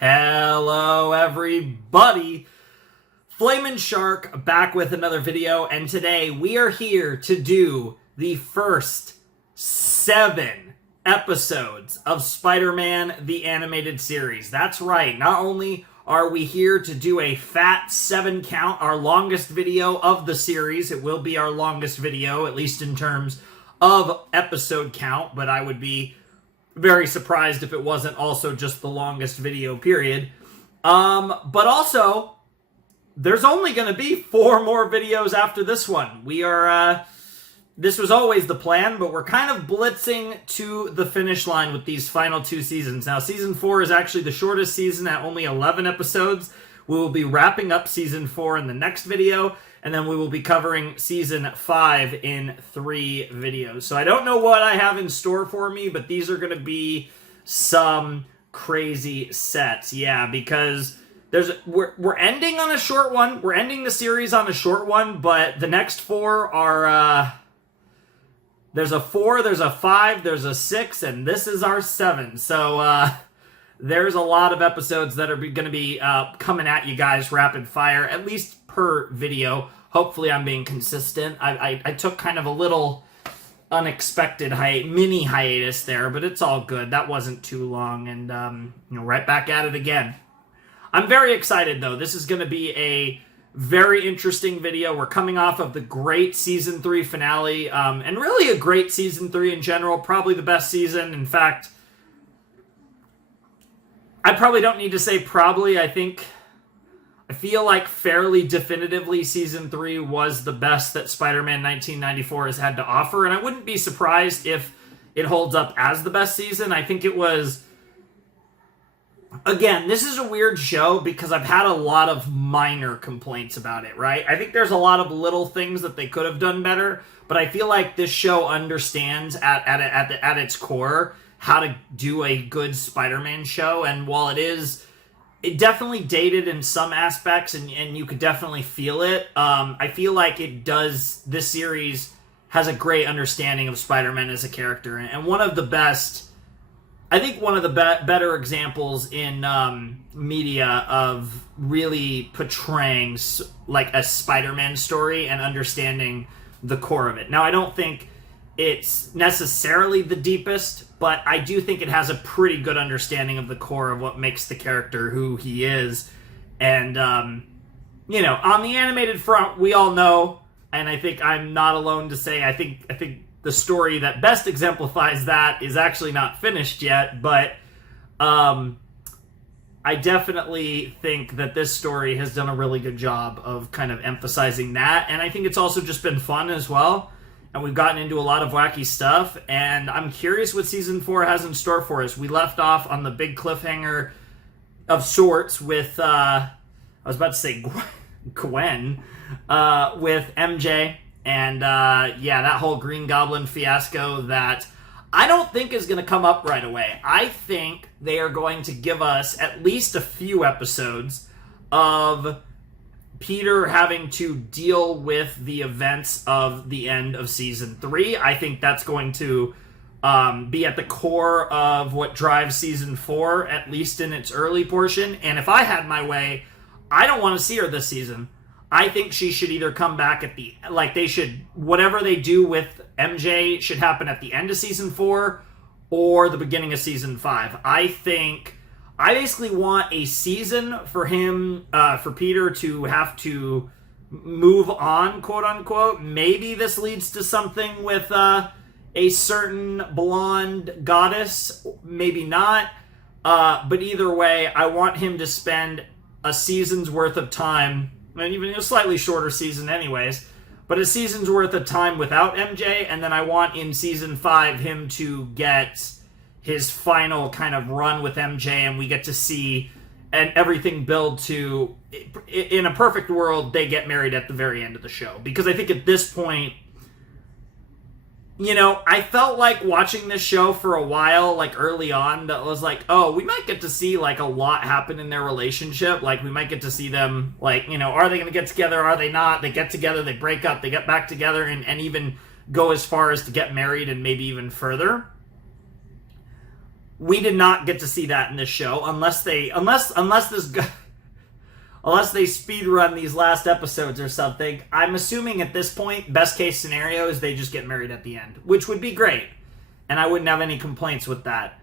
Hello everybody, Flamin' Shark back with another video, and today we are here to do the first 7 episodes of Spider-Man the Animated Series. That's right, not only are we here to do a fat 7 count, our longest video of the series. It will be our longest video, at least in terms of episode count, but I would be very surprised if it wasn't also just the longest video, period. But also, there's only going to be 4 more videos after this one. We are, this was always the plan, but we're kind of blitzing to the finish line with these final 2 seasons. Now, Season 4 is actually the shortest season at only 11 episodes. We will be wrapping up Season 4 in the next video, and then we will be covering Season 5 in 3 videos. So I don't know what I have in store for me, but these are going to be some crazy sets. Yeah, because we're ending on a short one. We're ending the series on a short one, but the next 4 are... there's a 4, there's a 5, there's a 6, and this is our 7. So there's a lot of episodes that are going to be coming at you guys rapid fire, at least per video. Hopefully I'm being consistent. I took kind of a little unexpected mini hiatus there, but it's all good. That wasn't too long, and right back at it again. I'm very excited, though. This is going to be a very interesting video. We're coming off of the great Season 3 finale, and really a great Season 3 in general. Probably the best season. In fact, I probably don't need to say probably. I feel like fairly definitively Season 3 was the best that Spider-Man 1994 has had to offer, and I wouldn't be surprised if it holds up as the best season. I think it was... Again, this is a weird show because I've had a lot of minor complaints about it, right? I think there's a lot of little things that they could have done better, but I feel like this show understands at its core how to do a good Spider-Man show, and while it definitely dated in some aspects, and you could definitely feel it. I feel like this series has a great understanding of Spider-Man as a character, and one of the best, I think one of the better examples in media of really portraying like a Spider-Man story and understanding the core of it. Now, I don't think it's necessarily the deepest, but I do think it has a pretty good understanding of the core of what makes the character who he is. And, on the animated front, we all know, and I think I'm not alone to say, I think the story that best exemplifies that is actually not finished yet, but I definitely think that this story has done a really good job of kind of emphasizing that, and I think it's also just been fun as well. And we've gotten into a lot of wacky stuff, and I'm curious what Season 4 has in store for us. We left off on the big cliffhanger of sorts with, I was about to say Gwen, with MJ, and that whole Green Goblin fiasco that I don't think is going to come up right away. I think they are going to give us at least a few episodes of Peter having to deal with the events of the end of Season 3. I think that's going to be at the core of what drives Season 4, at least in its early portion. And if I had my way, I don't want to see her this season. I think she should either come back whatever they do with MJ should happen at the end of Season 4 or the beginning of Season 5. I basically want a season for him, for Peter to have to move on, quote unquote. Maybe this leads to something with a certain blonde goddess, maybe not. But either way, I want him to spend a season's worth of time, and even a slightly shorter season anyways, but a season's worth of time without MJ, and then I want in Season 5 him to get his final kind of run with MJ, and we get to see and everything build to, in a perfect world, they get married at the very end of the show. Because I think at this point, I felt like watching this show for a while, like early on, that was like, oh, we might get to see like a lot happen in their relationship. Like we might get to see them, like, are they going to get together? Are they not? They get together, they break up, they get back together, and even go as far as to get married and maybe even further. we did not get to see that in this show unless they speed run these last episodes or something. I'm assuming at this point, best case scenario is they just get married at the end, which would be great, and I wouldn't have any complaints with that.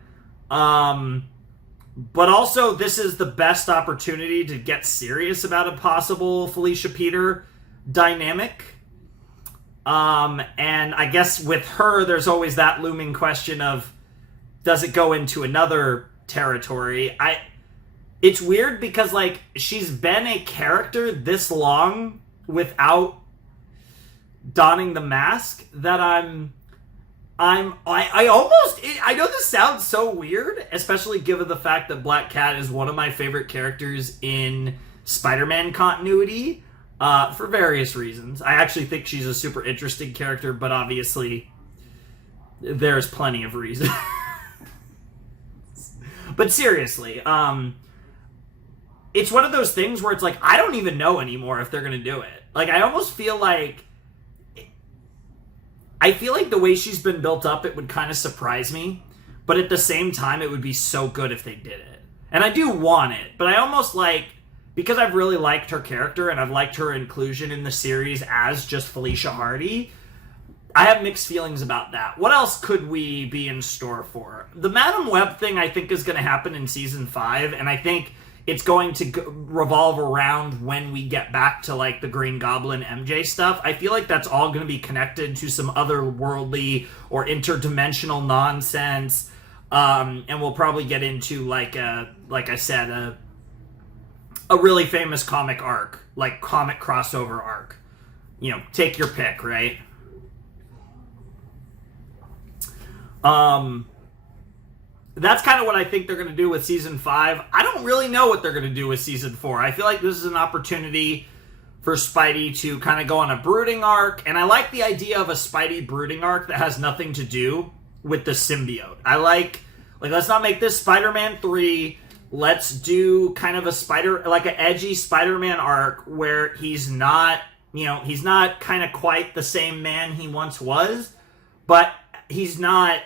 But also, this is the best opportunity to get serious about a possible Felicia Peter dynamic. And I guess with her, there's always that looming question of, does it go into another territory? It's weird because, like, she's been a character this long without donning the mask that I know this sounds so weird, especially given the fact that Black Cat is one of my favorite characters in Spider-Man continuity, for various reasons. I actually think she's a super interesting character, but obviously there's plenty of reasons. But seriously, it's one of those things where it's like, I don't even know anymore if they're going to do it. Like, I almost feel like... I feel like the way she's been built up, it would kind of surprise me. But at the same time, it would be so good if they did it. And I do want it, but I almost like... Because I've really liked her character, and I've liked her inclusion in the series as just Felicia Hardy, I have mixed feelings about that. What else could we be in store for? The Madam Web thing, I think, is going to happen in Season 5, and I think it's going to revolve around when we get back to, like, the Green Goblin MJ stuff. I feel like that's all going to be connected to some otherworldly or interdimensional nonsense, and we'll probably get into, like I said, a really famous comic arc, like comic crossover arc. You know, take your pick, right? That's kind of what I think they're going to do with Season 5. I don't really know what they're going to do with Season 4. I feel like this is an opportunity for Spidey to kind of go on a brooding arc, and I like the idea of a Spidey brooding arc that has nothing to do with the symbiote. I like let's not make this Spider-Man 3. Let's do kind of an edgy Spider-Man arc where he's not kind of quite the same man he once was, but he's not...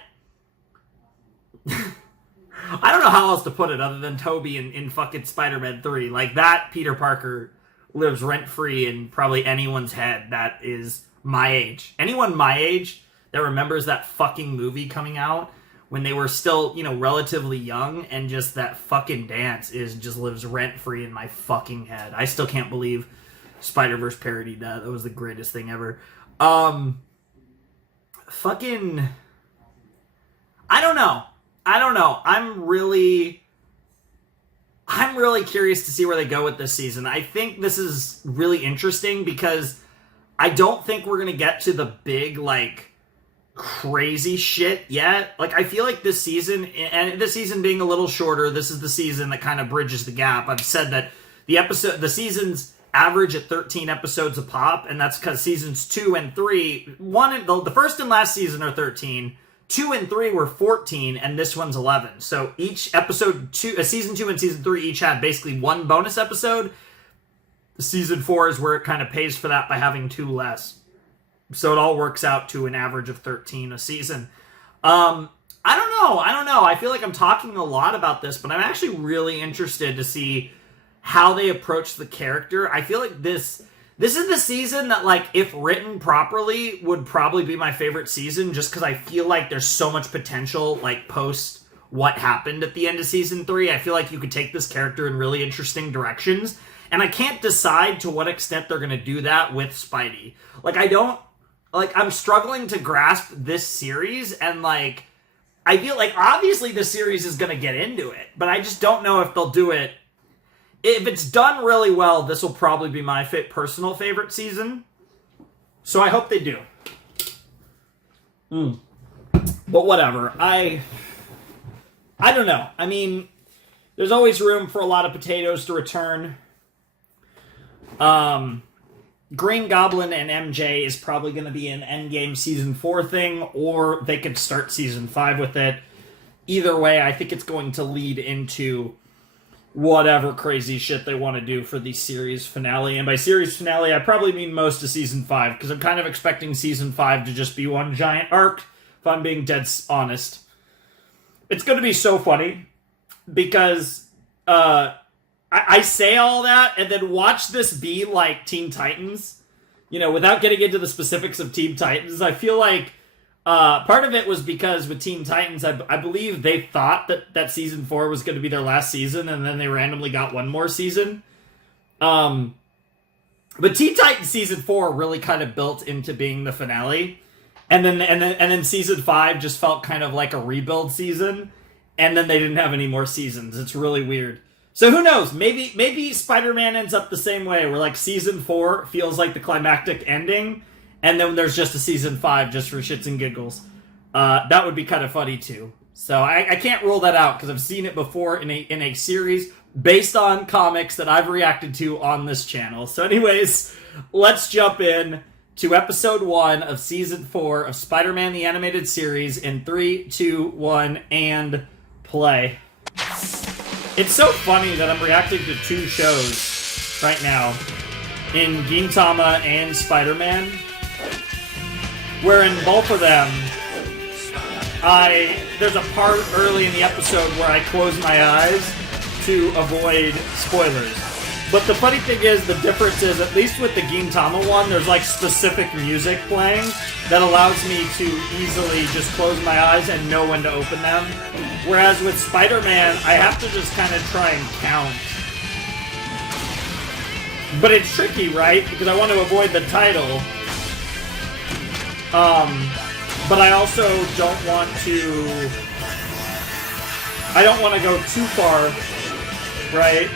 I don't know how else to put it other than Toby in fucking Spider-Man 3. Like, that Peter Parker lives rent-free in probably anyone's head that is my age. Anyone my age that remembers that fucking movie coming out when they were still, relatively young, and just that fucking dance just lives rent-free in my fucking head. I still can't believe Spider-Verse parodied that. That was the greatest thing ever. Fucking... I don't know. I'm really curious to see where they go with this season. I think this is really interesting because I don't think we're going to get to the big, crazy shit yet. I feel like this season, and this season being a little shorter, this is the season that kind of bridges the gap. I've said that the seasons average at 13 episodes a pop, and that's because seasons 2 and 3, the first and last season are 13, 2 and 3 were 14, and this one's 11. So each episode, season 2 and season 3 each had basically one bonus episode. Season 4 is where it kind of pays for that by having 2 less. So it all works out to an average of 13 a season. I don't know. I feel like I'm talking a lot about this, but I'm actually really interested to see how they approach the character. I feel like this is the season that, if written properly, would probably be my favorite season, just because I feel like there's so much potential, post what happened at the end of Season 3. I feel like you could take this character in really interesting directions, and I can't decide to what extent they're going to do that with Spidey. I'm struggling to grasp this series, and, I feel like, obviously this series is going to get into it, but I just don't know if they'll do it. If it's done really well, this will probably be my personal favorite season. So I hope they do. But whatever. I don't know. I mean, there's always room for a lot of potatoes to return. Green Goblin and MJ is probably going to be an Endgame Season 4 thing, or they could start Season 5 with it. Either way, I think it's going to lead into whatever crazy shit they want to do for the series finale. And by series finale, I probably mean most of Season 5, because I'm kind of expecting Season 5 to just be one giant arc, if I'm being dead honest. It's going to be so funny because I say all that and then watch this be like Teen Titans, you know, without getting into the specifics of Teen Titans. I feel like part of it was because with Teen Titans, I believe they thought that season 4 was going to be their last season, and then they randomly got one more season. But Teen Titans season 4 really kind of built into being the finale. And then season 5 just felt kind of like a rebuild season, and then they didn't have any more seasons. It's really weird. So who knows? Maybe Spider-Man ends up the same way, where like season 4 feels like the climactic ending, and then there's just a season 5 just for shits and giggles. That would be kind of funny too. So I can't rule that out because I've seen it before in a series based on comics that I've reacted to on this channel. So anyways, let's jump in to episode 1 of season 4 of Spider-Man the Animated Series in 3, 2, 1, and play. It's so funny that I'm reacting to 2 shows right now, in Gintama and Spider-Man, where in both of them, there's a part early in the episode where I close my eyes to avoid spoilers. But the funny thing is, the difference is, at least with the Gintama one, there's like specific music playing that allows me to easily just close my eyes and know when to open them. Whereas with Spider-Man, I have to just kind of try and count. But it's tricky, right? Because I want to avoid the title. But I also don't want to... I don't want to go too far, right?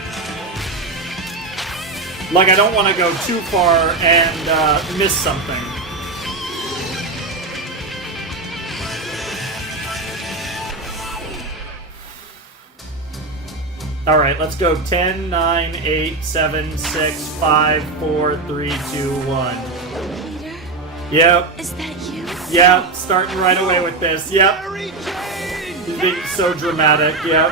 Like, I don't want to go too far and miss something. Alright, let's go 10, 9, 8, 7, 6, 5, 4, 3, 2, 1. Peter? Yep. Is that you? Yep, starting right away with this. Yep. He's being so dramatic, yep.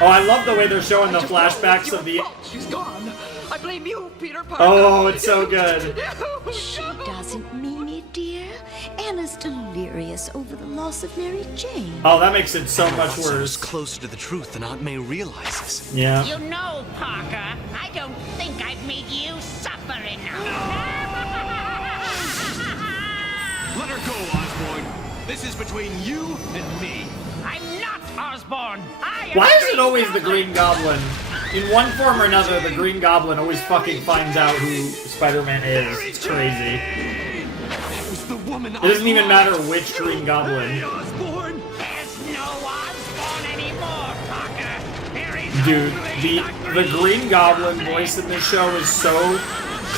Oh, I love the way they're showing the flashbacks of the... She's gone. I blame you, Peter Parker. Oh, it's so good. She doesn't mean it, dear. Anna's delirious over the loss of Mary Jane. Oh, that makes it so much It's worse. closer to the truth than Aunt May realizes. Yeah. You know, Parker, I don't think I've made you suffer enough. Let her go, Osborn. This is between you and me. I'm not Osborn. I am Why is it Green always the Goblin. Green Goblin? In one form or another, the Green Goblin always fucking finds out who Spider-Man is. It's crazy. It was the woman. It doesn't even matter which Green Goblin. Osborn. There's no Osborn anymore, Parker. There is Dude, only the Green Goblin voice in this show is so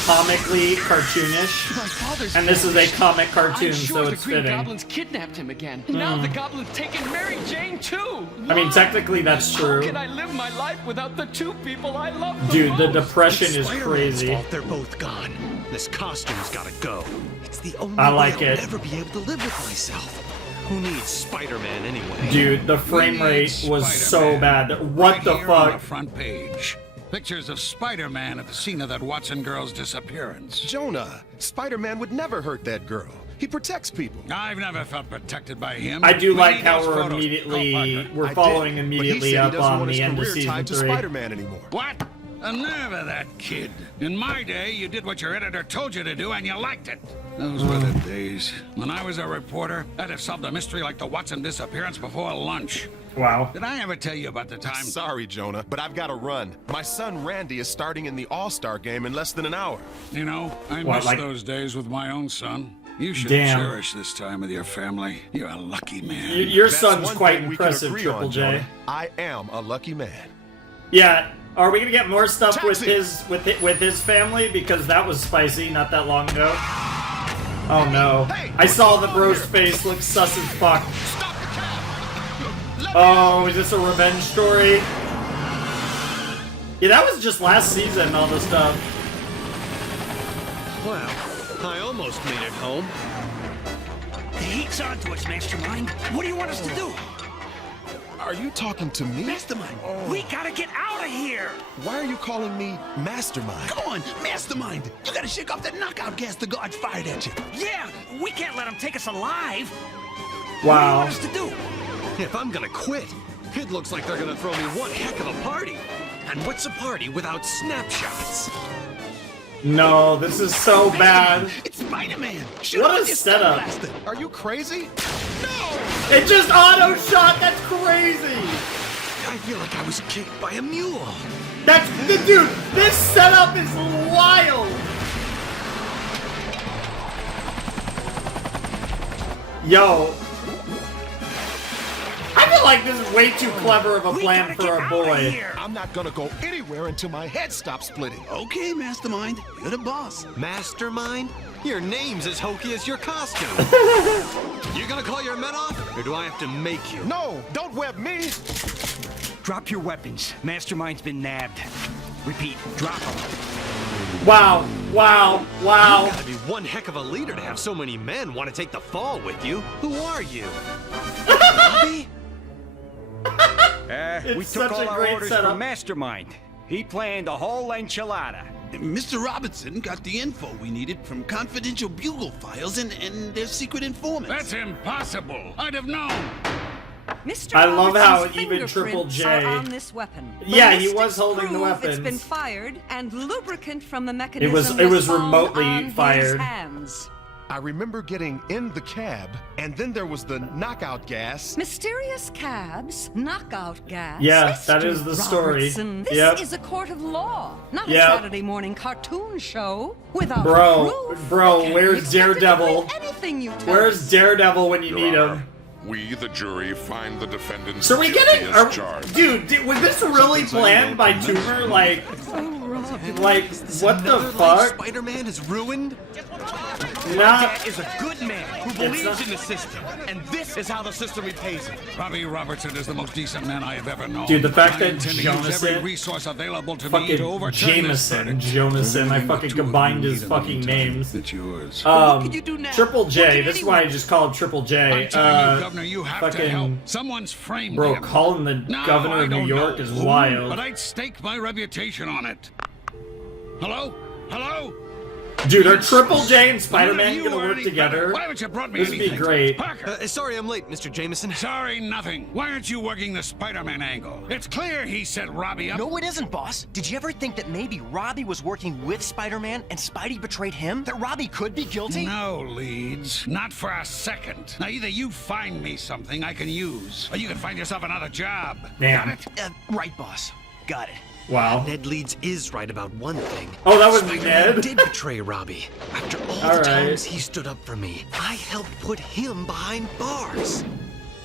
comically cartoonish. My father's And this is a vanished. comic cartoon, I'm sure so the it's Green fitting. Goblin's kidnapped him again. Now the Goblin's taken Mary Jane too. I mean, Why? technically that's How true. can I live my life without the 2 people I love the Dude, the most? depression is Spider-Man's crazy. fault they're both gone. This costume's gotta go. It's the only I like way I'll it. ever be able to live with myself. Who needs Spider-Man anyway? Dude, the frame rate was so Spider-Man. bad. What Right the here on the fuck? front page. Pictures of Spider-Man at the scene of that Watson girl's disappearance. Jonah, Spider-Man would never hurt that girl. He protects people. I've never felt protected by him. I do We like need how those we're photos. immediately Call Parker. we're I following did, immediately but he said up he doesn't on want the his end of career season tied to 3. Spider-Man anymore. What? The nerve of that kid. In my day, you did what your editor told you to do, and you liked it. Those were the days. When I was a reporter, I'd have solved a mystery like the Watson disappearance before lunch. Wow. Did I ever tell you about the time? Sorry, Jonah, but I've got to run. My son Randy is starting in the All-Star game in less than an hour. You know, I What, miss like- those days with my own son. You should Damn. cherish this time with your family. You're a lucky man. Your That's son's one quite thing we can impressive, agree Triple on, J. Jonah. I am a lucky man. Yeah. Are we gonna get more stuff with Taxi! with his family? Because that was spicy not that long ago. Oh no. I saw the bro's face look sus as fuck. Oh, is this a revenge story? Yeah, that was just last season, all the stuff. Wow, I almost made it home. The heat's on to us, Mastermind. What do you want us to do? Are you talking to me? Mastermind, we gotta get out of here. Why are you calling me Mastermind? Come on, Mastermind. You gotta shake off that knockout gas the guards fired at you. Yeah, we can't let them take us alive. What do you Wow. want us to do? If I'm gonna quit, it looks like they're gonna throw me one heck of a party. And what's a party without snapshots? No, this is so bad. It's Spider-Man! What a setup. Are you crazy? It just auto shot. That's crazy. I feel like I was kicked by a mule. That's dude. This setup is wild. Yo, I feel like this is way too clever of a plan for a boy. I'm not gonna go anywhere until my head stops splitting. Okay, Mastermind. You're the boss. Mastermind? Your name's as hokey as your costume. You gonna call your men off, or do I have to make you? No, don't web me. Drop your weapons. Mastermind's been nabbed. Repeat, drop them. Wow, wow, wow. You gotta be one heck of a leader to have so many men want to take the fall with you. Who are you? Robbie? It's We such took all a our great orders setup. from Mastermind. He planned the whole enchilada. Mr. Robertson got the info we needed from confidential bugle files and their secret informants. That's impossible. I'd have known. Mr. I love how Robertson's even Triple fingerprints J- are on this weapon. Yeah, he Ballistics was holding the prove weapons. It's been fired, and lubricant from the It mechanism was found remotely on his fired. hands. I remember getting in the cab, and then there was the knockout gas. Mysterious cabs, knockout gas. Yeah, Mr. that is the story. Robertson, This Yep. is a court of law, not Yep. a Saturday morning cartoon show without Bro, proof. bro, You can't where's be expected to Daredevil? believe anything you tell Where's us. Daredevil when you need Your Honor, him? we, the jury, find the defendants So we guilty getting? as charged. Dude, was this really planned by Toomer? Like, what the fuck? Spider-Man is ruined? Not. Is a good man who It's believes not- in the system, and this is how the system repays him. Robbie Robertson is the most decent man I have ever known. Dude, the fact I that intend to use every Jonathan- resource available to me Fucking to overturn this Jameson, verdict. Jonathan. I Anything fucking the two of combined you his need in the fucking meantime, names. It's yours. What can you do now? Triple J. What can This is why I just call him Triple J. I'm telling you, Governor, you have to help. fucking Someone's framed bro, him. calling the No, governor I of New don't York know is who, wild. But I'd stake my reputation on it. Hello? Hello? Dude, are Triple J and None Spider-Man of you gonna are work any together? better. Why haven't you brought me This would be anything? great. Parker! Sorry I'm late, Mr. Jameson. Sorry, nothing. Why aren't you working the Spider-Man angle? It's clear he set Robbie up. No, it isn't, boss. Did you ever think that maybe Robbie was working with Spider-Man and Spidey betrayed him? That Robbie could be guilty? No, Leeds. Not for a second. Now, either you find me something I can use, or you can find yourself another job. Damn. Got it? Right, boss. Got it. Wow. Ned Leeds is right about one thing. Oh, that was Spider-Man Ned? did betray Robbie. After all All the right. times he stood up for me, I helped put him behind bars.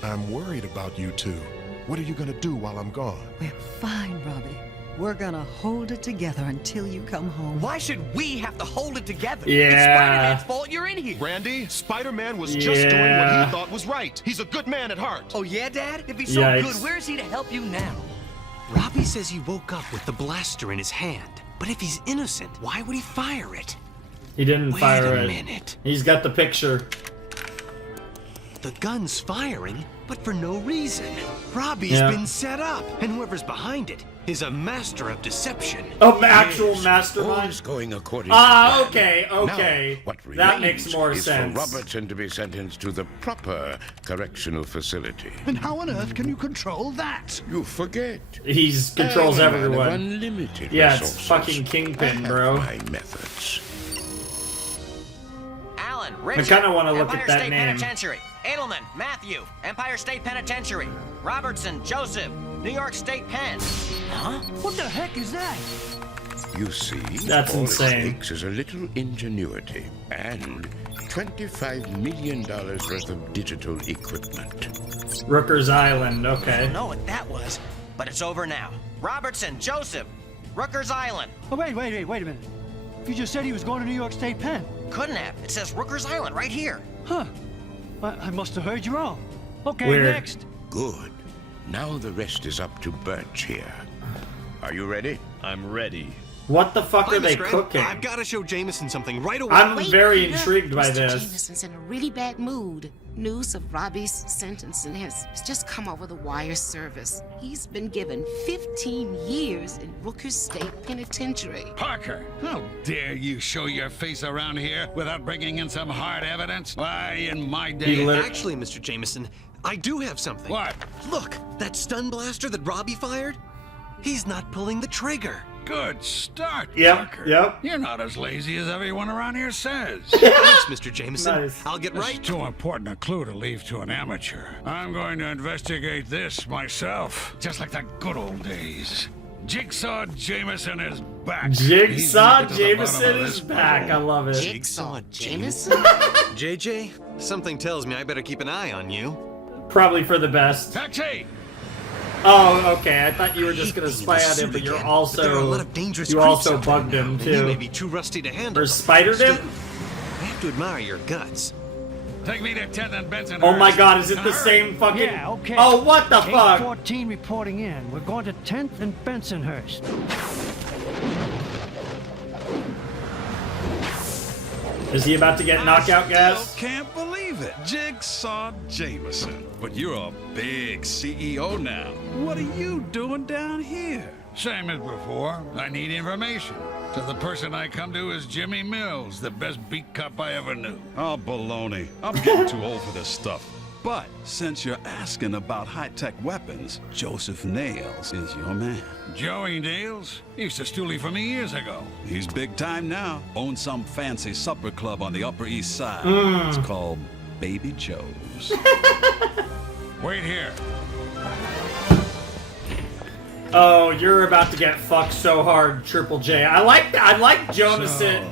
I'm worried about you two. What are you gonna do while I'm gone? We're fine, Robbie. We're gonna hold it together until you come home. Why should we have to hold it together? Yeah. It's Spider-Man's fault you're in here. Randy, Spider-Man was just doing what Yeah. he thought was right. He's a good man at heart. Oh, yeah, Dad? If he's so Yikes. good, where is he to help you now? Robbie says he woke up with the blaster in his hand. But if he's innocent, why would he fire it? He didn't Wait fire a it. minute. He's got the picture. The gun's firing, but for no reason. Robbie's Yeah. been set up, and whoever's behind it is a master of deception. Actual mastermind. Going according Ah, to plan. okay. Now, what That makes remains more is sense. for Robertson to be sentenced to the proper correctional facility. And how on earth can you control that? You forget. He controls I'm a man of everyone. unlimited Yeah, it's resources. fucking I Kingpin, have bro. my methods. Alan, I Richard, kinda wanna look Empire at that State name. Penitentiary. Edelman, Matthew, Empire State Penitentiary. Robertson, Joseph, New York State Pen. Huh? What the heck is that? You see, That's all insane. it takes is a little ingenuity and $25 million worth of digital equipment. Rooker's Island, okay. I don't know what that was, but it's over now. Robertson, Joseph, Rooker's Island. Oh, wait a minute. You just said he was going to New York State Pen. Couldn't have. It says Rooker's Island right here. Huh. I must have heard you wrong. Okay, Weird. next. Good. Now the rest is up to Birch here. Are you ready? I'm ready. What the fuck Hi, are they Miss Grant. cooking? I've got to show Jameson something right away. I'm Wait, very Peter. intrigued by Mr. this. Jameson's in a really bad mood. News of Robbie's sentencing has just come over the wire service. He's been given 15 years in Rooker's State Penitentiary. Parker, how dare you show your face around here without bringing in some hard evidence? Why, in my day... Actually, Mr. Jameson, I do have something. What? Look, that stun blaster that Robbie fired? He's not pulling the trigger. Good start, Yep, Parker. yep. You're not as lazy as everyone around here says. Thanks, Mr. Jameson. Nice. I'll get It's right. too important a clue to leave to an amateur. I'm going to investigate this myself, just like the good old days. Jigsaw Jameson is back. Jigsaw He's gonna get to the bottom Jameson of is this back. I puzzle. love it. Jigsaw Jameson? JJ, something tells me I better keep an eye on you. Probably for the best. Taxi! Oh, okay. I thought you were just gonna spy on him, but you're There are a lot also of dangerous you creeps also out there bugged now, him and You may too. be too rusty to handle. Or them. spidered him? Still, I have to admire your guts. Take me to 10th and Benson. Oh my God! Is it the same fucking? Yeah, okay. Oh, what the fuck? 814 reporting in. We're going to 10th and Bensonhurst. Is he about to get knockout gas? Can't believe it. Jigsaw Jameson. But you're a big CEO now. What are you doing down here? Same as before. I need information. So the person I come to is Jimmy Mills, the best beat cop I ever knew. Oh, baloney. I'm getting too old for this stuff. But since you're asking about high-tech weapons, Joseph Nails is your man. Joey Nails? He used to stoolie for me years ago. He's big time now. Owns some fancy supper club on the Upper East Side. Mm. It's called Baby Joe's. Wait here. Oh, you're about to get fucked so hard, Triple J. I like that. I like Jonason.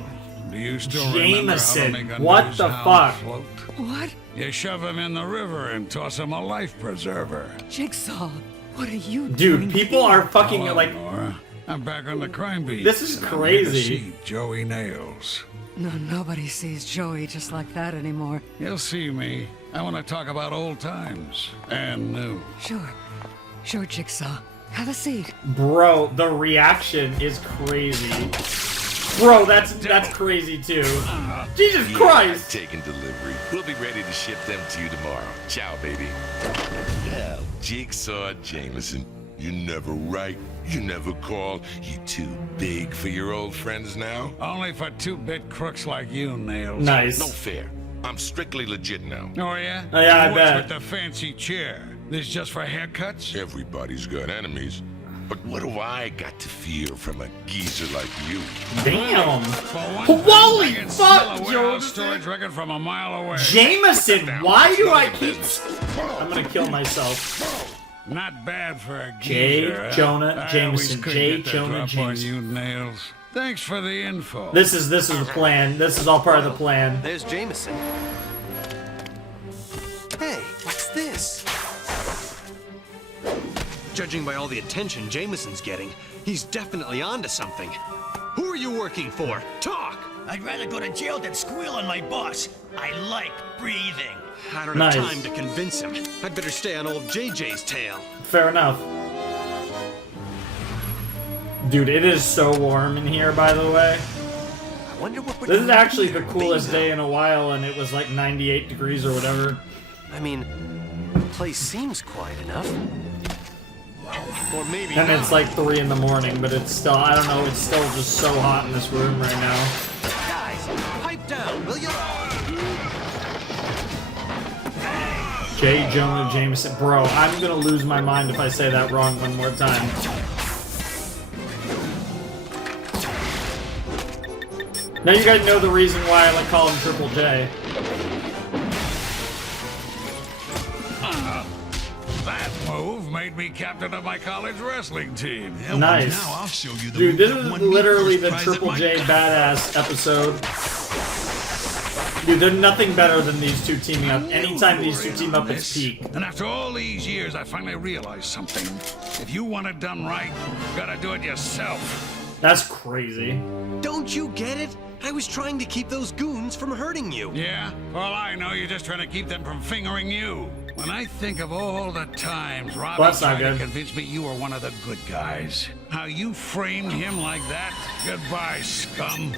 Do you still remember how to make Jameson. a What news the hound fuck? float? What? You shove him in the river and toss him a life preserver. Jigsaw, what are you Dude, doing people here? are fucking Hello, like. Nora. I'm back on the crime beat. This is and I'm here to crazy. see Joey Nails. No, nobody sees Joey just like that anymore. You'll see me. I want to talk about old times and new. Sure, Jigsaw. Have a seat. Bro, the reaction is crazy. Bro, that's crazy too. Jesus Christ! Taking delivery. We'll be ready to ship them to you tomorrow. Ciao, baby. Now, Jigsaw Jameson, you never write, you never call. You too big for your old friends now? Only for two-bit crooks like you, Nails. Nice. No fair. I'm strictly legit now. Oh, yeah? Oh, yeah, I What's bet. with the fancy chair? This just for haircuts? Everybody's got enemies. But what do I got to fear from a geezer like you? Damn! For one Holy thing, I can smell fuck, a warehouse Jonas! storage record from a mile away. Jameson, why do I keep? I'm gonna kill myself. Not bad for a J. geezer. Jonah I always Jameson. could J. get the Jonah drop Jameson. on you, Nails. Thanks for the info. This is the plan. This is all part of the plan. There's Jameson. Hey, what's this? Judging by all the attention Jameson's getting, he's definitely onto something. Who are you working for? Talk! I'd rather go to jail than squeal on my boss. I like breathing. I don't have time to convince him. I'd better stay on old JJ's tail. Fair enough. Dude, it is so warm in here, by the way. I wonder what we're This is doing actually here. the coolest Bingo. day in a while, and it was like 98 degrees or whatever. I mean, the place seems quiet enough. Or maybe And not. it's like 3 in the morning, but it's still, I don't know, it's still just so hot in this room right now. Guys, pipe down, will you? J. Jonah Jameson. Bro, I'm gonna lose my mind if I say that wrong one more time. Now you guys know the reason why I like call him Triple J. That move made me captain of my college wrestling team. Nice. Now I'll show you the Dude, move this that is won me literally first the prize at Triple my J college. badass episode. Dude, there's nothing better than these two teaming up. Anytime these two team up, it's peak. And after all these years, I finally realized something. If you want it done right, you gotta do it yourself. That's crazy. Don't you get it? I was trying to keep those goons from hurting you. Yeah? For all I know, you're just trying to keep them from fingering you. When I think of all the times Robbie Well, that's not tried to good. convince me you were one of the good guys. How you framed him like that? Goodbye, scum.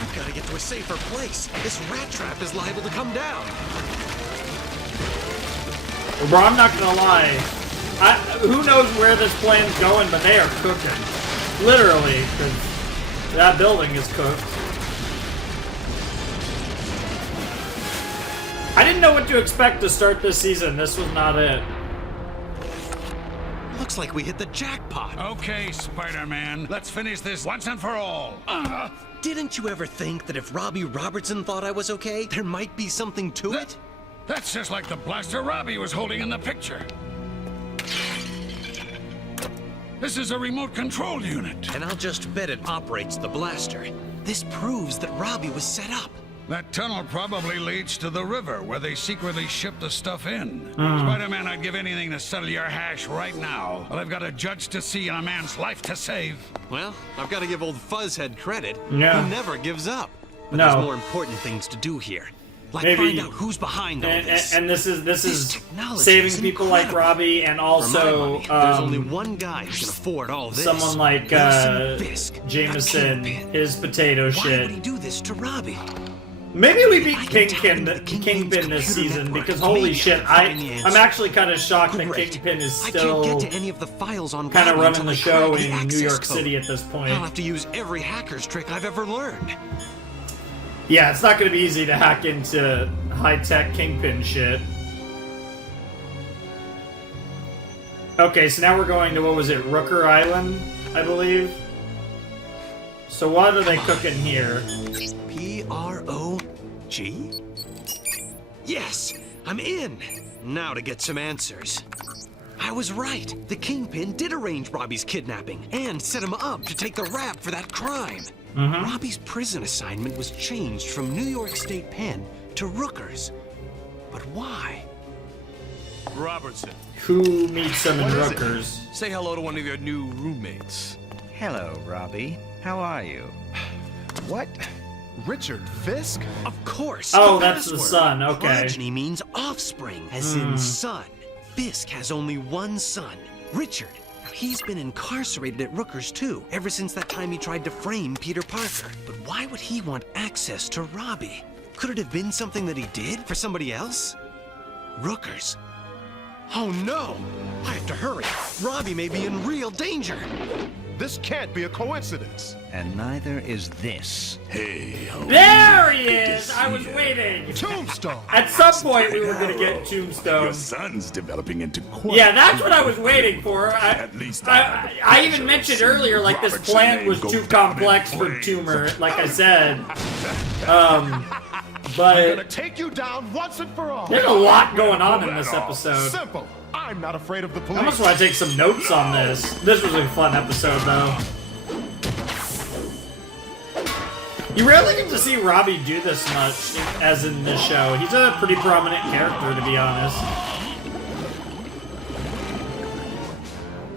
I've got to get to a safer place. This rat trap is liable to come down. Bro, I'm not gonna lie. Who knows where this plan's going, but they are cooking. Literally, because that building is cooked. I didn't know what to expect to start this season. This was not it. Looks like we hit the jackpot. Okay, Spider-Man, let's finish this once and for all. Didn't you ever think that if Robbie Robertson thought I was okay, there might be something to it? That's just like the blaster Robbie was holding in the picture. This is a remote control unit. And I'll just bet it operates the blaster. This proves that Robbie was set up. That tunnel probably leads to the river where they secretly ship the stuff in. Spider-Man, I'd give anything to settle your hash right now. But I've got a judge to see and a man's life to save. Well, I've got to give old Fuzzhead credit. Yeah. He never gives up. But No. there's more important things to do here. Like Maybe- find out who's behind all this. And this is technology saving is people like incredible. Robbie, and For my also money, there's only one guy who can afford all this. someone like Wilson Fisk, Jameson, the Kingpin. his potato Why shit. would he do this to Robbie? Maybe we beat Kingpin this season, because holy shit, I'm actually kind of shocked that Kingpin is I still can't get to any of the files on kind of Goblin running until the I show crack the in New access York code. City at this point. I'll have to use every hacker's trick I've ever learned. Yeah, it's not going to be easy to hack into high-tech Kingpin shit. Okay, so now we're going to, what was it, Rooker Island, I believe? So what are they cooking here? P-R-O-G? Yes, I'm in. Now to get some answers. I was right. The Kingpin did arrange Robbie's kidnapping and set him up to take the rap for that crime. Robbie's prison assignment was changed from New York State Pen to Rooker's. But why? Robertson. Who meets them in Rooker's? Say hello to one of your new roommates. Hello, Robbie. How are you? What? Richard Fisk? Of course. Oh, the that's the password. son, okay. Progeny means offspring, as in son. Fisk has only one son, Richard. Now, he's been incarcerated at Rooker's too, ever since that time he tried to frame Peter Parker. But why would he want access to Robbie? Could it have been something that he did for somebody else? Rooker's. Oh no! I have to hurry. Robbie may be in real danger. This can't be a coincidence. And neither is this. Hey, There he is! I was waiting! Tombstone! At some point we were going to get Tombstone. Your son's developing into quite... Yeah, that's what I was waiting for. At least I even mentioned earlier, like, this plan was too complex for Tumor, like I said. I'm But gonna take you down once and for all. there's a lot going on in this episode. Simple. I'm not afraid of the police. I almost want to take some notes on this. This was a fun episode, though. You rarely get to see Robbie do this much as in this show. He's a pretty prominent character, to be honest.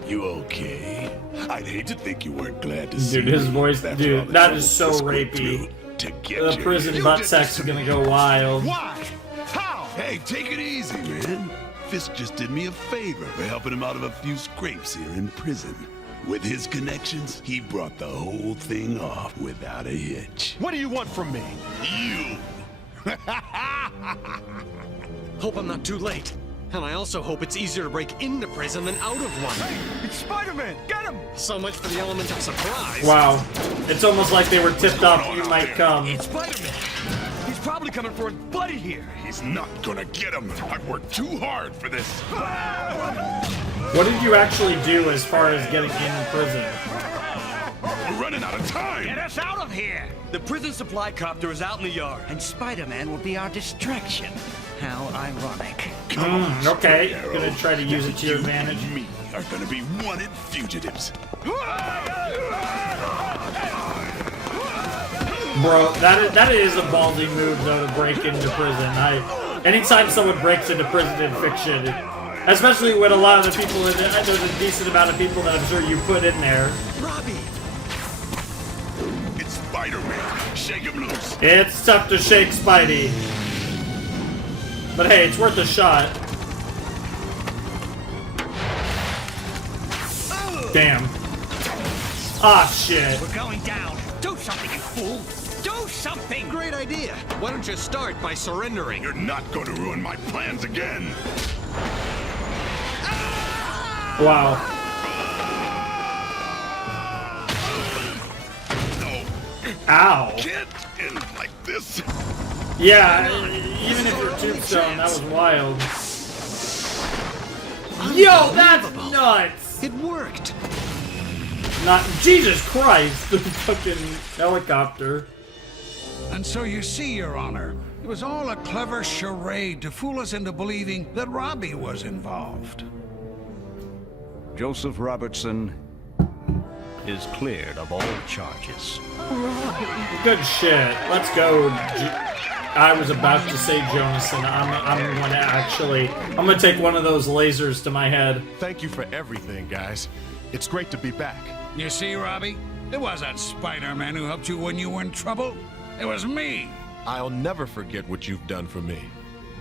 You okay? I'd hate to think you weren't glad to see Dude, his me. voice, After all dude, the that trouble is so Fisk went rapey. through to get The you. prison You butt did sex this is to gonna me. go wild. Why? How? Hey, take it easy, man. Fisk just did me a favor for helping him out of a few scrapes here in prison. With his connections, he brought the whole thing off without a hitch. What do you want from me? You! Hope I'm not too late. And I also hope it's easier to break into prison than out of one. It's Spider-Man! Get him! So much for the element of surprise. Wow. It's almost like they were tipped off you might come. It's Spider-Man. He's probably coming for his buddy here. He's not gonna get him. I've worked too hard for this. What did you actually do as far as getting in prison? We're running out of time. Get us out of here! The prison supply copter is out in the yard. And Spider-Man will be our distraction. How ironic. Okay, you're gonna try to use it to your advantage. You and me are gonna be wanted fugitives. Bro, that is a ballsy move though to break into prison. Anytime someone breaks into prison in fiction, especially with a lot of the people in it, there's a decent amount of people that I'm sure you put in there. Robbie! It's Spider-Man. Shake him loose. It's tough to shake Spidey. But hey, it's worth a shot. Damn. Ah, shit. We're going down. Do something, you fool! Do something! Great idea. Why don't you start by surrendering? You're not gonna ruin my plans again. Wow. No. Ow. Can't end like this. Yeah, even if you're Tombstone, that was wild. Yo, that's nuts! It worked! Not Jesus Christ, the fucking helicopter. And so you see, Your Honor, it was all a clever charade to fool us into believing that Robbie was involved. Joseph Robertson is cleared of all charges. Good shit. Let's go. I was about to say Jonathan. I'm going to actually... I'm going to take one of those lasers to my head. Thank you for everything, guys. It's great to be back. You see, Robbie? It wasn't Spider-Man who helped you when you were in trouble. It was me. I'll never forget what you've done for me.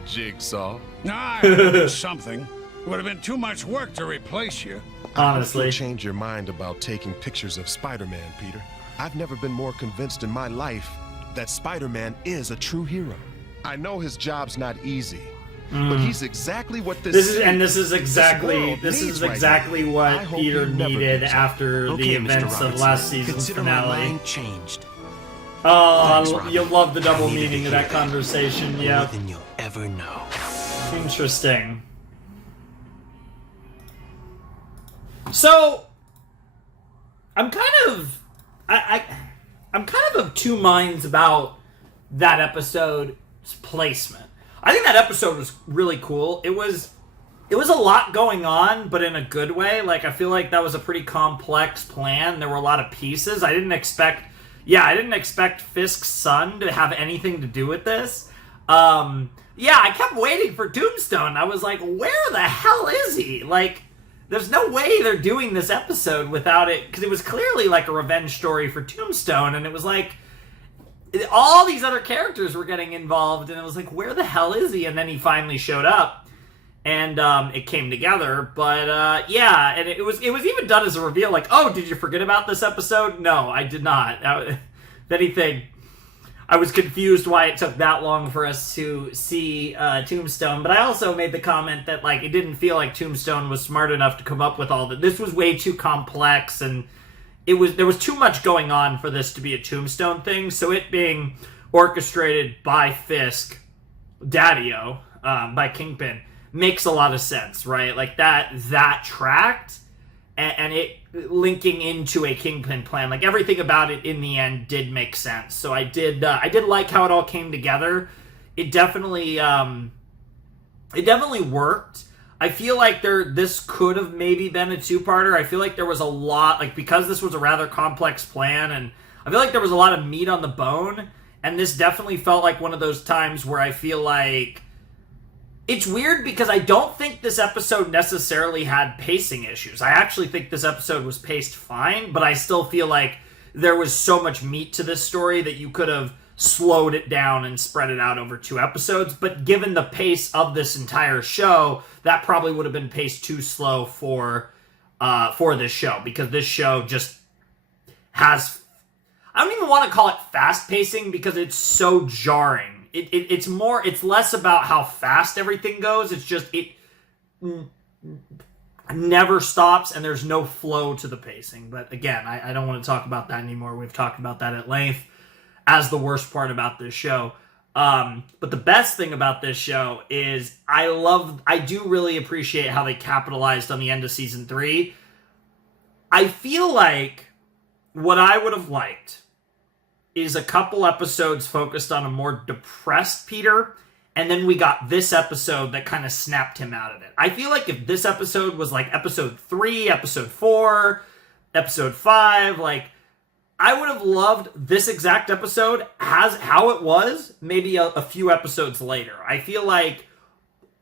Jigsaw. I had to do something. It would have been too much work to replace you. Honestly. I hope you change your mind about taking pictures of Spider-Man, Peter. I've never been more convinced in my life that Spider-Man is a true hero. I know his job's not easy, but he's exactly what this is exactly what Peter needed after the events of last season's finale. My mind changed. Oh, Thanks, you'll love the double meaning of that conversation. Yeah. More than you'll ever know. Interesting. So, I'm kind of of two minds about that episode's placement. I think that episode was really cool. It was a lot going on, but in a good way. Like, I feel like that was a pretty complex plan. There were a lot of pieces. I didn't expect Fisk's son to have anything to do with this. I kept waiting for Tombstone. I was like, where the hell is he? Like, there's no way they're doing this episode without it, because it was clearly like a revenge story for Tombstone, and it was like all these other characters were getting involved, and it was like, where the hell is he? And then he finally showed up, and it came together. But and it was even done as a reveal, like, oh, did you forget about this episode? No, I did not. If anything, I was confused why it took that long for us to see Tombstone, but I also made the comment that, like, it didn't feel like Tombstone was smart enough to come up with all that. This was way too complex, and there was too much going on for this to be a Tombstone thing, so it being orchestrated by Fisk, Daddy-O, by Kingpin, makes a lot of sense, right? Like, that tracked, and it linking into a Kingpin plan, like, everything about it in the end did make sense. So I did like how it all came together. It definitely worked. I feel like this could have maybe been a two-parter. I feel like there was a lot, like, because this was a rather complex plan, and I feel like there was a lot of meat on the bone, and this definitely felt like one of those times where I feel like it's weird because I don't think this episode necessarily had pacing issues. I actually think this episode was paced fine, but I still feel like there was so much meat to this story that you could have slowed it down and spread it out over 2 episodes. But given the pace of this entire show, that probably would have been paced too slow for this show, because this show just has... I don't even want to call it fast pacing because it's so jarring. It's less about how fast everything goes. It's just it never stops, and there's no flow to the pacing. But again, I don't want to talk about that anymore. We've talked about that at length as the worst part about this show. But the best thing about this show is I do really appreciate how they capitalized on the end of season 3. I feel like what I would have liked is a couple episodes focused on a more depressed Peter, and then we got this episode that kind of snapped him out of it. I feel like if this episode was like episode 3, episode 4, episode 5, like, I would have loved this exact episode as how it was, maybe a few episodes later. I feel like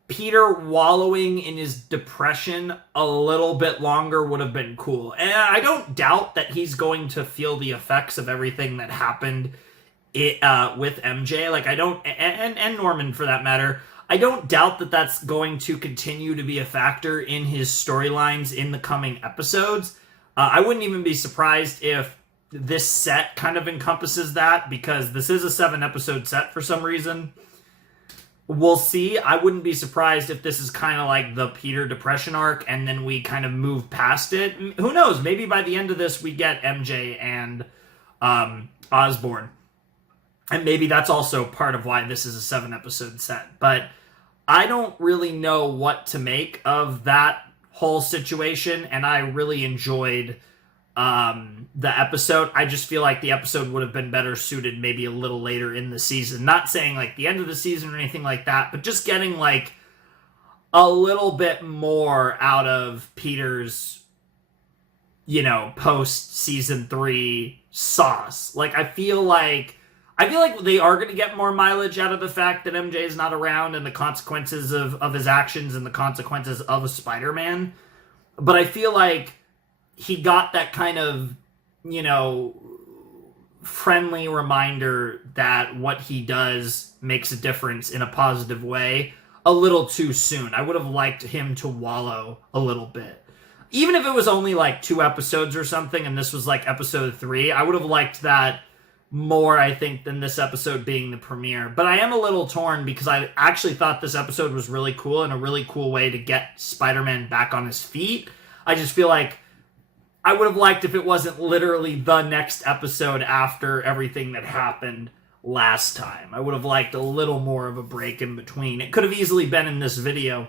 Peter wallowing in his depression a little bit longer would have been cool. And I don't doubt that he's going to feel the effects of everything that happened with MJ. Like, I don't, and Norman for that matter, I don't doubt that that's going to continue to be a factor in his storylines in the coming episodes. I wouldn't even be surprised if this set kind of encompasses that, because this is a 7-episode set for some reason. We'll see. I wouldn't be surprised if this is kind of like the Peter depression arc, and then we kind of move past it. Who knows? Maybe by the end of this, we get MJ and Osborn. And maybe that's also part of why this is a 7-episode set. But I don't really know what to make of that whole situation, and I really enjoyed the episode. I just feel like the episode would have been better suited maybe a little later in the season. Not saying like the end of the season or anything like that, but just getting like a little bit more out of Peter's, you know, post season 3 sauce. Like I feel like they are going to get more mileage out of the fact that MJ is not around and the consequences of his actions and the consequences of Spider-Man. But I feel like he got that kind of, you know, friendly reminder that what he does makes a difference in a positive way a little too soon. I would have liked him to wallow a little bit. Even if it was only like 2 episodes or something and this was like episode 3, I would have liked that more, I think, than this episode being the premiere. But I am a little torn because I actually thought this episode was really cool and a really cool way to get Spider-Man back on his feet. I just feel like I would have liked if it wasn't literally the next episode after everything that happened last time. I would have liked a little more of a break in between. It could have easily been in this video,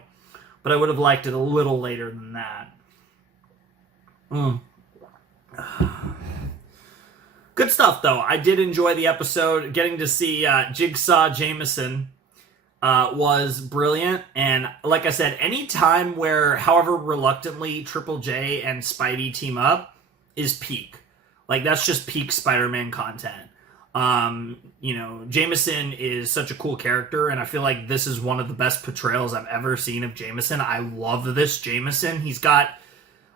but I would have liked it a little later than that. Good stuff, though. I did enjoy the episode. Getting to see Jigsaw Jameson was brilliant. And like I said, any time where, however reluctantly, Triple J and Spidey team up is peak. Like, that's just peak Spider-Man content. You know, Jameson is such a cool character, and I feel like this is one of the best portrayals I've ever seen of Jameson. I love this Jameson. He's got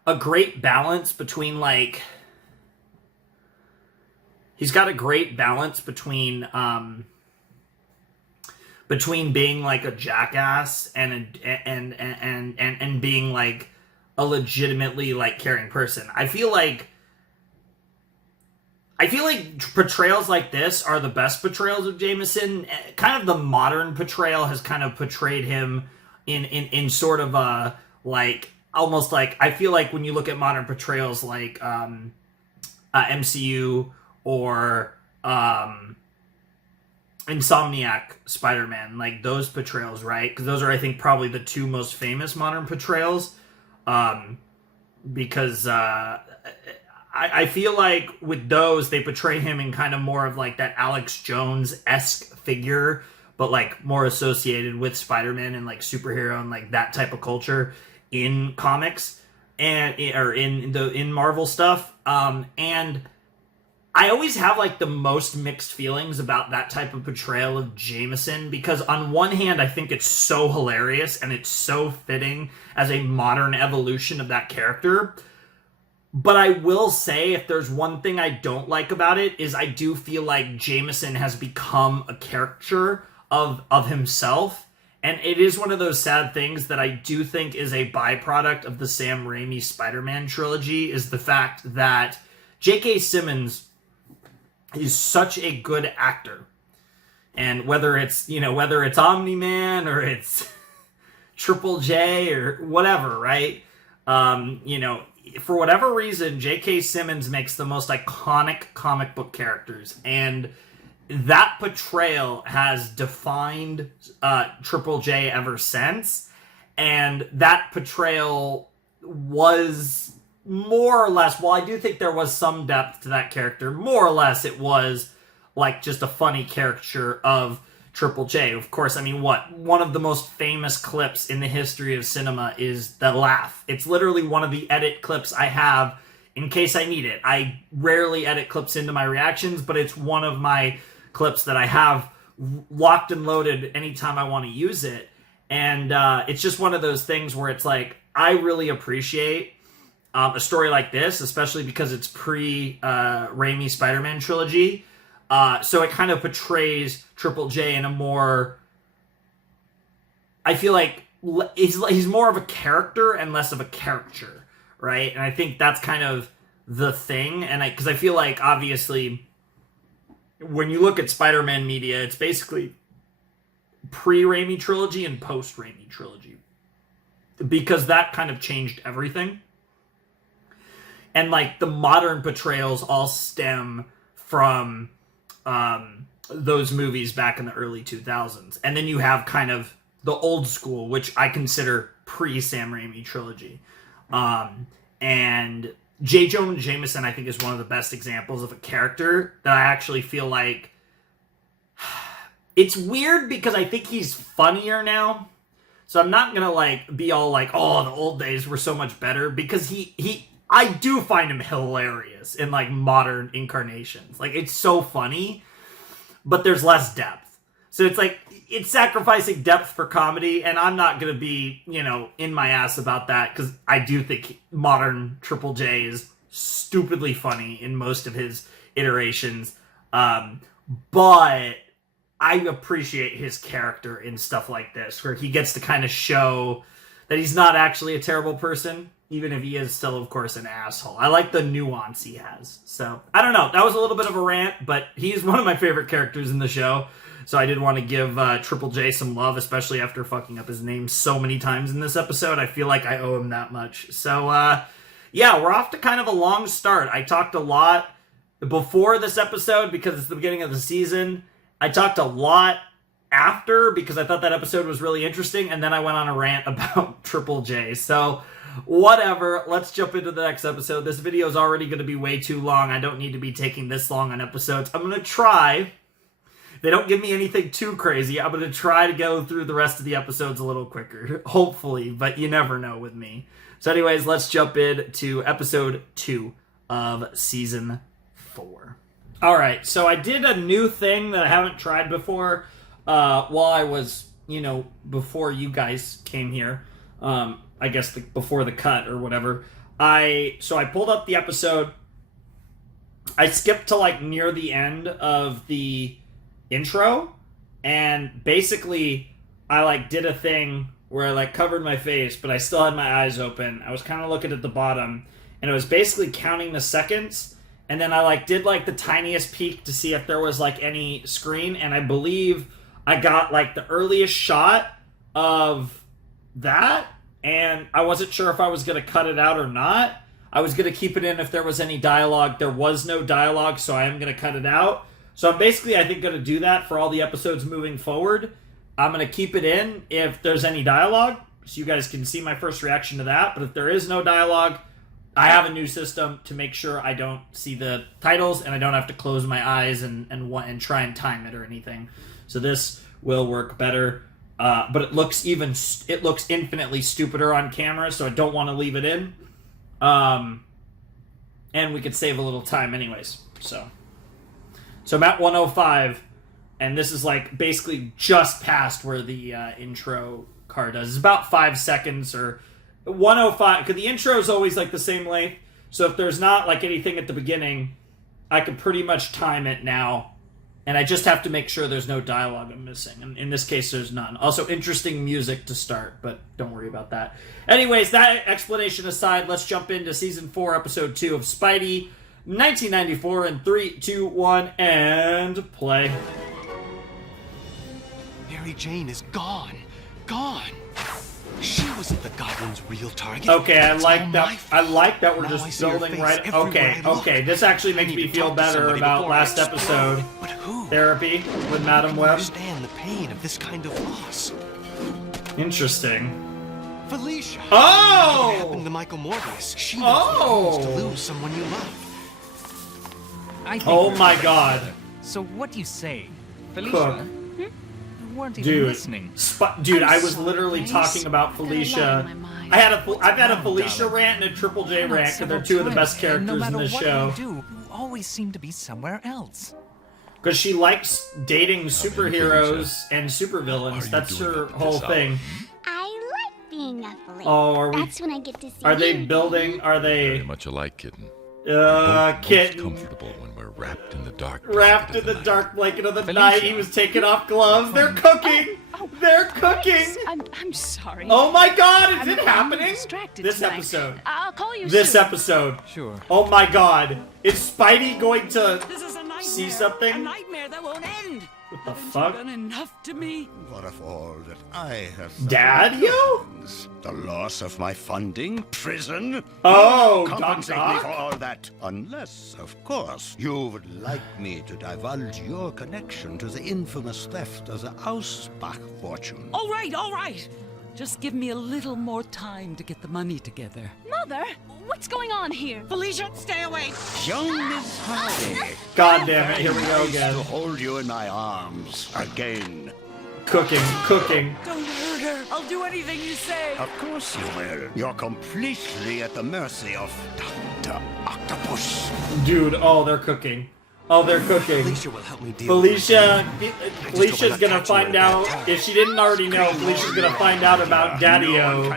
a great balance between, like... He's got a great balance between being like a jackass and being like a legitimately like caring person. I feel like portrayals like this are the best portrayals of Jameson. Kind of the modern portrayal has kind of portrayed him in sort of a like almost like, I feel like when you look at modern portrayals like MCU or Insomniac Spider-Man, like those portrayals, right? Because those are, I think, probably the 2 most famous modern portrayals. Because I feel like with those, they portray him in kind of more of like that Alex Jones-esque figure, but like more associated with Spider-Man and like superhero and like that type of culture in comics and or in Marvel stuff. And I always have like the most mixed feelings about that type of portrayal of Jameson, because on one hand, I think it's so hilarious and it's so fitting as a modern evolution of that character. But I will say, if there's one thing I don't like about it, is I do feel like Jameson has become a caricature of himself. And it is one of those sad things that I do think is a byproduct of the Sam Raimi Spider-Man trilogy, is the fact that J.K. Simmons is such a good actor. And whether it's Omni-Man or it's Triple J or whatever, right? For whatever reason, J.K. Simmons makes the most iconic comic book characters. And that portrayal has defined Triple J ever since. And that portrayal was more or less, while I do think there was some depth to that character, more or less it was like just a funny caricature of Triple J. Of course, I mean, one of the most famous clips in the history of cinema is the laugh. It's literally one of the edit clips I have in case I need it. I rarely edit clips into my reactions, but it's one of my clips that I have locked and loaded anytime I want to use it. And it's just one of those things where it's like, I really appreciate a story like this, especially because it's pre-Raimi Spider-Man trilogy. So it kind of portrays Triple J in a more... I feel like he's more of a character and less of a caricature, right? And I think that's kind of the thing. And because I feel like, obviously, when you look at Spider-Man media, it's basically pre-Raimi trilogy and post-Raimi trilogy. Because that kind of changed everything. And, like, the modern portrayals all stem from those movies back in the early 2000s. And then you have kind of the old school, which I consider pre-Sam Raimi trilogy. And J. Jonah Jameson, I think, is one of the best examples of a character that I actually feel like... It's weird because I think he's funnier now. So I'm not going to, like, be all like, oh, the old days were so much better. Because I do find him hilarious in, like, modern incarnations. Like, it's so funny, but there's less depth. So it's like, it's sacrificing depth for comedy, and I'm not going to be, you know, in my ass about that, because I do think modern Triple J is stupidly funny in most of his iterations. But I appreciate his character in stuff like this, where he gets to kind of show that he's not actually a terrible person, even if he is still, of course, an asshole. I like the nuance he has. So, I don't know. That was a little bit of a rant, but he's one of my favorite characters in the show. So I did want to give Triple J some love, especially after fucking up his name so many times in this episode. I feel like I owe him that much. So, yeah, we're off to kind of a long start. I talked a lot before this episode because it's the beginning of the season. I talked a lot after because I thought that episode was really interesting, and then I went on a rant about Triple J. So, whatever. Let's jump into the next episode. This video is already going to be way too long. I don't need to be taking this long on episodes. I'm going to try... They don't give me anything too crazy. I'm going to try to go through the rest of the episodes a little quicker. Hopefully, but you never know with me. So anyways, let's jump into episode 2 of season 4. Alright, so I did a new thing that I haven't tried before while I was, you know, before you guys came here. I guess before the cut or whatever. So I pulled up the episode. I skipped to like near the end of the intro, and basically I like did a thing where I like covered my face, but I still had my eyes open. I was kind of looking at the bottom, and it was basically counting the seconds, and then I like did like the tiniest peek to see if there was like any screen, and I believe I got like the earliest shot of that, and I wasn't sure if I was going to cut it out or not. I was going to keep it in if there was any dialogue. There was no dialogue, so I am going to cut it out. So I'm basically, I think, going to do that for all the episodes moving forward. I'm going to keep it in if there's any dialogue, so you guys can see my first reaction to that. But if there is no dialogue, I have a new system to make sure I don't see the titles and I don't have to close my eyes and try and time it or anything. So this will work better. But it looks infinitely stupider on camera, so I don't want to leave it in. And we could save a little time anyways, so... So I'm at 105, and this is like basically just past where the intro card does. It's about 5 seconds or 105, because the intro is always like the same length. So if there's not like anything at the beginning, I can pretty much time it now. And I just have to make sure there's no dialogue I'm missing. And in this case, there's none. Also, interesting music to start, but don't worry about that. Anyways, that explanation aside, let's jump into Season 4, Episode 2 of Spidey, 1994, in 3, 2, 1, and play. Mary Jane is gone. Gone. She wasn't the Goblin's real target. Okay, I like that. I like that we're just building right. Okay. This actually makes me feel better about last episode. But who? Therapy with Madam Web. Understand the pain of this kind of loss. Interesting. Felicia. Oh! What happened to Michael Morbius? She knows what it means to lose someone you love. Oh my God. So what do you say, Felicia? Cook. You weren't even listening. Dude, I was literally talking about Felicia. I've had a Felicia rant and a Triple J rant because they're two of the best characters in this show. You always seem to be somewhere else. Because she likes dating superheroes and supervillains. That's her whole thing. I like being a Felicia. Oh, That's when I get to see Are they you. building? Are they? Very much alike, kitten. Kitten. Comfortable when we're wrapped in the dark. Wrapped in the dark blanket of the night. He was taking off gloves. They're cooking. They're cooking. I'm sorry. Oh my God! Is it happening? This tonight. episode. I'll call you This soon. episode. Sure. Oh my God! Is Spidey going to see something? A nightmare that won't end. What the Haven't fuck? you done enough to me? What of all that I have Dad-yo? The loss of my funding, prison. Oh, compensate Doc me Ock? for all that. Unless, of course, you would like me to divulge your connection to the infamous theft of the Ausbach fortune. All right. Just give me a little more time to get the money together. Mother, what's going on here? Felicia, stay away. Young Miss Hardy. God damn it, here we go again. To hold you in my arms again. Cooking. Don't hurt her. I'll do anything you say. Of course you will. You're completely at the mercy of Dr. Octopus. Dude, oh, they're cooking. Felicia will help me deal Felicia's gonna find out, if she didn't already know, Felicia's gonna find out about Daddy-O.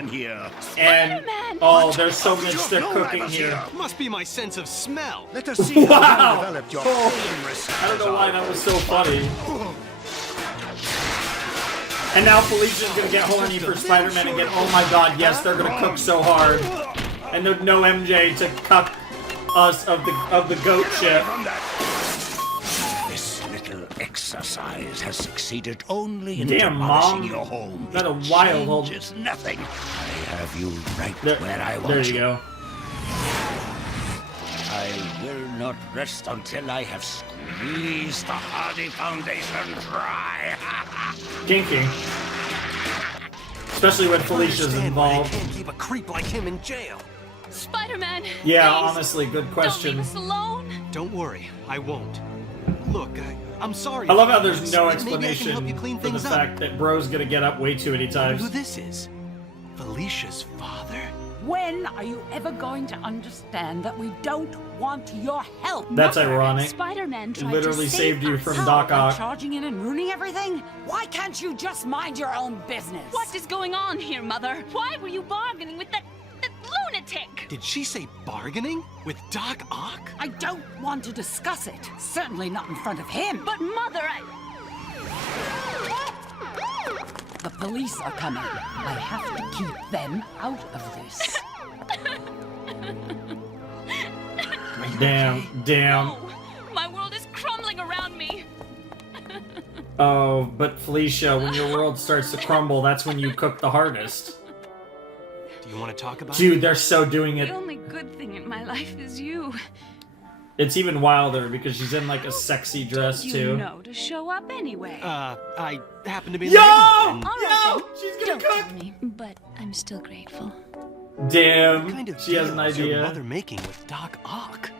And, oh, there's so much they're cooking here. Must be my sense of smell. Let us see Wow. how well developed your I don't know why that was so funny. And now Felicia's gonna get horny for Spider-Man again. Oh my god, yes, they're gonna cook so hard. And there's no MJ to cuck us of the goat ship. This little exercise has succeeded only in Damn, demolishing Mom. your home. Not a It wild old- changes nothing. I have you right where I want There you go. I will not rest until I have squeezed the Hardy Foundation dry. Kinky. Especially when Felicia's involved. I can't keep a creep like him in jail. Spider-Man. Yeah, please, honestly, good Don't question. leave us alone. Don't worry, I won't. Look, I'm sorry. I love how about there's this. no Maybe I can help you explanation clean for the things up. fact that bro's gonna get up way too many Who times. this is? Felicia's father? When are you ever going to understand that we don't want your help? That's Mother? ironic. Spider-Man tried Literally to saved save you us. from How, Doc by Ock. charging in and ruining everything? Why can't you just mind your own business? What is going on here, Mother? Why were you bargaining with that lunatic? Did she say bargaining? With Doc Ock? I don't want to discuss it. Certainly not in front of him. But Mother, The police are coming. I have to keep them out of this. Damn. No, my world is crumbling around me. Oh, but Felicia, when your world starts to crumble, that's when you cook the hardest. Do you want to talk about Dude, they're so doing it. The only good thing in my life is you. It's even wilder because she's in like a sexy dress You too. know to show up anyway. I happen to be in Yo! the neighborhood and- All right, Yo! then. She's gonna Don't cook! tell me, but I'm still grateful. Damn, What kind of she has an deal is your idea. mother making with Doc Ock?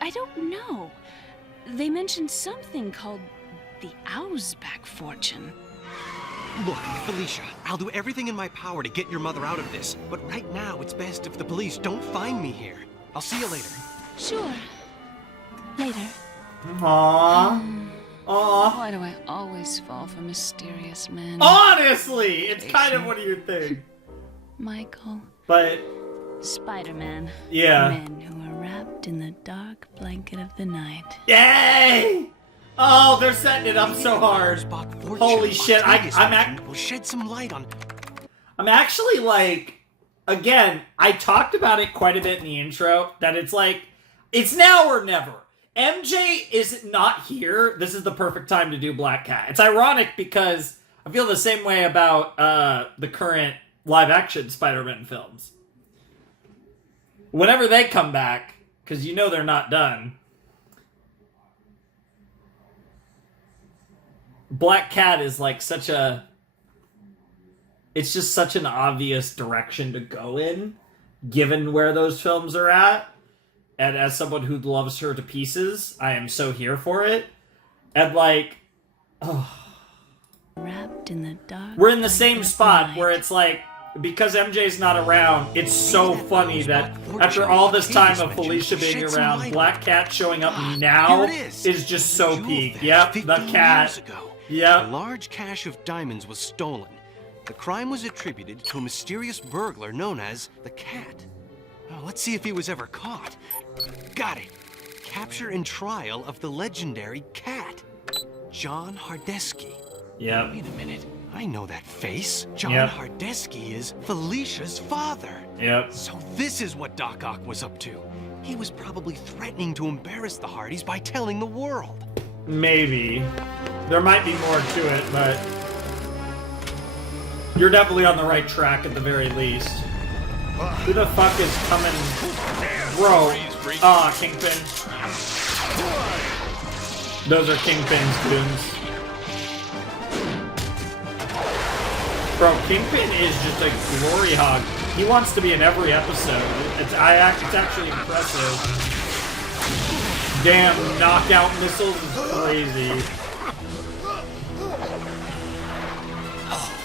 I don't know. They mentioned something called the Ausbach fortune. Look, Felicia, I'll do everything in my power to get your mother out of this, but right now it's best if the police don't find me here. I'll see you later. Sure. Later. Aww. Aww. Why do I always fall for mysterious men? Honestly, it's kind of one of your thing. Michael. But Spider-Man. Yeah. Men who are wrapped in the dark blanket of the night. yay! Oh, they're setting it up so hard. Holy shit! Will shed some light on. I'm actually like, again, I talked about it quite a bit in the intro. That it's like, it's now or never. MJ is not here. This is the perfect time to do Black Cat. It's ironic because I feel the same way about the current live-action Spider-Man films. Whenever they come back, because you know they're not done, Black Cat is like such a... It's just such an obvious direction to go in, given where those films are at. And as someone who loves her to pieces, I am so here for it. And like, oh, Wrapped in the dark. we're in the same spot where it's like, because MJ's not around, it's so funny that after all this time of Felicia being around, Black Cat showing up now is just so peak. Yep, the cat. Yep. A large cache of diamonds was stolen. The crime was attributed to a mysterious burglar known as the Cat. Oh, let's see if he was ever caught. Got it. Capture and trial of the legendary Cat, John Hardesky. Yep. Wait a minute. I know that face. John Yep. Hardesky is Felicia's father. Yep. So this is what Doc Ock was up to. He was probably threatening to embarrass the Hardys by telling the world. Maybe. There might be more to it, but you're definitely on the right track at the very least. Who the fuck is coming? Bro. Ah, Kingpin. Those are Kingpin's goons. Bro, Kingpin is just a glory hog. He wants to be in every episode. It's actually impressive. Damn, knockout missiles is crazy.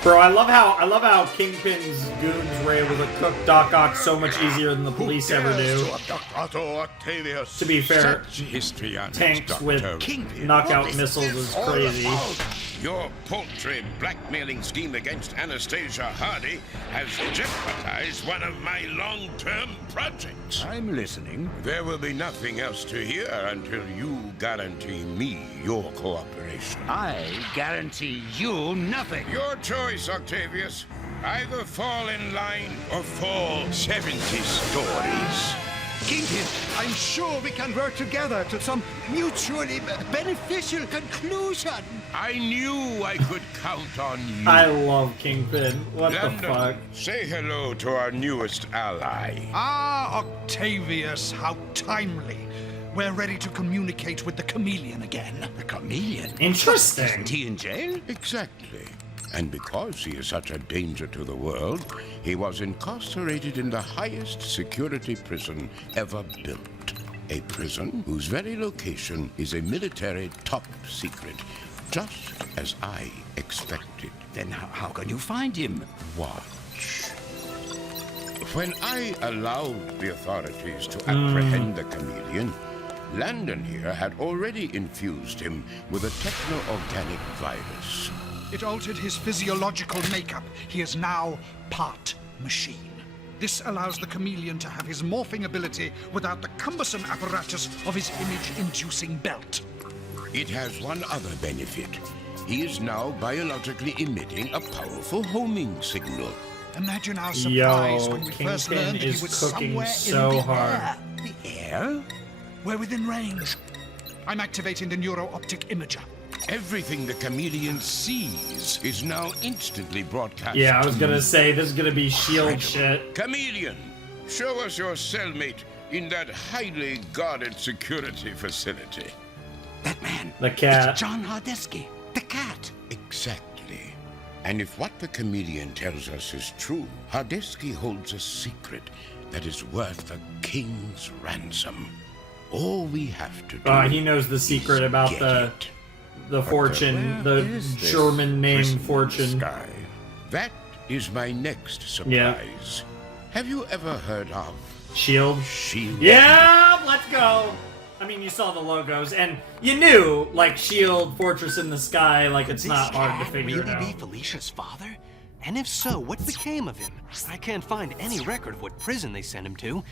Bro, I love how Kingpin's goons were able to cook Doc Ock so much easier than the police ever do. To be fair, tanks with knockout missiles is crazy. Your paltry blackmailing scheme against Anastasia Hardy has jeopardized one of my long-term projects. I'm listening. There will be nothing else to hear until you guarantee me your cooperation. I guarantee you nothing. Your choice, Octavius. Either fall in line or fall 70 stories. Kingpin, I'm sure we can work together to some mutually beneficial conclusion. I knew I could count on you. I love Kingpin. What London, the fuck? Say hello to our newest ally. Ah, Octavius, how timely. We're ready to communicate with the chameleon again. The chameleon? Interesting. Isn't he in jail? Exactly. And because he is such a danger to the world, he was incarcerated in the highest security prison ever built. A prison whose very location is a military top secret, just as I expected. Then how can you find him? Watch. When I allowed the authorities to apprehend the chameleon, Landon here had already infused him with a techno-organic virus. It altered his physiological makeup. He is now part machine. This allows the chameleon to have his morphing ability without the cumbersome apparatus of his image-inducing belt. It has one other benefit. He is now biologically emitting a powerful homing signal. Imagine our surprise Yo, when we first learned Kingpin he was is cooking somewhere so in the hard. air. The air? We're within range. I'm activating the neuro-optic imager. Everything the chameleon sees is now instantly broadcast. Yeah, I was gonna say, this is gonna be S.H.I.E.L.D. shit. Chameleon, show us your cellmate in that highly guarded security facility. That man. The cat. It's John Hardesky, the cat. Exactly. And if what the chameleon tells us is true, Hardesky holds a secret that is worth a king's ransom. All we have to do He knows the secret about the fortune, the German name fortune. That is my next surprise. Yeah. Have you ever heard of S.H.I.E.L.D.? S.H.I.E.L.D. Yeah, let's go. I mean, you saw the logos, and you knew, like, S.H.I.E.L.D., Fortress in the Sky, like, it's not hard to figure it out. Really be Felicia's father? And if so, what became of him? I can't find any record of what prison they sent him to.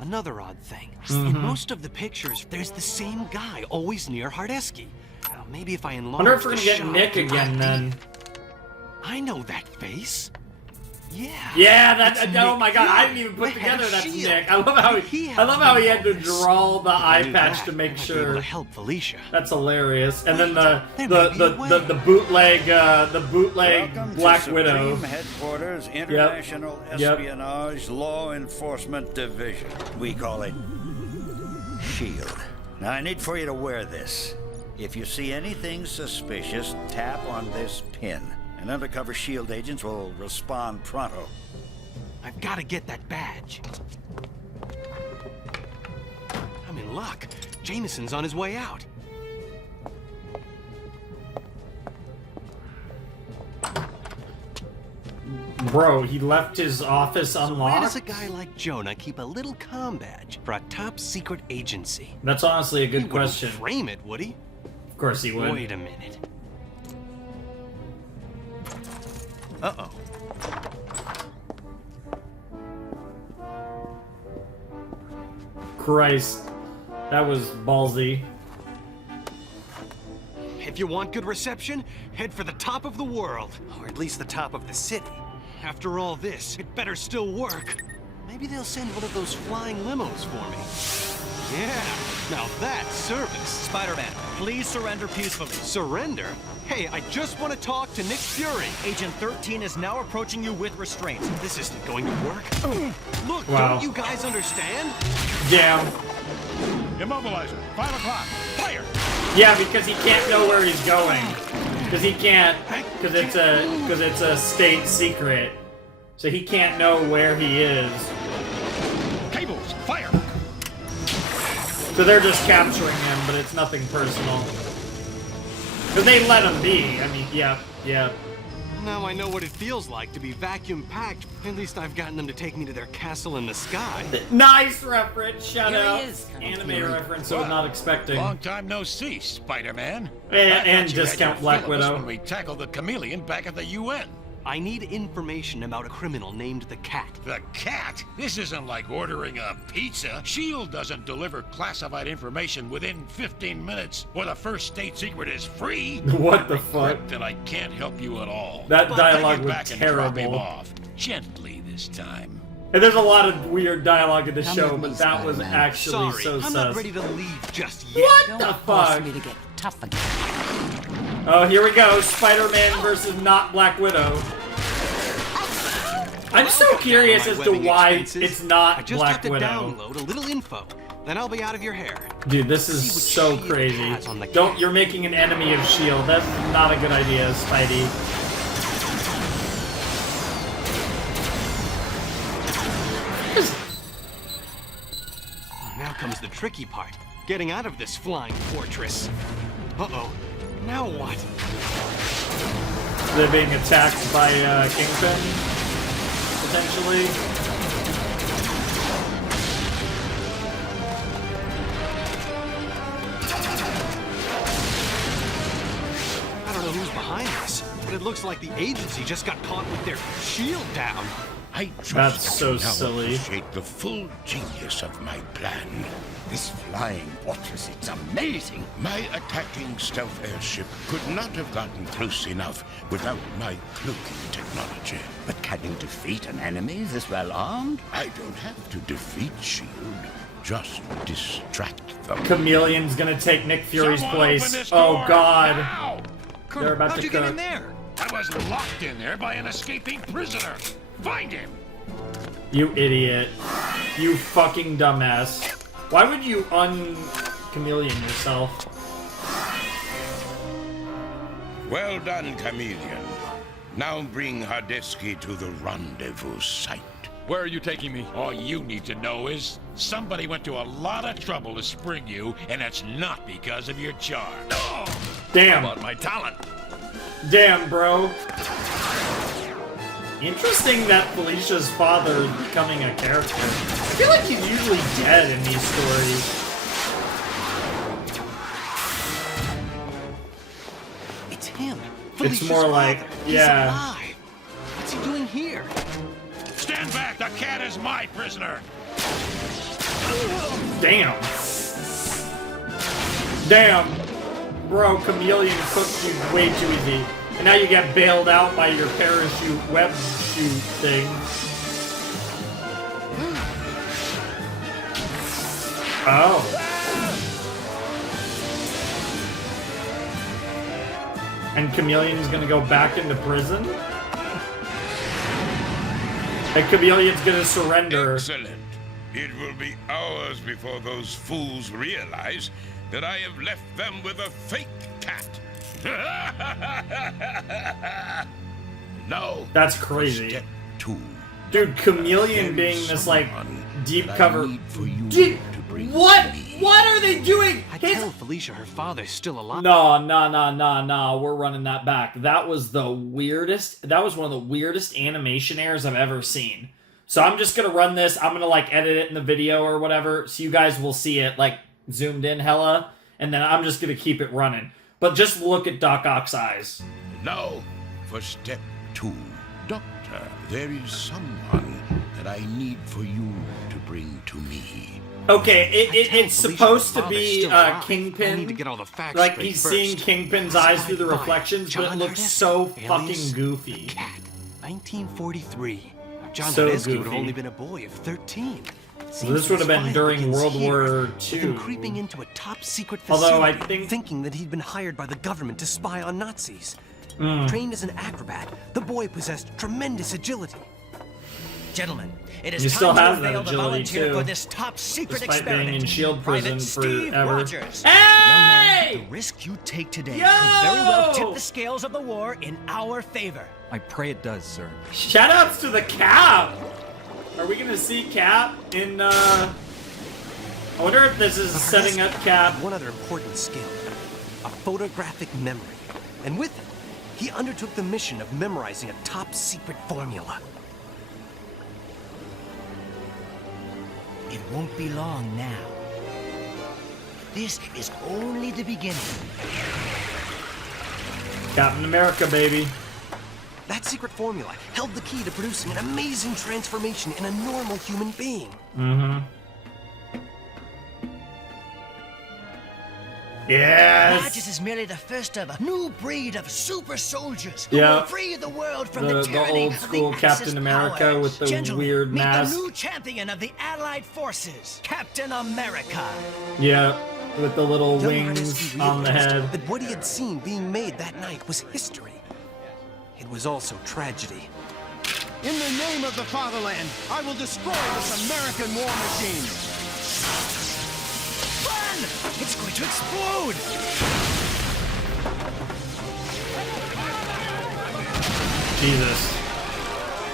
Another odd thing. In most of the pictures, there's the same guy, always near Hardesky. Maybe if I enlarge I wonder if we're the gonna get shot, Nick again, then. I know that face. Yeah. Yeah, that's it's oh Nick my god, I Fury, didn't even put the head together of that's S.H.I.E.L.D. Nick. I love how he had to draw the eye patch to make sure. Help Felicia. That's hilarious. And then the bootleg Welcome Black to Widow. Supreme Headquarters, International Espionage Law Enforcement Division. We call it S.H.I.E.L.D. Now I need for you to wear this. If you see anything suspicious, tap on this pin. And undercover S.H.I.E.L.D. agents will respond pronto. I've got to get that badge. I'm in luck. Jameson's on his way out. Bro, he left his office Why unlocked? does a guy like Jonah keep a little comm badge for a top secret agency? That's honestly a good He wouldn't question. frame it, would he? Of course he would. Wait a minute. Uh-oh. Christ. That was ballsy. If you want good reception, head for the top of the world. Or at least the top of the city. After all this, it better still work. Maybe they'll send one of those flying limos for me. Yeah, Now that's service. Spider-Man, please surrender peacefully. Surrender? Hey, I just want to talk to Nick Fury. Agent 13 is now approaching you with restraints. This isn't going to work. Look, Wow. don't you guys understand? Damn. Immobilizer, 5 o'clock. Fire! Yeah, because he can't know where he's going. Because he can't, because it's a state secret. So he can't know where he is. Cables, fire! So they're just capturing him, but it's nothing personal. Because they let him be. I mean, yeah. Now I know what it feels like to be vacuum-packed. At least I've gotten them to take me to their castle in the sky. Nice reference, shout Here he out. is, Anime reference I was not expecting. Long time no see, Spider-Man. And discount Black Widow. When we tackled the chameleon back at the UN. I need information about a criminal named the Cat. The Cat? This isn't like ordering a pizza. S.H.I.E.L.D. doesn't deliver classified information within 15 minutes, or the first state secret is free. What the fuck? That I can't help you at all. That But dialogue take it was back and drop him terrible. off. Gently this time. And there's a lot of weird dialogue in the Come show, with me, but that was Spider-Man. actually Sorry, so I'm sus. not ready to leave just yet. What Don't the force fuck? me to get tough again. Oh, here we go. Spider-Man versus not Black Widow. I'm so curious as to why it's I not just Black have to Widow. download a little info. Then I'll be out of your hair. Dude, this is See what so S.H.I.E.L.D. crazy. has on the Don't, you're making an enemy of S.H.I.E.L.D. That's not a good idea, Spidey. Now comes the tricky part. Getting out of this flying fortress. Uh-oh. Now what? They're being attacked by Kingpin, potentially. I don't know who's behind this, but it looks like the agency just got caught with their shield down. I just That's so now silly. appreciate the full genius of my plan. This flying fortress, it's amazing. My attacking stealth airship could not have gotten close enough without my cloaking technology. But can you defeat an enemy this well armed? I don't have to defeat S.H.I.E.L.D., just distract them. Chameleon's gonna take Nick Fury's Someone place. open this Oh door god. now! They're about How'd to you get in cook. there? I was locked in there by an escaping prisoner. Find him! You idiot. You fucking dumbass. Why would you un-chameleon yourself? Well done, Chameleon. Now bring Hardesky to the rendezvous site. Where are you taking me? All you need to know is somebody went to a lot of trouble to spring you, and it's not because of your charm. Damn. How about my talent? Damn, bro. Interesting that Felicia's father is becoming a character. I feel like he's usually dead in these stories. It's him. It's Felicia's more like, father. He's yeah. alive. What's he doing here? Stand back! The cat is my prisoner! Damn. Damn. Bro, Chameleon cooked you way too easy. And now you get bailed out by your parachute web shoot thing. Oh. And Chameleon's gonna go back into prison? And Chameleon's gonna surrender. Excellent. It will be hours before those fools realize that I have left them with a fake cat. No. That's crazy. Step 2. Dude, Chameleon being this, like, deep cover... Dude, what? What are they doing? I tell Felicia her father's still alive. No. We're running that back. That was the weirdest... That was one of the weirdest animation errors I've ever seen. So I'm just gonna run this. I'm gonna, like, edit it in the video or whatever, so you guys will see it, like, zoomed in hella, and then I'm just gonna keep it running. But just look at Doc Ock's eyes. Now, for step 2. Doctor, there is someone that I need for you to bring to me. Okay, it's supposed to be Kingpin. Like, he's seeing Kingpin's eyes through the reflections, but it looks so fucking goofy. 1943. John So Hardesky would have goofy. only been a boy of 13. So this would have been during World War II. Him creeping into a top-secret Although facility, I think... thinking that he'd been hired by the government to spy on Nazis. Mm. Trained as an acrobat, the boy possessed tremendous agility. Gentlemen, it He is still time has to that avail the agility volunteer too. for this top-secret Despite experiment. being in shield prison Private Steve forever. Rogers. Hey! Young man, the risk you take today could very well tip the scales of the war in our favor. I pray it does, sir. Shoutouts to the Cap! Are we gonna see Cap in, I wonder if this is setting up Cap. One other important skill, a photographic memory. And with it, he undertook the mission of memorizing a top-secret formula. It won't be long now. This is only the beginning. Captain America, baby. That secret formula held the key to producing an amazing transformation in a normal human being. Mm-hmm. Yes! Rogers is merely the first of a new breed of super soldiers who Yeah. will free the world from The tyranny old of school the Captain Axis America power. with the Gentlemen, weird meet mask. the new champion of the Allied forces, Captain America. Yeah, with the little Young wings Hardesty on the realized head. that what he had seen being made that night was history. It was also tragedy. In the name of the fatherland, I will destroy this American war machine. Run! It's going to explode! Jesus.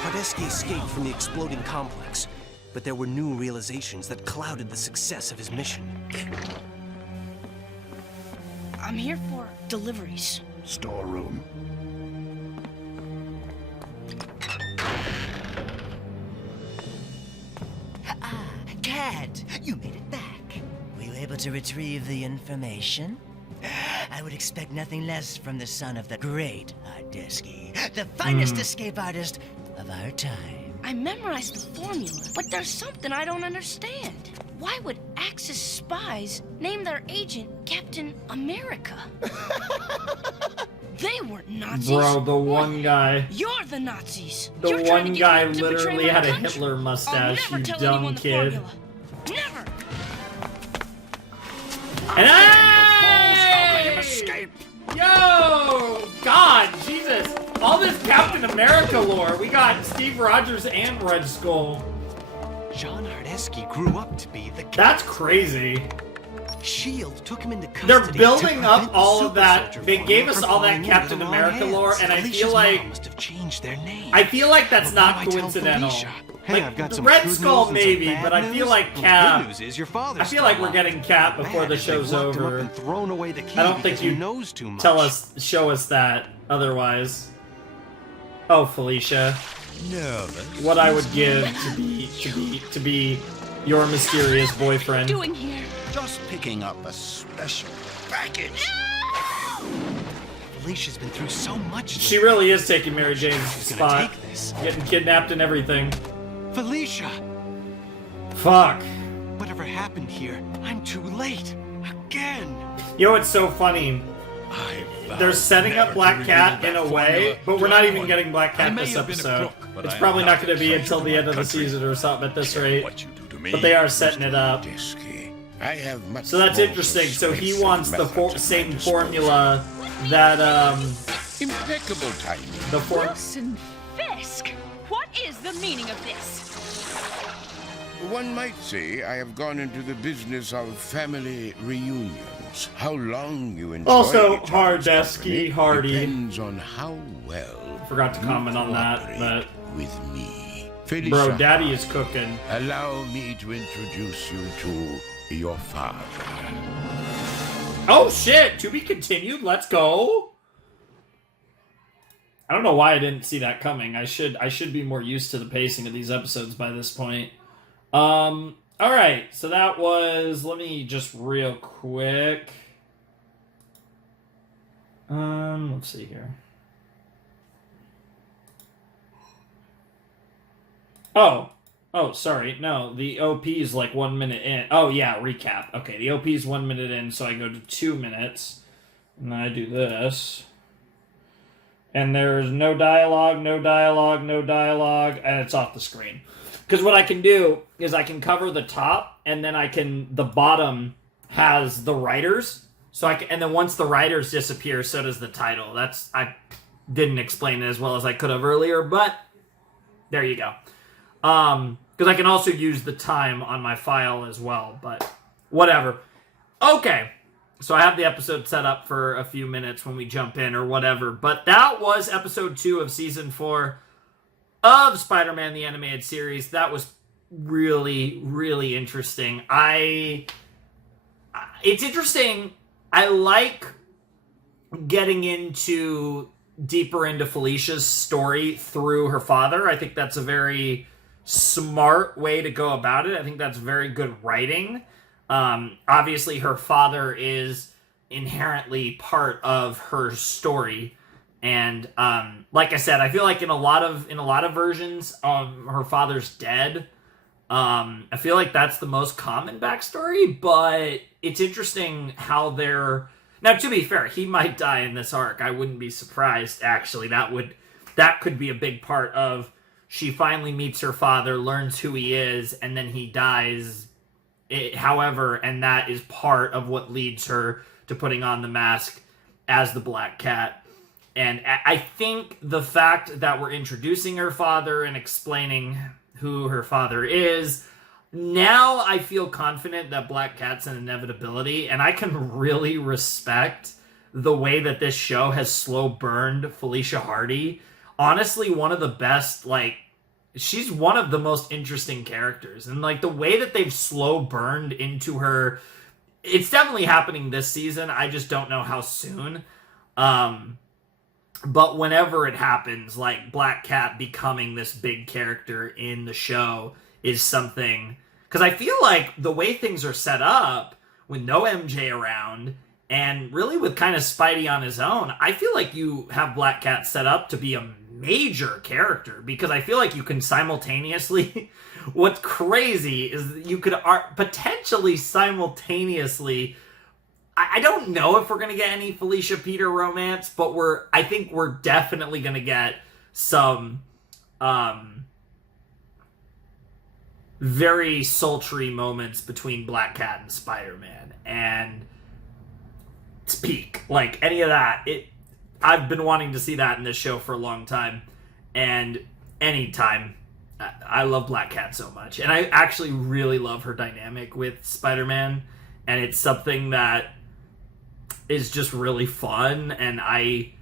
Hardesty escaped from the exploding complex, but there were new realizations that clouded the success of his mission. I'm here for deliveries. Storeroom. Cad, you made it back. Were you able to retrieve the information? I would expect nothing less from the son of the great Hardesty, the finest escape artist of our time. I memorized the formula, but there's something I don't understand. Why would Axis spies name their agent Captain America? They weren't Nazis. Bro, the one guy. You're the Nazis. The You're trying to one get guy me to betray literally my had a country. Hitler I'll mustache, never you tell dumb anyone the kid. formula. Never. And hey! Yo! God, Jesus! All this Captain America lore. We got Steve Rogers and Red Skull. John Hardesty grew up to be the... That's crazy. S.H.I.E.L.D. took him into They're custody building to up prevent all the of that. super They soldier gave us from all falling that into Captain the wrong America lore, hands. and I Alicia's feel like mom must have changed their name. I feel like that's But not what do I tell coincidental. Felicia? Hey, Like, I've got some Red good Skull news and maybe, some bad but I feel news. like Well, the Cap. good news is your father's I feel like still we're getting Cap before Bad the is they show's locked him up over. and thrown away the key I don't think because he you knows too much. show us that otherwise. Oh, Felicia. Nervous. What I would give to be your mysterious boyfriend. Doing here? Just picking up a special package. Felicia's been through so much. She really is taking Mary Jane's She's gonna spot. take this. Getting kidnapped and everything. Felicia! Fuck. Whatever happened here, I'm too late. Again. You know what's so funny? They're setting up Black Cat in a way, but we're not even getting Black Cat this episode. It's probably not going to be until the end of the season or something at this rate. But they are setting it up. I have much So that's more interesting. So he persuasive wants the method at same my disposal. formula that Impeccable timing. the form. Wilson Fisk. What is the meaning of this? One might say I have gone into the business of family reunions. How long you enjoy Also, each other's Hardesty, company Hardy. depends on how well Forgot to you comment on that, but cooperate with me. Felicia, bro, Daddy is cooking. allow me to introduce you to your father. Oh shit! To be continued. Let's go. I don't know why I didn't see that coming. I should be more used to the pacing of these episodes by this point. All right. So that was. Let me just real quick. Let's see here. Oh, sorry. No, the OP is like 1 minute in. Oh, yeah, recap. Okay, the OP is 1 minute in, so I go to 2 minutes. And then I do this. And there's no dialogue, and it's off the screen. Because what I can do is I can cover the top, and then the bottom has the writers. And then once the writers disappear, so does the title. I didn't explain it as well as I could have earlier, but there you go. Because I can also use the time on my file as well, but whatever. Okay, so I have the episode set up for a few minutes when we jump in or whatever, but that was episode 2 of season 4 of Spider-Man the Animated Series. That was really, really interesting. It's interesting. I like getting deeper into Felicia's story through her father. I think that's a very smart way to go about it. I think that's very good writing. Obviously, her father is inherently part of her story. And like I said, I feel like in a lot of versions, her father's dead. I feel like that's the most common backstory, but it's interesting how they're... Now, to be fair, he might die in this arc. I wouldn't be surprised, actually. That could be a big part of... She finally meets her father, learns who he is, and then he dies. However, and that is part of what leads her to putting on the mask as the Black Cat. And I think the fact that we're introducing her father and explaining who her father is, now I feel confident that Black Cat's an inevitability, and I can really respect the way that this show has slow burned Felicia Hardy. Honestly, one of the best, she's one of the most interesting characters, and the way that they've slow burned into her, it's definitely happening this season. I just don't know how soon. But whenever it happens, Black Cat becoming this big character in the show is something... Because I feel like the way things are set up, with no MJ around, and really with kind of Spidey on his own, I feel like you have Black Cat set up to be a major character. Because I feel like you can simultaneously... What's crazy is you could potentially simultaneously... I don't know if we're going to get any Felicia Peter romance, but I think we're definitely going to get some very sultry moments between Black Cat and Spider-Man. And it's peak. Any of that, I've been wanting to see that in this show for a long time. And anytime, I love Black Cat so much. And I actually really love her dynamic with Spider-Man. And it's something that is just really fun, and I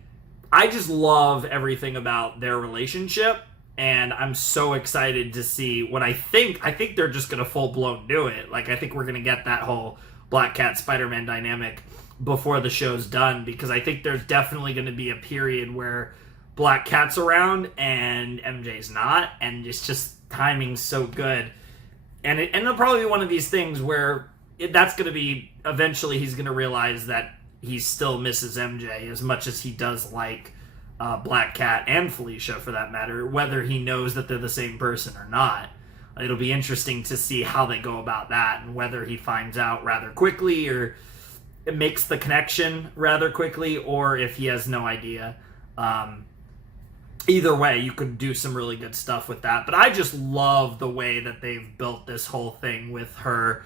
just love everything about their relationship, and I'm so excited to see what I think they're just gonna full-blown do it. I think we're gonna get that whole Black Cat Spider-Man dynamic before the show's done, because I think there's definitely gonna be a period where Black Cat's around and MJ's not, and it's just timing's so good. And it'll probably be one of these things where that's gonna be, eventually he's gonna realize that he still misses MJ as much as he does Black Cat and Felicia, for that matter, whether he knows that they're the same person or not. It'll be interesting to see how they go about that, and whether he finds out rather quickly, or it makes the connection rather quickly, or if he has no idea. Either way, you could do some really good stuff with that. But I just love the way that they've built this whole thing with her.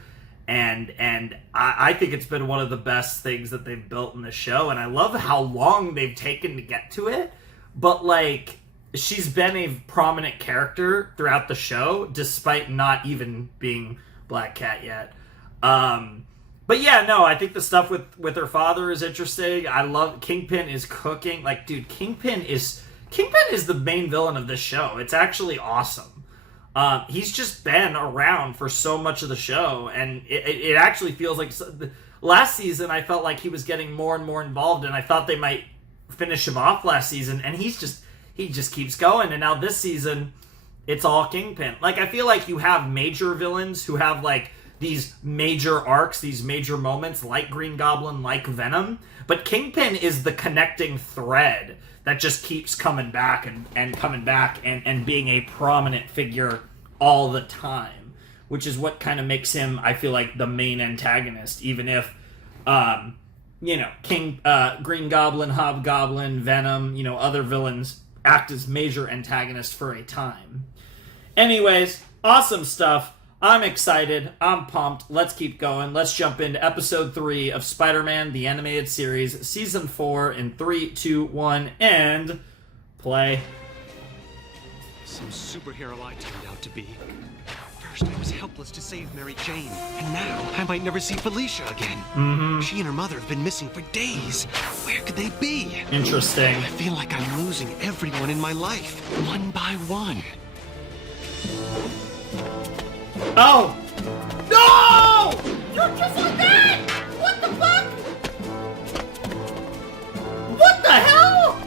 And I think it's been one of the best things that they've built in the show, and I love how long they've taken to get to it. But she's been a prominent character throughout the show, despite not even being Black Cat yet. But yeah, no, I think the stuff with her father is interesting. I love Kingpin is cooking. Dude, Kingpin is the main villain of this show. It's actually awesome. He's just been around for so much of the show, and it actually feels like... Last season, I felt like he was getting more and more involved, and I thought they might finish him off last season, and he just keeps going, and now this season, it's all Kingpin. I feel like you have major villains who have, these major arcs, these major moments, like Green Goblin, like Venom, but Kingpin is the connecting thread that just keeps coming back and coming back and being a prominent figure all the time, which is what kind of makes him, I feel like, the main antagonist, even if, Green Goblin, Hobgoblin, Venom, other villains act as major antagonists for a time. Anyways, Awesome stuff. I'm excited. I'm pumped. Let's keep going. Let's jump into episode 3 of Spider-Man, the Animated Series, Season 4 in 3, 2, 1, and play. Some superhero I turned out to be. First, I was helpless to save Mary Jane, and now I might never see Felicia again. She and her mother have been missing for days. Where could they be? Interesting. I feel like I'm losing everyone in my life, one by one. Oh! No! You're just like that! What the fuck? What the hell?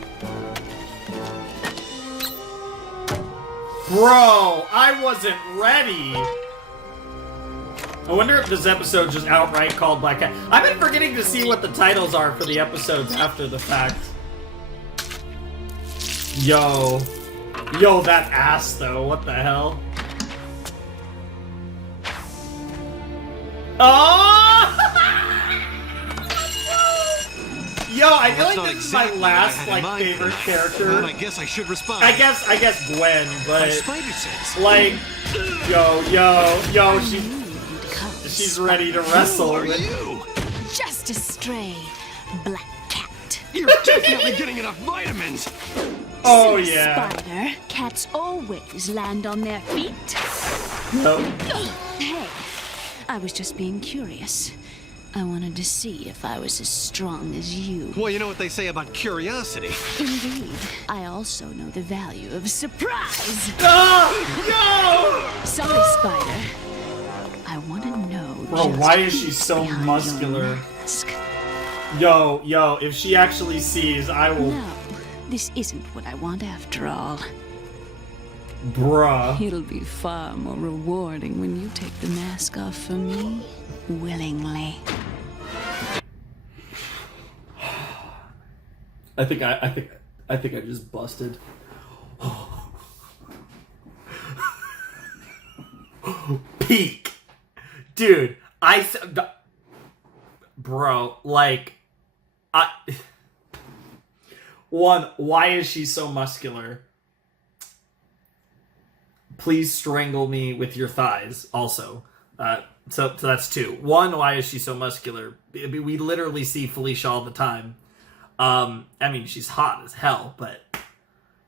Bro, I wasn't ready. I wonder if this episode just outright called Black Cat. I've been forgetting to see what the titles are for the episodes after the fact. Yo. Yo, that ass though, what the hell? Oh! Yo, I feel like this is my last favorite character. Well, I guess I should respond. I guess Gwen, but Spider sense. like, yo, she's ready to wrestle. Who are you? Just a stray black cat. You're definitely getting enough vitamins. Oh yeah. Spider, cats always land on their feet. No. Hey, I was just being curious. I wanted to see if I was as strong as you. Well, you know what they say about curiosity. Indeed. I also know the value of surprise. No! Sorry, Spider. I want to know. Bro, why is she so muscular? Yo, if she actually sees, I will. No, this isn't what I want after all. Bruh. It'll be far more rewarding when you take the mask off for me, willingly. I think I just busted. Peak. Dude, bro, like one, why is she so muscular? Please strangle me with your thighs also. So that's 2. 1, why is she so muscular? We literally see Felicia all the time. I mean, she's hot as hell, but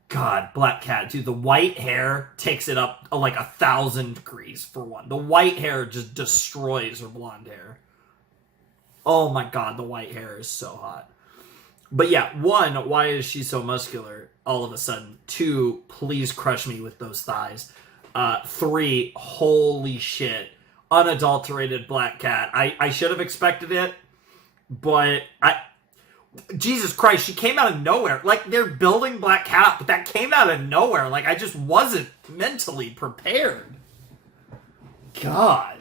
God, Black Cat, dude, the white hair takes it up like 1,000 degrees for one. The white hair just destroys her blonde hair. Oh my God, the white hair is so hot. But yeah, 1, why is she so muscular all of a sudden? 2, please crush me with those thighs. 3, holy shit. Unadulterated Black Cat. I should have expected it, but Jesus Christ, she came out of nowhere. Like, they're building Black Cat, but that came out of nowhere. Like, I just wasn't mentally prepared. God.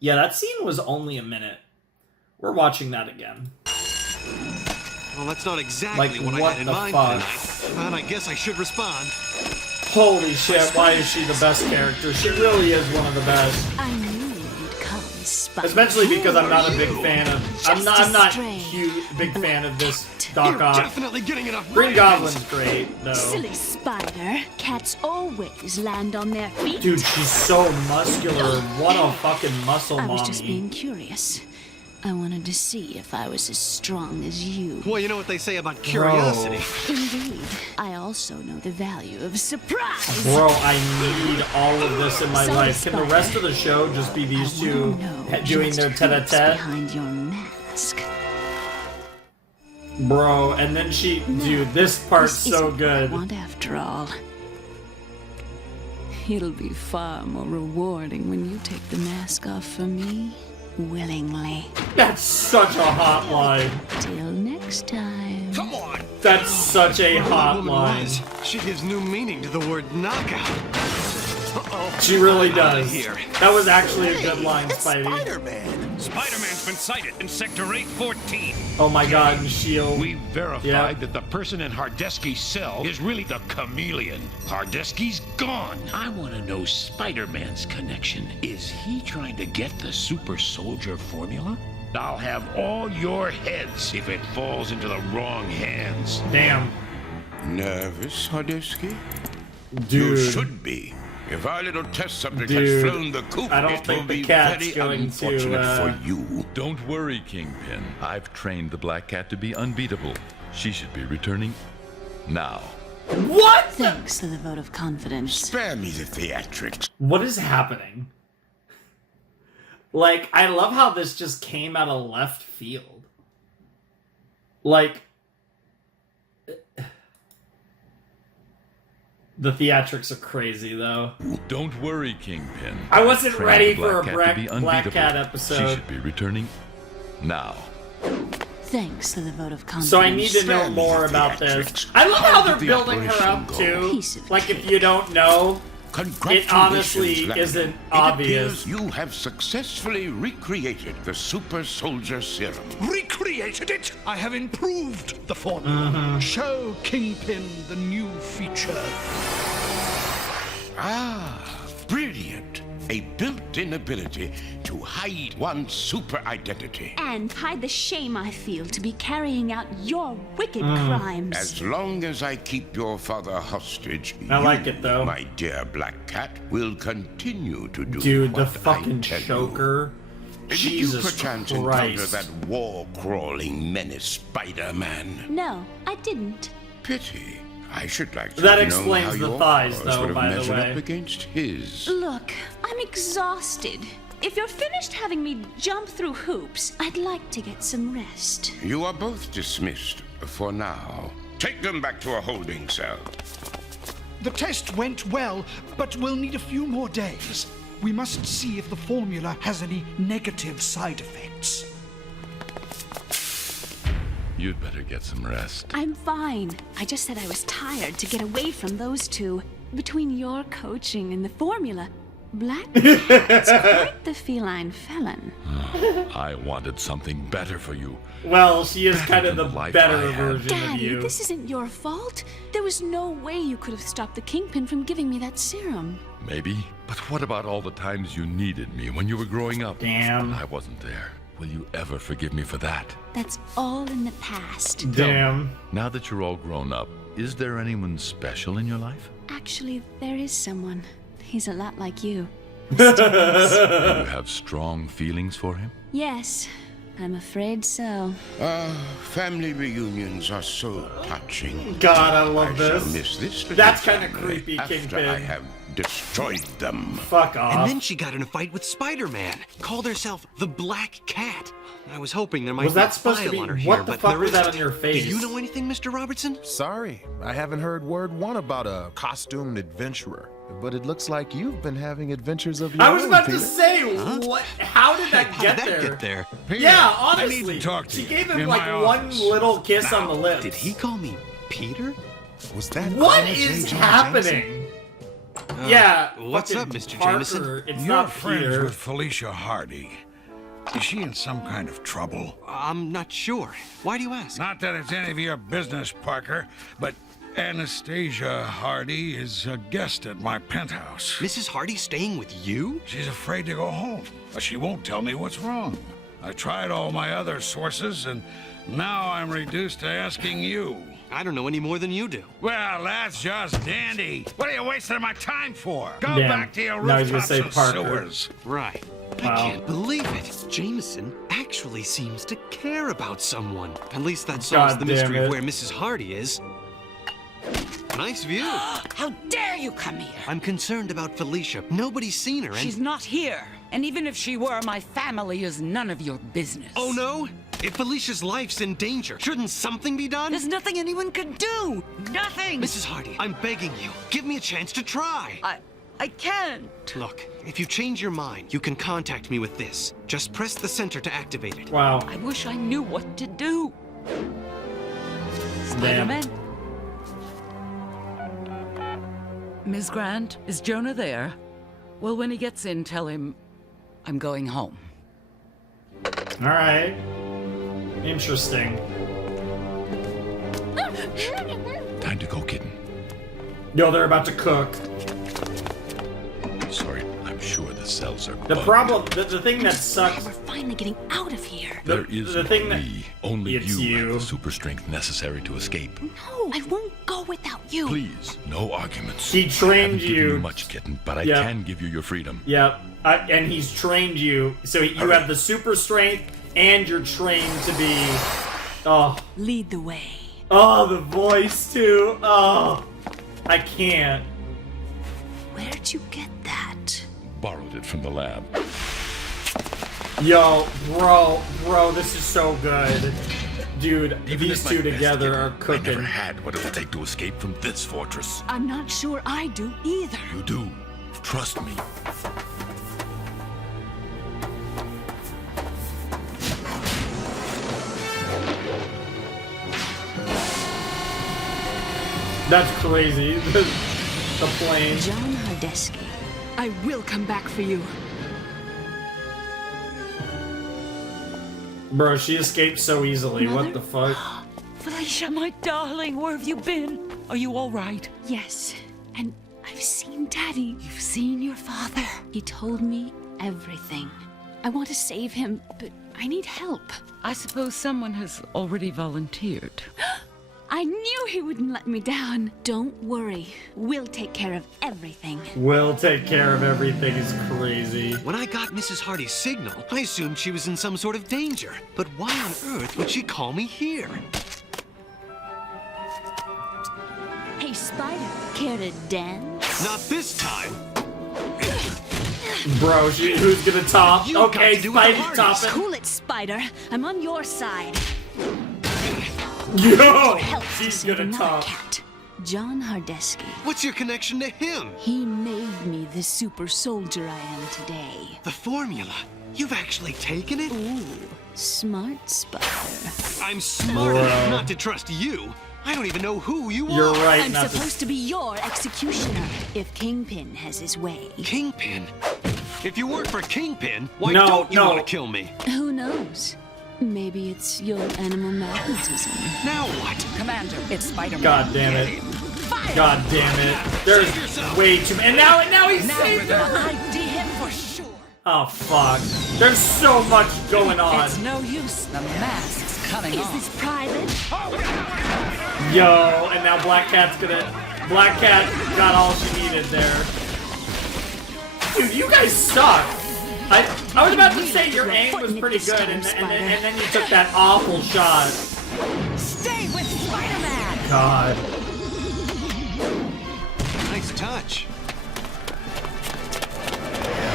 Yeah, that scene was only a minute. We're watching that again. Well, that's not exactly Like, what I what had in the mind fuck? tonight. And I guess I should respond. Holy shit, why is she the best character? She really is one of the best. I knew you'd come, Spider. Especially because I'm not a big fan of... I'm not huge, big fan of this Doc Ock. Definitely getting enough Green Goblin's great, though. Silly Spider. Cats always land on their feet. Dude, she's so muscular. What a fucking muscle I was mommy. just being curious. I wanted to see if I was as strong as you. Well, you know what they say about curiosity. Indeed. I also know the value of surprise. Bro, I need all of this in my Sorry, life. Can the rest of the show just be these two doing their tete-a-tete? Behind your mask. Bro, and then she... Dude, this part's so Isn't good. what I want after all. It'll be far more rewarding when you take the mask off for me, willingly. That's such a hot line. Till next time. Come on! That's such a hot line. She gives new meaning to the word knockout. She really Outta does. here. That was actually a good line, Spidey. Spider-Man's been sighted in Sector 814. Oh my God, and S.H.I.E.L.D. We verified that the person in Hardesky's cell is really the chameleon. Hardesky's gone. I want to know Spider-Man's connection. Is he trying to get the super soldier formula? I'll have all your heads if it falls into the wrong hands. Damn. Nervous, Hardesky? You Dude. should be. If our little test subject Dude, had flown the coop, I don't it think will the be cat's very going unfortunate to, for you. Don't worry, Kingpin. I've trained the Black Cat to be unbeatable. She should be returning now. What? Thanks for the vote of confidence. Spare me the theatrics. What is happening? Like, I love how this just came out of left field. Like, the theatrics are crazy, though. Don't worry, Kingpin. I wasn't I've trained ready the for a Black Cat to be Black unbeatable. Cat episode. She should be returning now. Thanks for the vote of confidence. So I need to know more about this. I love how they're building her up, too. Like, if you don't know, it honestly isn't obvious. You have successfully recreated the super soldier serum. Recreated it! I have improved the formula. Show Kingpin the new feature. Ah, brilliant. A built-in ability to hide one's super identity. And hide the shame I feel to be carrying out your wicked crimes. As long as I keep your father hostage, I like it, though. My dear Black Cat will continue to do Dude, the what fucking I tell choker. You. Jesus Did you perchance Christ. encounter that war-crawling menace, Spider-Man? No, I didn't. Pity. I should like to That know explains how the your thighs, cause though, would have by the measured way. up against his. Look, I'm exhausted. If you're finished having me jump through hoops, I'd like to get some rest. You are both dismissed for now. Take them back to a holding cell. The test went well, but we'll need a few more days. We must see if the formula has any negative side effects. You'd better get some rest. I'm fine. I just said I was tired to get away from those two. Between your coaching and the formula, Black Cat's quite the feline felon. I wanted something better for you. Well, she is kind of the life better I had. version of Daddy, you. this isn't your fault. There was no way you could have stopped the Kingpin from giving me that serum. Maybe. But what about all the times you needed me when you were growing up? Damn. I wasn't there. Will you ever forgive me for that? That's all in the past. Damn. Now that you're all grown up, is there anyone special in your life? Actually, there is someone. He's a lot like you. Do you have strong feelings for him? Yes, I'm afraid so. Family reunions are so touching. God, I love shall this. miss this little That's kind of family creepy, after Kingpin. I have destroyed them. Fuck off. And then she got in a fight with Spider-Man. Called herself the Black Cat. I was hoping there might Was be that a supposed to file be- on her what here, the but fuck there was that isn't. on your face? Do you know anything, Mr. Robertson? Sorry, I haven't heard word one about a costumed adventurer. But it looks like you've been having adventures of your own, I was about to Peter. say, what? How did that How get did that there? get there? Peter, Yeah, I need honestly, to talk to she you gave him in like my one office. little kiss on the lips. Did he call me Peter? Was that What all is J.J. happening? Yeah, what's fucking up, Mr. Parker, Jameson? It's You're not friends Peter. with Felicia Hardy. Is she in some kind of trouble? I'm not sure. Why do you ask? Not that it's any of your business, Parker, but Anastasia Hardy is a guest at my penthouse. Mrs. Hardy staying with you? She's afraid to go home, but she won't tell me what's wrong. I tried all my other sources, and now I'm reduced to asking you. I don't know any more than you do. Well, that's just dandy. What are you wasting my time for? Go Damn. back to your Now he's gonna rooftops say and Parker. sewers. Right. Wow. I can't believe it. Jameson actually seems to care about someone. At least that solves God the damn mystery it. of where Mrs. Hardy is. Nice view. How dare you come here? I'm concerned about Felicia. Nobody's seen her, and... She's not here. And even if she were, my family is none of your business. Oh, no? If Felicia's life's in danger, shouldn't something be done? There's nothing anyone can do. Nothing. Mrs. Hardy, I'm begging you. Give me a chance to try. I can't. Look, if you change your mind, you can contact me with this. Just press the center to activate it. Wow. I wish I knew what to do. Damn. Spider-Man? Ms. Grant, is Jonah there? Well, when he gets in, tell him I'm going home. All right. Interesting. Time to go, kitten. Yo, they're about to cook. Sorry, I'm sure this cells are The bugged. problem, the thing that sucks. We're finally getting out of here. There is the thing that only it's you have the super strength necessary to escape. No, I won't go without you. Please, no arguments. He trained I haven't given you. much, kitten, but I Yep. can give you your freedom. Yep, and he's trained you, so you have the super strength, and you're trained to be. Oh. Lead the way. Oh, the voice too. Oh, I can't. Where'd you get that? Borrowed it from the lab. Yo, bro, this is so good. Dude, Even these at my two best, together kitten, are cooking. I never had what it would take to escape from this fortress. I'm not sure I do either. You do. Trust me. That's crazy. The plane. John Hardesky, I will come back for you. Bro, she escaped so easily. What the fuck? Felicia, my darling, where have you been? Are you all right? Yes, and I've seen Daddy. You've seen your father? He told me everything. I want to save him, but I need help. I suppose someone has already volunteered. I knew he wouldn't let me down. Don't worry. We'll take care of everything. We'll take care of everything is crazy. When I got Mrs. Hardy's signal, I assumed she was in some sort of danger. But why on earth would she call me here? Hey, Spider, care to dance? Not this time. Bro, who's gonna top? You Okay, got to do with the Spidey Hardys. topping. Cool it, Spider. I'm on your side. Yo, Help to she's save gonna another top. cat. John Hardesky. What's your connection to him? He made me the super soldier I am today. The formula. You've actually taken it? Ooh, smart Spider. I'm smart enough not to trust you. I don't even know who you You're are. right, I'm not supposed to be your executioner if Kingpin has his way. Kingpin? If you weren't for Kingpin, why No, don't you no. want to kill me? Who knows? Maybe it's your animal magnetism. Now what? Commander, it's Spider-Man. God damn it. God damn it. There's way too many. And now he's saved her. ID him for sure. Oh, fuck. There's so much going on. It's no use. The mask's coming Is off. this private? Yo, and now Black Cat got all she needed there. Dude, you guys suck. I was about to say your aim was pretty good, and then you took that awful shot. Stay with Spider-Man. God. Nice touch.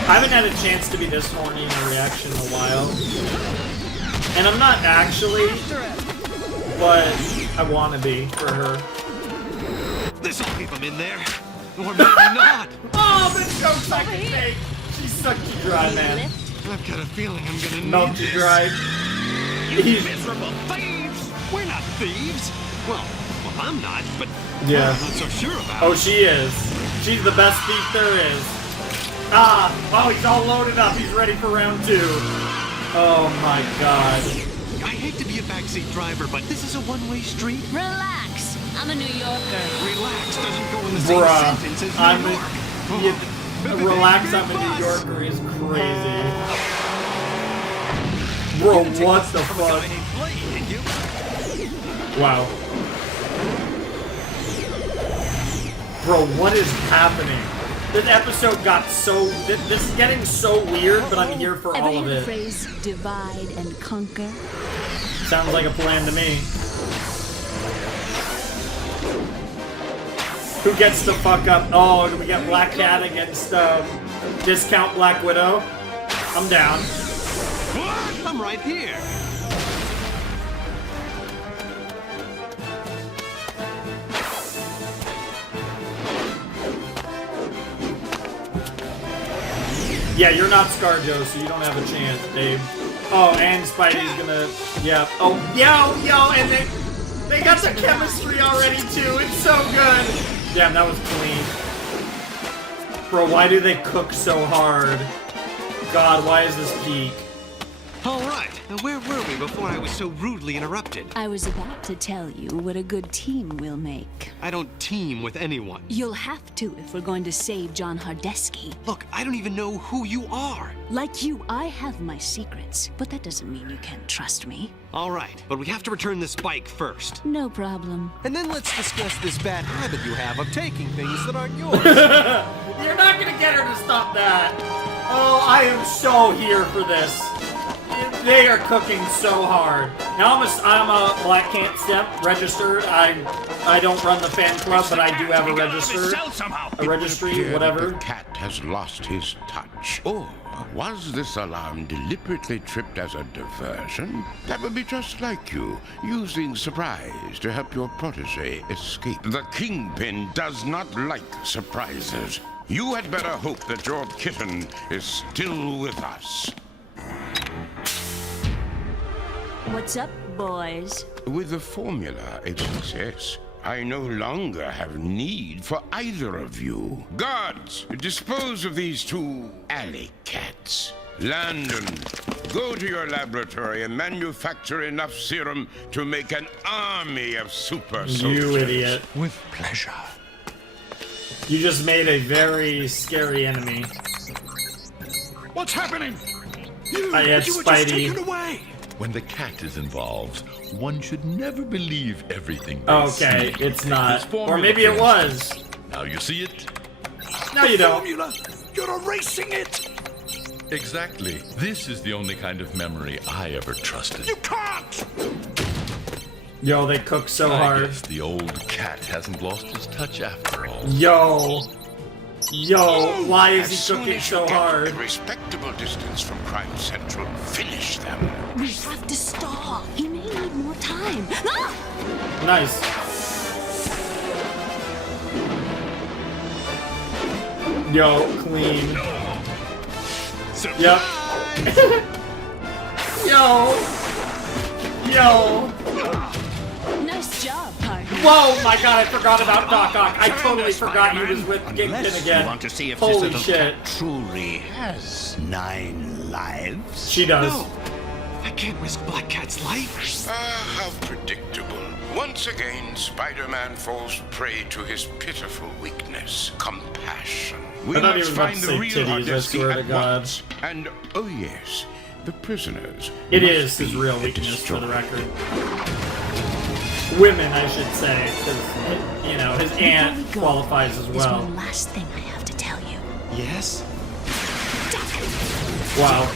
I haven't had a chance to be this horny in a reaction in a while. And I'm not actually, but I want to be for her. This'll keep him in there. Or maybe not. Oh, this joke's like a fake. She sucked you dry, man. I've got a feeling I'm gonna Melt need you this. dry. You miserable thieves! We're not thieves! Well, I'm not, but Yeah. I'm not so sure about Oh, it. she is. She's the best thief there is. Ah! Oh, he's all loaded up. He's ready for round 2. Oh my god. I hate to be a backseat driver, but this is a one-way street. Relax. I'm a New Yorker. Relax doesn't go in the same Bruh. sentence as New I'm York. relax, I'm a New Yorker is crazy. Bro, what the fuck? Wow. Bro, what is happening? This episode got so... This is getting so weird, but I'm here for Ever all of hear the it. phrase divide and conquer? Sounds like a plan to me. Who gets the fuck up? Oh, do we get Black Cat against Discount Black Widow? I'm down. What? I'm right here. Yeah, you're not ScarJo, so you don't have a chance, Dave. Oh, and Spidey's gonna... Yeah. Oh, yo, and they got the chemistry already, too. It's so good. Damn, that was clean. Bro, why do they cook so hard? God, why is this peak? All right. Now, where were we before I was so rudely interrupted? I was about to tell you what a good team we'll make. I don't team with anyone. You'll have to if we're going to save John Hardesky. Look, I don't even know who you are. Like you, I have my secrets, but that doesn't mean you can't trust me. All right, but we have to return this bike first. No problem. And then let's discuss this bad habit you have of taking things that aren't yours. You're not gonna get her to stop that. Oh, I am so here for this. They are cooking so hard. Now I'm a Black Cat Step registered. I don't run the fan club, but I do have a register, a registry, whatever. The cat has lost his touch. Or was this alarm deliberately tripped as a diversion? That would be just like you, using surprise to help your protege escape. The Kingpin does not like surprises. You had better hope that your kitten is still with us. What's up, boys? With the formula a success, I no longer have need for either of you. Guards, dispose of these two alley cats. Landon, go to your laboratory and manufacture enough serum to make an army of super soldiers. You idiot. With pleasure. You just made a very scary enemy. What's happening? I had You were just Spidey. taken away. When the cat is involved, one should never believe everything they Okay, see. it's not. This formula, Or maybe it for was. instance. Now you see it? No, you don't. Formula! You're erasing it! Exactly. This is the only kind of memory I ever trusted. You can't! Yo, they cook so I hard. guess the old cat hasn't lost his touch after all. Yo, why is As he soon cooking as you so get hard? a respectable distance from Crime Central, finish them. We have to stall. He may need more time. Ah! Nice. Yo, clean. Yep. Yo. Nice job, partner. Whoa, my god, I forgot about Doc Ock. I totally forgot he was with Kingpin Unless again. you want to see if Holy this little shit. cat truly has 9 lives. She does. No, I can't risk Black Cat's life. Ah, how predictable. Once again, Spider-Man falls prey to his pitiful weakness, compassion. We I thought he must was about find to the say real titties, I Hardesky swear to at God. once. And, oh yes, the prisoners. It must is his be real weakness, for the destroyed. record. Women, I should say, because, you know, his aunt Before we go, qualifies as There's well. one last thing I have to tell you. Yes? Wow.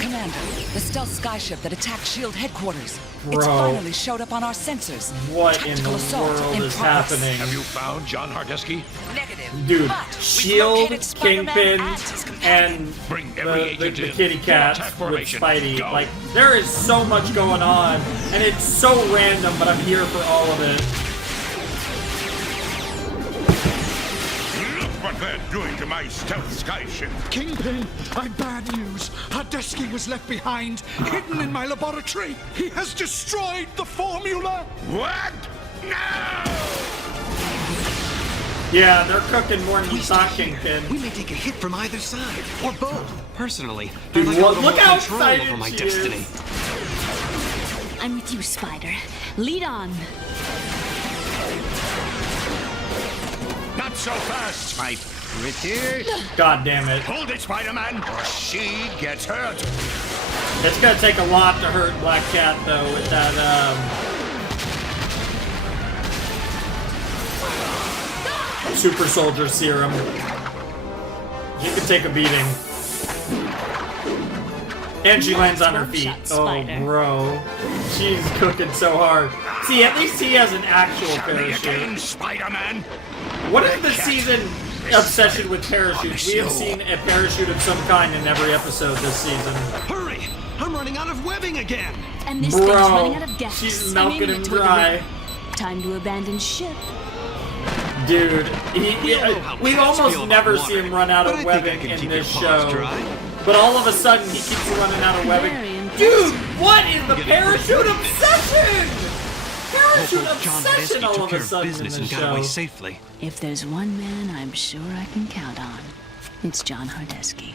Commander, the stealth skyship that attacked S.H.I.E.L.D. headquarters. Bro. It's finally showed up on our sensors. What in the Tactical assault world in is progress. happening? Have you found John Hardesky? Negative. Dude, But we've S.H.I.E.L.D., located Spider-Man Kingpin, and his companion. and Bring every the agent in. kitty cats Full attack with formation. Spidey. Go. Like, there is so much going on, and it's so random, but I'm here for all of it. Look what they're doing to my stealth skyship. Kingpin, I've bad news. Hardesky was left behind, hidden in my laboratory. He has destroyed the formula. What? No! Yeah, they're cooking more than you thought, Kingpin. We may take a hit from either side, or both. Personally, Dude, I'd like a little look more how control excited over my she destiny. is. I'm with you, Spider. Lead on. Not so fast, my pretty. God damn it. Hold it, Spider-Man, or she gets hurt. It's gonna take a lot to hurt Black Cat, though, with that, super soldier serum. She could take a beating. And she lands on her feet. Oh, bro. She's cooking so hard. See, at least he has an actual parachute. Spider-Man. What is the season obsession with parachutes? We have seen a parachute of some kind in every episode this season. Hurry! I'm running out of webbing again. And this thing's Bro, running out of gas. she's I'm milking aiming him it toward the dry. river. Time to abandon ship. Dude, we almost never see him run out of webbing in this show. But all of a sudden, he keeps running out of webbing. Dude, what is the parachute obsession? Parachute obsession all of a sudden in business and this got away show. safely. If there's one man I'm sure I can count on, it's John Hardesky.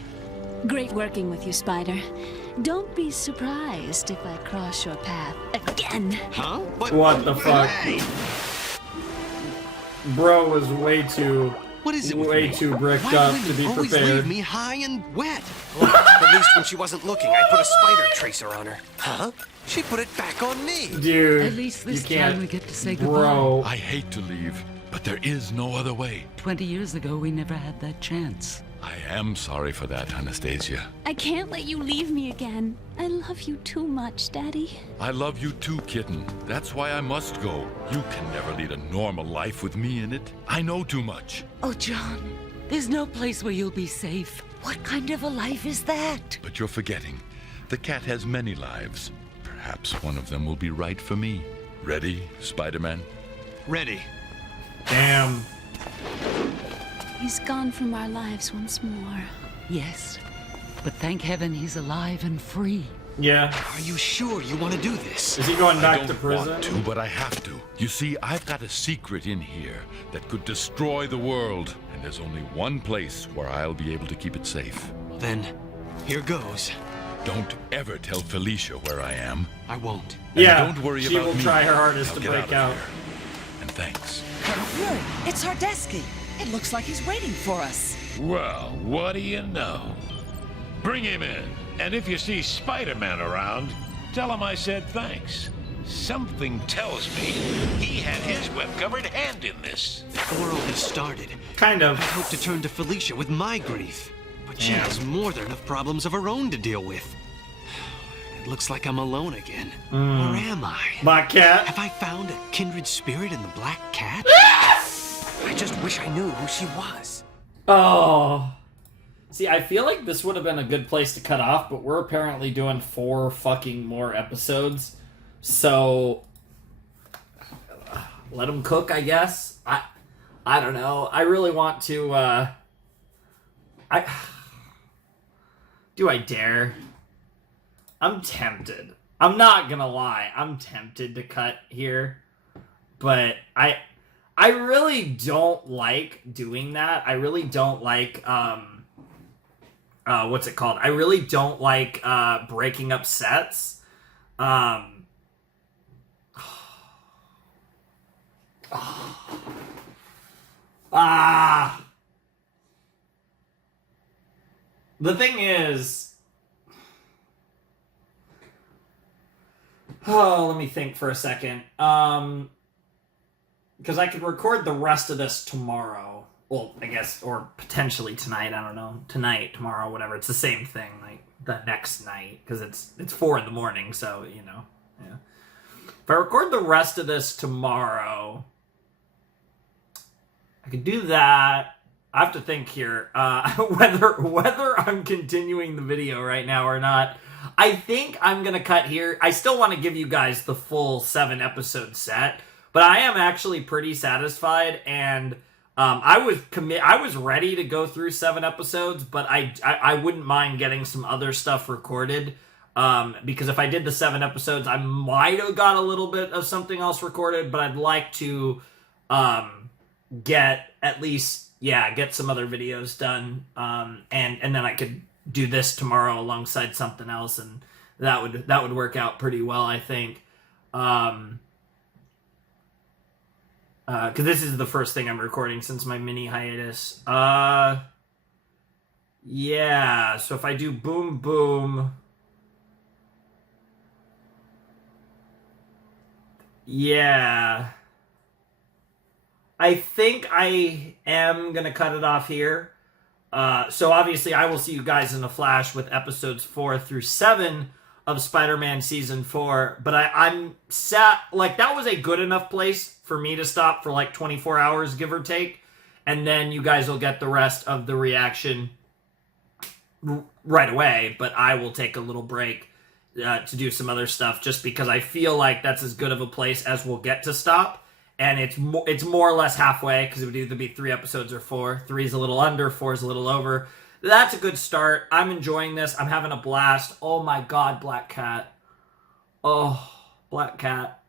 Great working with you, Spider. Don't be surprised if I cross your path again. Huh? What the fuck? Bro was way too... What is it way too bricked Why up do to women be always prepared. leave me high and wet? Well, at least when she wasn't looking, I put a spider tracer on her. Huh? She put it back on me. Dude, At least this you can't, time we get to say bro. goodbye. I hate to leave, but there is no other way. 20 years ago, we never had that chance. I am sorry for that, Anastasia. I can't let you leave me again. I love you too much, Daddy. I love you too, kitten. That's why I must go. You can never lead a normal life with me in it. I know too much. Oh, John, there's no place where you'll be safe. What kind of a life is that? But you're forgetting. The cat has many lives. Perhaps one of them will be right for me. Ready, Spider-Man? Ready. Damn. He's gone from our lives once more. Yes, but thank heaven he's alive and free. Yeah. Are you sure you want to do this? Is he going back I to don't prison? want to, but I have to. You see, I've got a secret in here that could destroy the world, and there's only one place where I'll be able to keep it safe. Then, here goes. Don't ever tell Felicia where I am. I won't. And Yeah, don't worry she about will me. try her hardest I'll to get break of out. here. And thanks. Colonel Fury, it's Hardesky. It looks like he's waiting for us. Well, what do you know? Bring him in. And if you see Spider-Man around, tell him I said thanks. Something tells me he had his web-covered hand in this. The war only started. Kind of. I hope to turn to Felicia with my grief. But she has more than enough problems of her own to deal with. It looks like I'm alone again. Where am I? Black Cat? Have I found a kindred spirit in the Black Cat? I just wish I knew who she was. Oh. See, I feel like this would have been a good place to cut off, but we're apparently doing 4 fucking more episodes. So, let them cook, I guess. I don't know. I really want to, do I dare? I'm tempted. I'm not gonna lie. I'm tempted to cut here. But I really don't like doing that. I really don't like, what's it called? I really don't like, breaking up sets. The thing is, let me think for a second. Because I could record the rest of this tomorrow. Well, I guess, or potentially tonight. I don't know. Tonight, tomorrow, whatever. It's the same thing. Like the next night, because it's 4 in the morning. So you know, yeah. If I record the rest of this tomorrow, I could do that. I have to think here whether I'm continuing the video right now or not. I think I'm gonna cut here. I still want to give you guys the full 7 episode set, but I am actually pretty satisfied, and I was ready to go through 7 episodes, but I wouldn't mind getting some other stuff recorded. Because if I did the 7 episodes, I might have got a little bit of something else recorded, but I'd like to get at least get some other videos done, and then I could do this tomorrow alongside something else, and that would work out pretty well, I think. Because this is the first thing I'm recording since my mini hiatus. Yeah, so if I do Boom Boom, yeah, I think I am going to cut it off here. So obviously I will see you guys in a flash with episodes 4 through 7 of Spider-Man Season 4. But I'm sat, like, that was a good enough place for me to stop for like 24 hours, give or take. And then you guys will get the rest of the reaction right away. But I will take a little break to do some other stuff, just because I feel like that's as good of a place as we'll get to stop. And it's more or less halfway, because it would either be 3 episodes or 4. 3 is a little under, 4 is a little over. That's a good start. I'm enjoying this. I'm having a blast. Oh my god, Black Cat. Oh, Black Cat.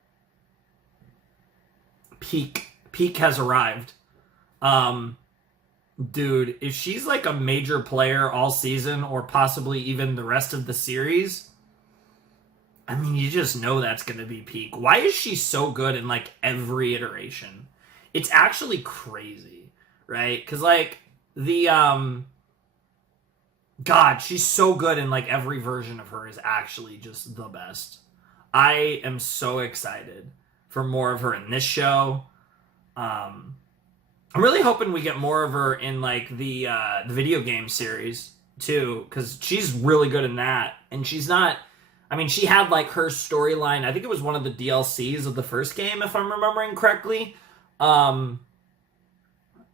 Peak has arrived. Dude, if she's like a major player all season or possibly even the rest of the series, I mean, you just know that's going to be peak. Why is she so good in like every iteration? It's actually crazy, right? Because like the, God, she's so good in like every version of her is actually just the best. I am so excited for more of her in this show. I'm really hoping we get more of her in like the video game series too, because she's really good in that. And she's not, I mean, she had like her storyline. I think it was one of the DLCs of the first game, if I'm remembering correctly. And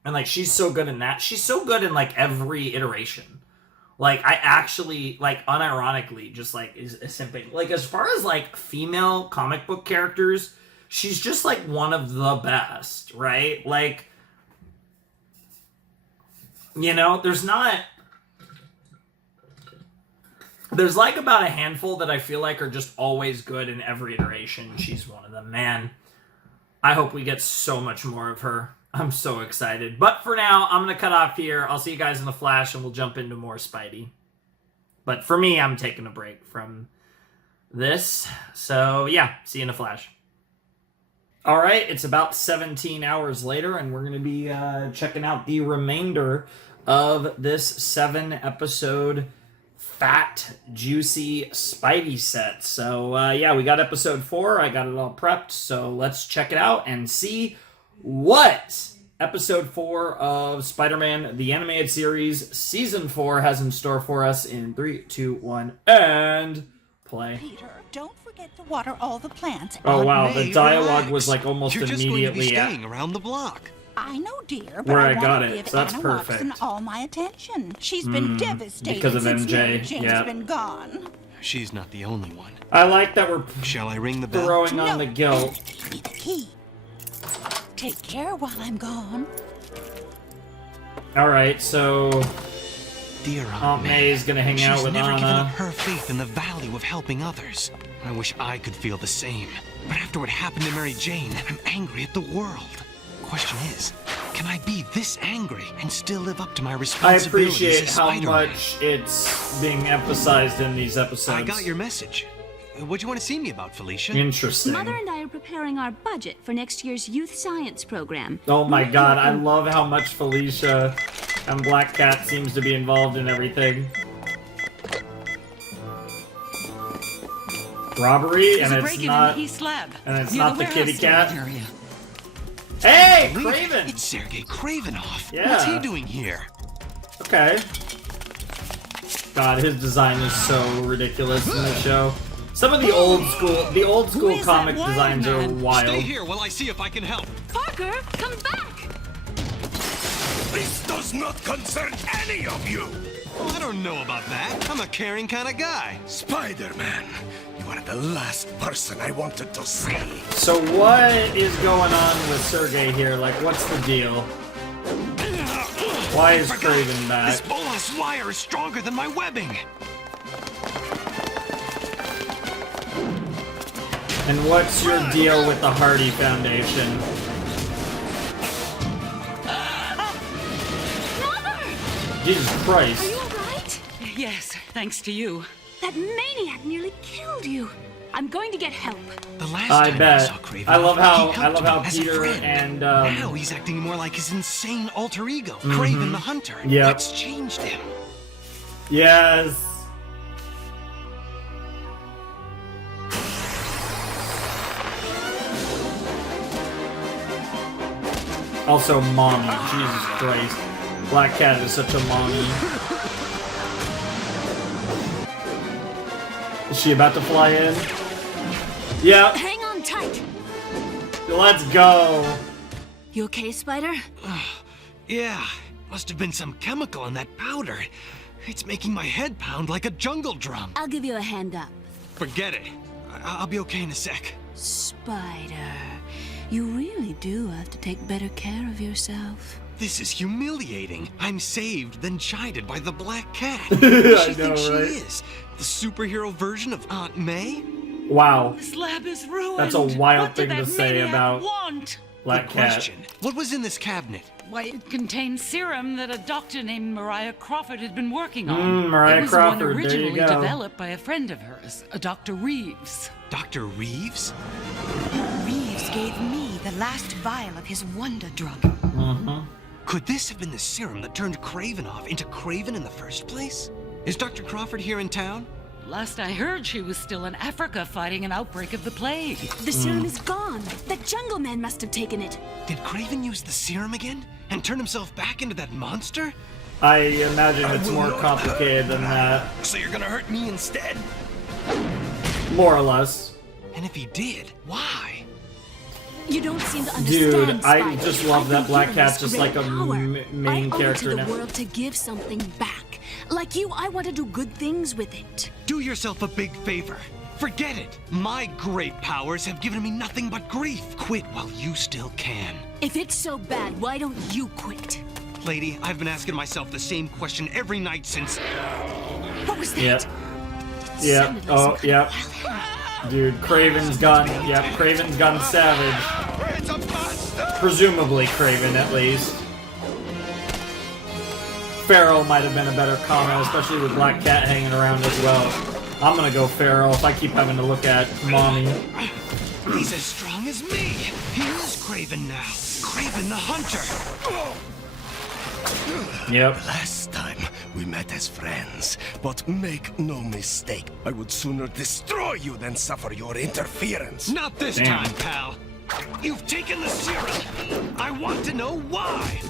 like she's so good in that. She's so good in like every iteration. Like I actually like unironically just like is simping. Like as far as like female comic book characters, she's just like one of the best, right? Like, you know, there's like about a handful that I feel like are just always good in every iteration. She's one of them. Man, I hope we get so much more of her. I'm so excited. But for now, I'm going to cut off here. I'll see you guys in the Flash and we'll jump into more Spidey. But for me, I'm taking a break from this. So yeah, see you in the Flash. All right, it's about 17 hours later, and we're going to be checking out the remainder of this 7-episode fat, juicy Spidey set. So, yeah, we got episode 4. I got it all prepped, so let's check it out and see what episode 4 of Spider-Man, the Animated Series, Season 4 has in store for us in 3, 2, 1, and play. Peter, don't forget to water all the plants. Oh, wow, the dialogue was like almost You're just immediately going to be staying around the block. I know, dear, but Where I I want got to it, give so that's Anna perfect. Watson all my attention. She's been devastated because of since MJ, Mary Jane's yeah. been gone. She's not the only one. I like that we're Shall I ring the bell? throwing on the guilt. Give me the key. Take care while I'm gone. All right, so Dear Aunt May's gonna hang out with She's never given Anna. up her faith in the value of helping others. I wish I could feel the same. But after what happened to Mary Jane, I'm angry at the world. Question is, can I be this angry and still live up to my I responsibilities appreciate as how Spider-Man? much it's being emphasized in these episodes. I got your message. What do you want to see me about, Felicia? Interesting. Mother and I are preparing our budget for next year's youth science program. Oh my god, I love how much Felicia and Black Cat seems to be involved in everything. Robbery, and it's not, and it's not the kitty cat. Hey, Kraven! It's Sergei Kravinoff. Yeah. What's he doing here? Okay. God, his design is so ridiculous in the show. Some of the old school comic designs are wild. Stay here while I see if I can help. Parker, come back! This does not concern any of you! Well, I don't know about that. I'm a caring kind of guy. Spider-Man, you are the last person I wanted to see. So what is going on with Sergey here? Like, what's the deal? Why is Kraven back? This bolas wire is stronger than my webbing. And what's your deal with the Hardy Foundation? Jesus Christ. Are you alright? Yes, thanks to you. That maniac nearly killed you. I'm going to get help. The last I time bet. I saw Kraven, I love how he helped me as a Peter friend. and now he's acting more like his insane alter ego, Kraven the Hunter. Yep. That's changed him. Yes. Also, mommy. Jesus Christ. Black Cat is such a mommy. Is she about to fly in? Yep. Hang on tight. Let's go. You okay, Spider? Yeah, must have been some chemical in that powder. It's making my head pound like a jungle drum. I'll give you a hand up. Forget it. I'll be okay in a sec. Spider, you really do have to take better care of yourself. This is humiliating. I'm saved, then chided by the Black Cat. I Who she know, thinks right? she is? The superhero version of Aunt May? Wow. This lab is ruined. That's a wild What did thing to that say maniac about want? Black Good Cat. question. What was in this cabinet? Why, it contained serum that a doctor named Mariah Crawford had been working on. Mariah it was Crawford, one there you originally go. developed by a friend of hers, a Dr. Reeves. Dr. Reeves? Reeves gave me the last vial of his wonder drug. Could this have been the serum that turned Kraven off into Kraven in the first place? Is Dr. Crawford here in town? Last I heard, she was still in Africa fighting an outbreak of the plague. The serum is gone. The jungle man must have taken it. Did Kraven use the serum again? And turn himself back into that monster? I imagine it's more complicated than that. So you're gonna hurt me instead? More or less. And if he did, why? You don't seem to understand, Dude, I Spider. just love I've that been Black given Cat's this just like a great power. main I character owe it now. to the world to give something back. Like you, I want to do good things with it. Do yourself a big favor. Forget it. My great powers have given me nothing but grief. Quit while you still can. If it's so bad, why don't you quit? Lady, I've been asking myself the same question every night since... What was that? Yep. Yep. Oh, yep. Dude, Kraven's gone. Yep, Kraven's gone savage. Presumably Kraven, at least. Feral might have been a better comment, especially with Black Cat hanging around as well. I'm gonna go Feral if I keep having to look at Mommy. He's as strong as me. He is Kraven now. Kraven the Hunter. Yep. Last time we met as friends, but make no mistake, I would sooner destroy you than suffer your interference. Not this time, pal. You've taken the serum. I want to know why.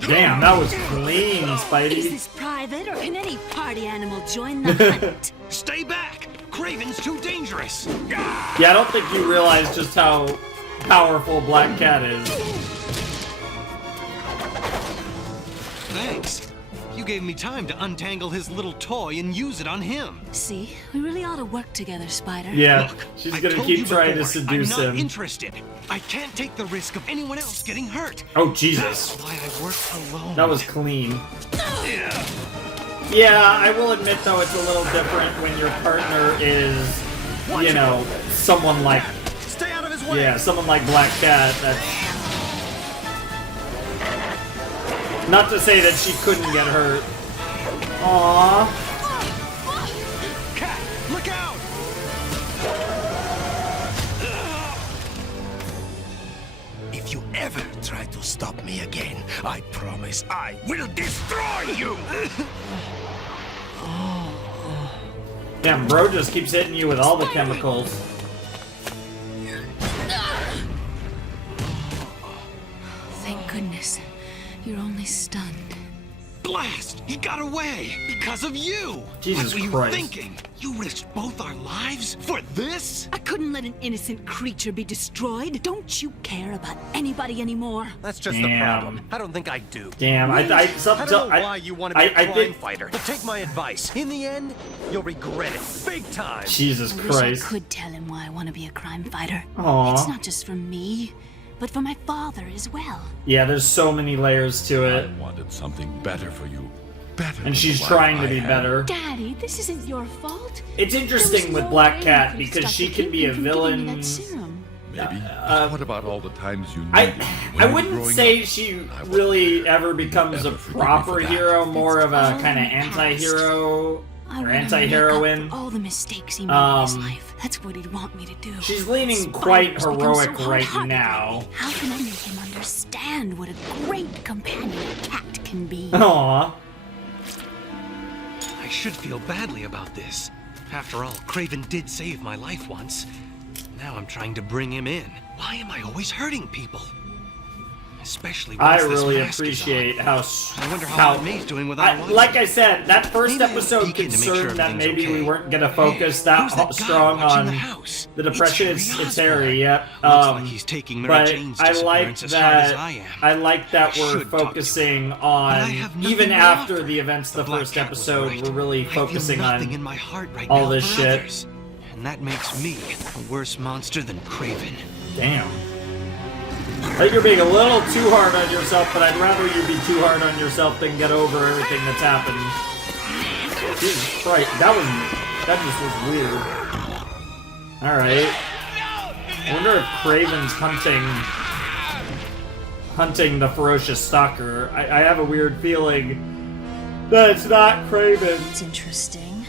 Damn, that was clean, Is Spidey. this private, or can any party animal join the hunt? Stay back. Kraven's too dangerous. Yeah, I don't think you realize just how powerful Black Cat is. Thanks. You gave me time to untangle his little toy and use it on him. See, we really ought to work together, Spider. Yeah, Look, she's I gonna told keep you trying to before, seduce I'm not him. interested. I can't take the risk of anyone else getting hurt. Oh, Jesus. That's why I work alone. That was clean. Yeah, I will admit, though, it's a little different when your partner is, you know, someone like... Stay out of his way. Yeah, someone like Black Cat. That's... Not to say that she couldn't get hurt. Aww. Cat, look out! If you ever try to stop me again, I promise I will destroy you! Damn, bro just keeps hitting you with all the chemicals. Thank goodness. You're only stunned. Blast! He got away! Because of you! Jesus what were Christ. you thinking? You risked both our lives? For this? I couldn't let an innocent creature be destroyed. Don't you care about anybody anymore? That's just Damn. the problem. I don't think I do. Damn, I I don't know why you want to be a crime think... fighter, but take my advice. In the end, you'll regret it. Big time. Jesus I wish Christ. I could tell him why I want to be a crime fighter. Aw. It's not just for me, but for my father as well. Yeah, there's so many layers to it. I wanted something better for you. Better than And she's the life trying to I be had. better. Daddy, this isn't your fault. It's interesting There was with no Black way Cat you could've because stopped she the can be a Kingpin from giving me villain. that serum. Maybe. What about all the times you needed I me when you were wouldn't growing say up? she I won't really ever becomes a ever forgive you proper for that. hero, more of a all kind of in the past. anti-hero I or wanna anti-heroine. make up for all the mistakes he made in his Um, life. That's what he'd want me to do. She's leaning Spider's quite become heroic so right hard-hearted now. lately. How can I make him understand what a great companion a cat can be? Aww. I should feel badly about this. After all, Kraven did save my life once. Now I'm trying to bring him in. Why am I always hurting people? Especially I once this really mask is appreciate on. how. I wonder how Aunt May's doing without watching. Like I said, that first Maybe I'll episode peek in to make sure concerned that everything's maybe we okay. weren't gonna focus that who's that guy strong watching on the house? the depression. It's It's Harry Harry, yep. Looks like he's taking Mary But Jane's I like disappearance as hard as that. I am. I like that I we're should talk to focusing But on I have nothing even to after offer. the events of the Black first Cat was episode. right. We're really I feel focusing nothing on in my heart right all now this for shit. others. And that makes me a worse monster than Kraven. Damn. I think you're being a little too hard on yourself, but I'd rather you be too hard on yourself than get over everything that's happened. Jesus Christ, that just was weird. Alright. I wonder if Kraven's hunting the ferocious stalker. I have a weird feeling that it's not Kraven. It's interesting.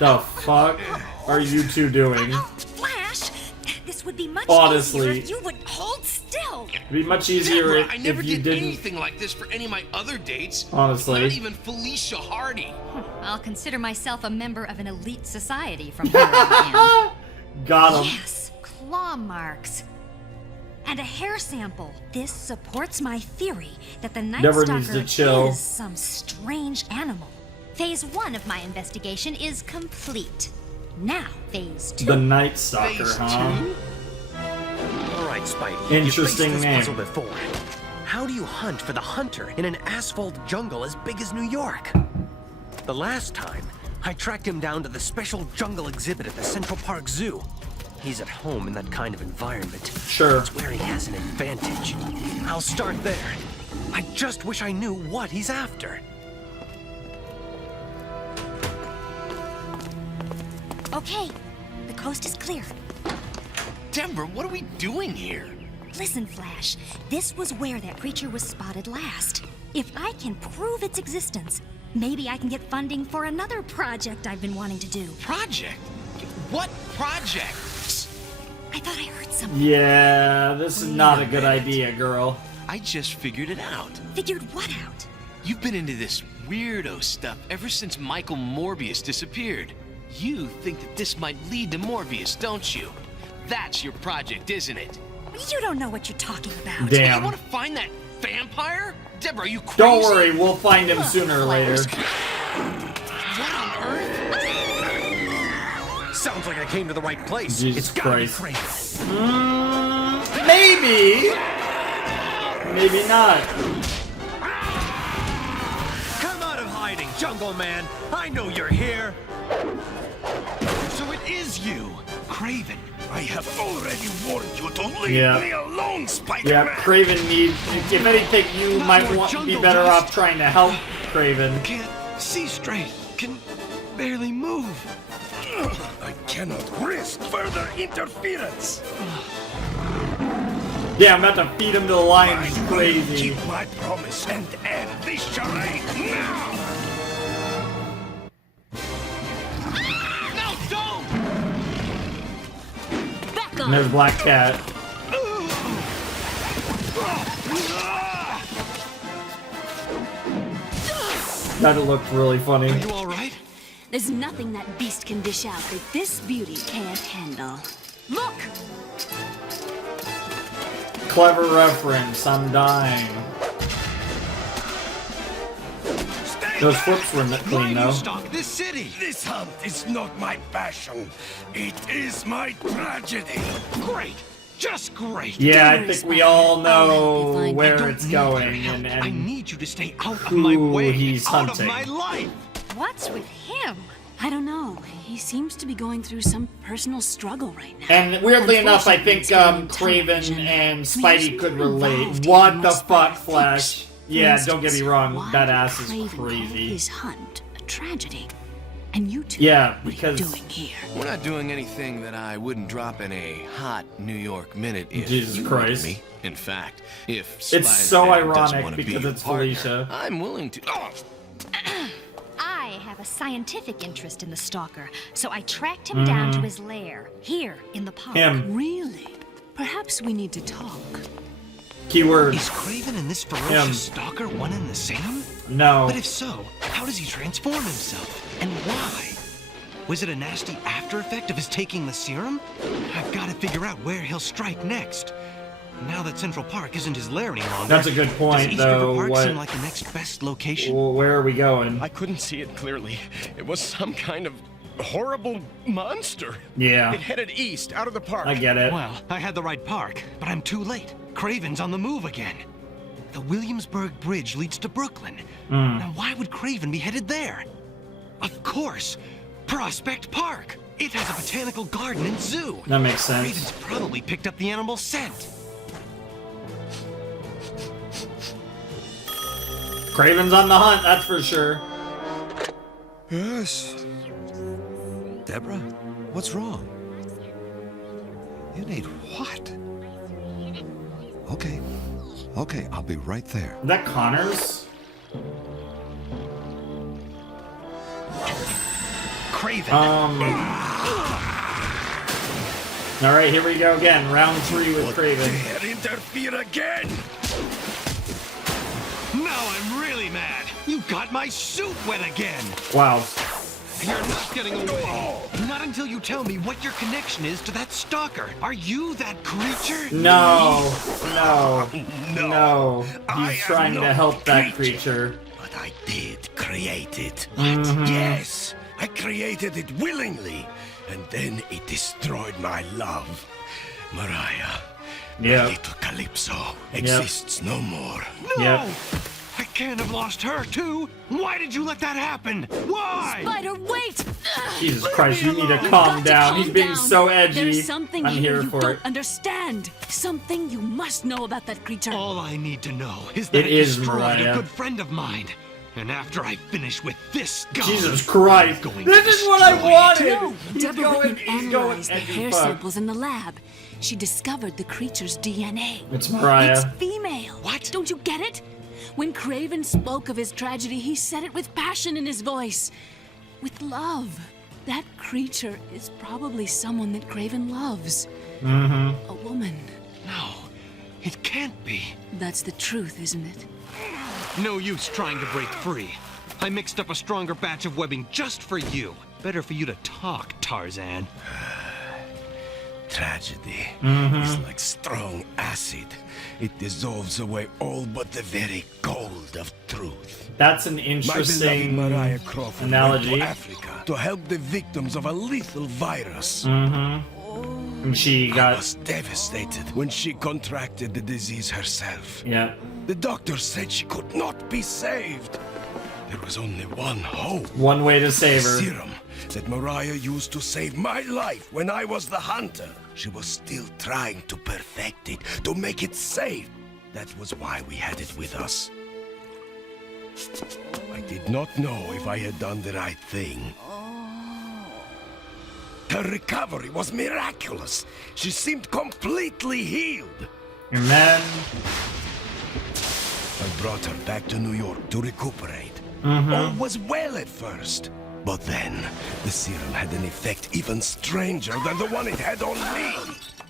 The fuck are you two doing? Flash, this would be much Honestly. easier if you would hold still. It'd be much easier Deborah, I never if you did didn't. anything like this for any of my other dates. Honestly. Not even Felicia Hardy. I'll consider myself a member of an elite society from here on in. Got him. Yes, claw marks. And a hair sample. This supports my theory that the Night Deborah needs Stalker to chill. is some strange animal. Phase 1 of my investigation is complete. Now, Phase 2. The Night Stalker, Phase huh? 2? All right, Spidey. Interesting you faced name. this puzzle before. How do you hunt for the hunter in an asphalt jungle as big as New York? The last time, I tracked him down to the special jungle exhibit at the Central Park Zoo. He's at home in that kind of environment. Sure. It's where he has an advantage. I'll start there. I just wish I knew what he's after. Okay, the coast is clear. Denver, what are we doing here? Listen, Flash, this was where that creature was spotted last. If I can prove its existence, maybe I can get funding for another project I've been wanting to do. Project? What project? I thought I heard something. Yeah, this is not a good idea, girl. I just figured it out. Figured what out? You've been into this weirdo stuff ever since Michael Morbius disappeared. You think that this might lead to Morbius, don't you? That's your project, isn't it? You don't know what you're talking about. Damn. You want to find that vampire? Deborah, are you crazy? Don't worry, we'll find him sooner or later. What on earth? Sounds like I came to the right place. Jesus It's gotta Christ. be Kraven. Maybe. Maybe not. Come out of hiding, Jungle Man. I know you're here. So it is you, Kraven. I have already warned you to leave Yeah. me alone, Spider-Man. Yeah, Kraven needs. If anything, you might be better off trying to help Kraven. Can't see straight. Can barely move. I cannot risk further interference. Yeah, I'm about to feed him to the lions. It's crazy. Keep my promise and end this charade now. No, don't! Back And there's Black Cat. That looked really funny. Are you all right? There's nothing that beast can dish out that this beauty can't handle. Look! Clever reference. I'm dying. Those flips were clean though. Stalk this city. This hunt is not my passion. It is my tragedy. Great. Just great. Yeah, I think we all know where it's going I and need you to stay out of my who way. he's out hunting. of my life. What's with him? I don't know. He seems to be going through some personal struggle right now. And weirdly enough, I think Unfortunately, Kraven and there's Spidey could something relate. involved What here the must fuck, be Flash? Yeah, don't get me wrong, Why that would ass is Kraven call crazy. his hunt a tragedy. And you two, Yeah, what because are you doing here? We're not doing anything that I wouldn't drop in a hot New York minute if Jesus you Christ. wanted me. In fact, if It's so Spider-Man does ironic wanna be because your it's partner, Felicia. I'm willing to. Oh, I have a scientific interest in the Stalker, so I tracked him down to his lair, here in the park. Him. Really? Perhaps we need to talk. Keyword. Is Kraven and this ferocious stalker one and the same? No. But if so, how does he transform himself? And why? Was it a nasty after effect of his taking the serum? I've got to figure out where he'll strike next. Now that Central Park isn't his lair any longer. That's a good point, does East River though. Park What- seem like the next best location? Well, where are we going? I couldn't see it clearly. It was some kind of horrible monster. Yeah. It headed east, out of the park. I get it. Well, I had the right park, but I'm too late. Kraven's on the move again. The Williamsburg Bridge leads to Brooklyn. Now, why would Kraven be headed there? Of course, Prospect Park. It has a botanical garden and zoo. That makes sense. Kraven's probably picked up the animal's scent. Kraven's on the hunt, that's for sure. Yes. Deborah, what's wrong? You need what? Okay. Okay, I'll be right there. Is that Connors? Kraven. All right, here we go again. Round 3 with Kraven. Dare interfere again! Now I'm really mad. You got my suit wet again. Wow. You're not getting away. Not until you tell me what your connection is to that stalker. Are you that creature? No. He's trying to help that creature. But I did create it. Yes, I created it willingly. And then it destroyed my love. Mariah, my little Calypso, exists no more. No! I can't have lost her, too. Why did you let that happen? Why? Spider, wait! Jesus Christ, you need to calm down. He's being so edgy. There's something I'm here for it. Understand. Something you must know about that creature. All I need to know is that It is destroyed Mariah. a good friend of mine. And after I finish with this goblin, Jesus Christ. This is what I wanted. No, Deborah Whitman analyzed the edgy hair fuck. samples in the lab. She discovered the creature's DNA. It's Mariah. It's female. What? Don't you get it? When Kraven spoke of his tragedy, he said it with passion in his voice. With love. That creature is probably someone that Kraven loves. Mm-hmm. A woman. No, it can't be. That's the truth, isn't it? No use trying to break free. I mixed up a stronger batch of webbing just for you. Better for you to talk, Tarzan. Tragedy is like strong acid. It dissolves away all but the very gold of truth. That's an interesting My beloved Mariah Crawford analogy. went to Africa to help the victims of a lethal virus. And she I was devastated when she contracted the disease herself. Yeah. The doctor said she could not be saved. There was only one hope. One way to save her. The serum that Mariah used to save my life when I was the hunter. She was still trying to perfect it, to make it safe. That was why we had it with us. I did not know if I had done the right thing. Her recovery was miraculous. She seemed completely healed. And then I brought her back to New York to recuperate. All was well at first. But then, the serum had an effect even stranger than the one it had on me.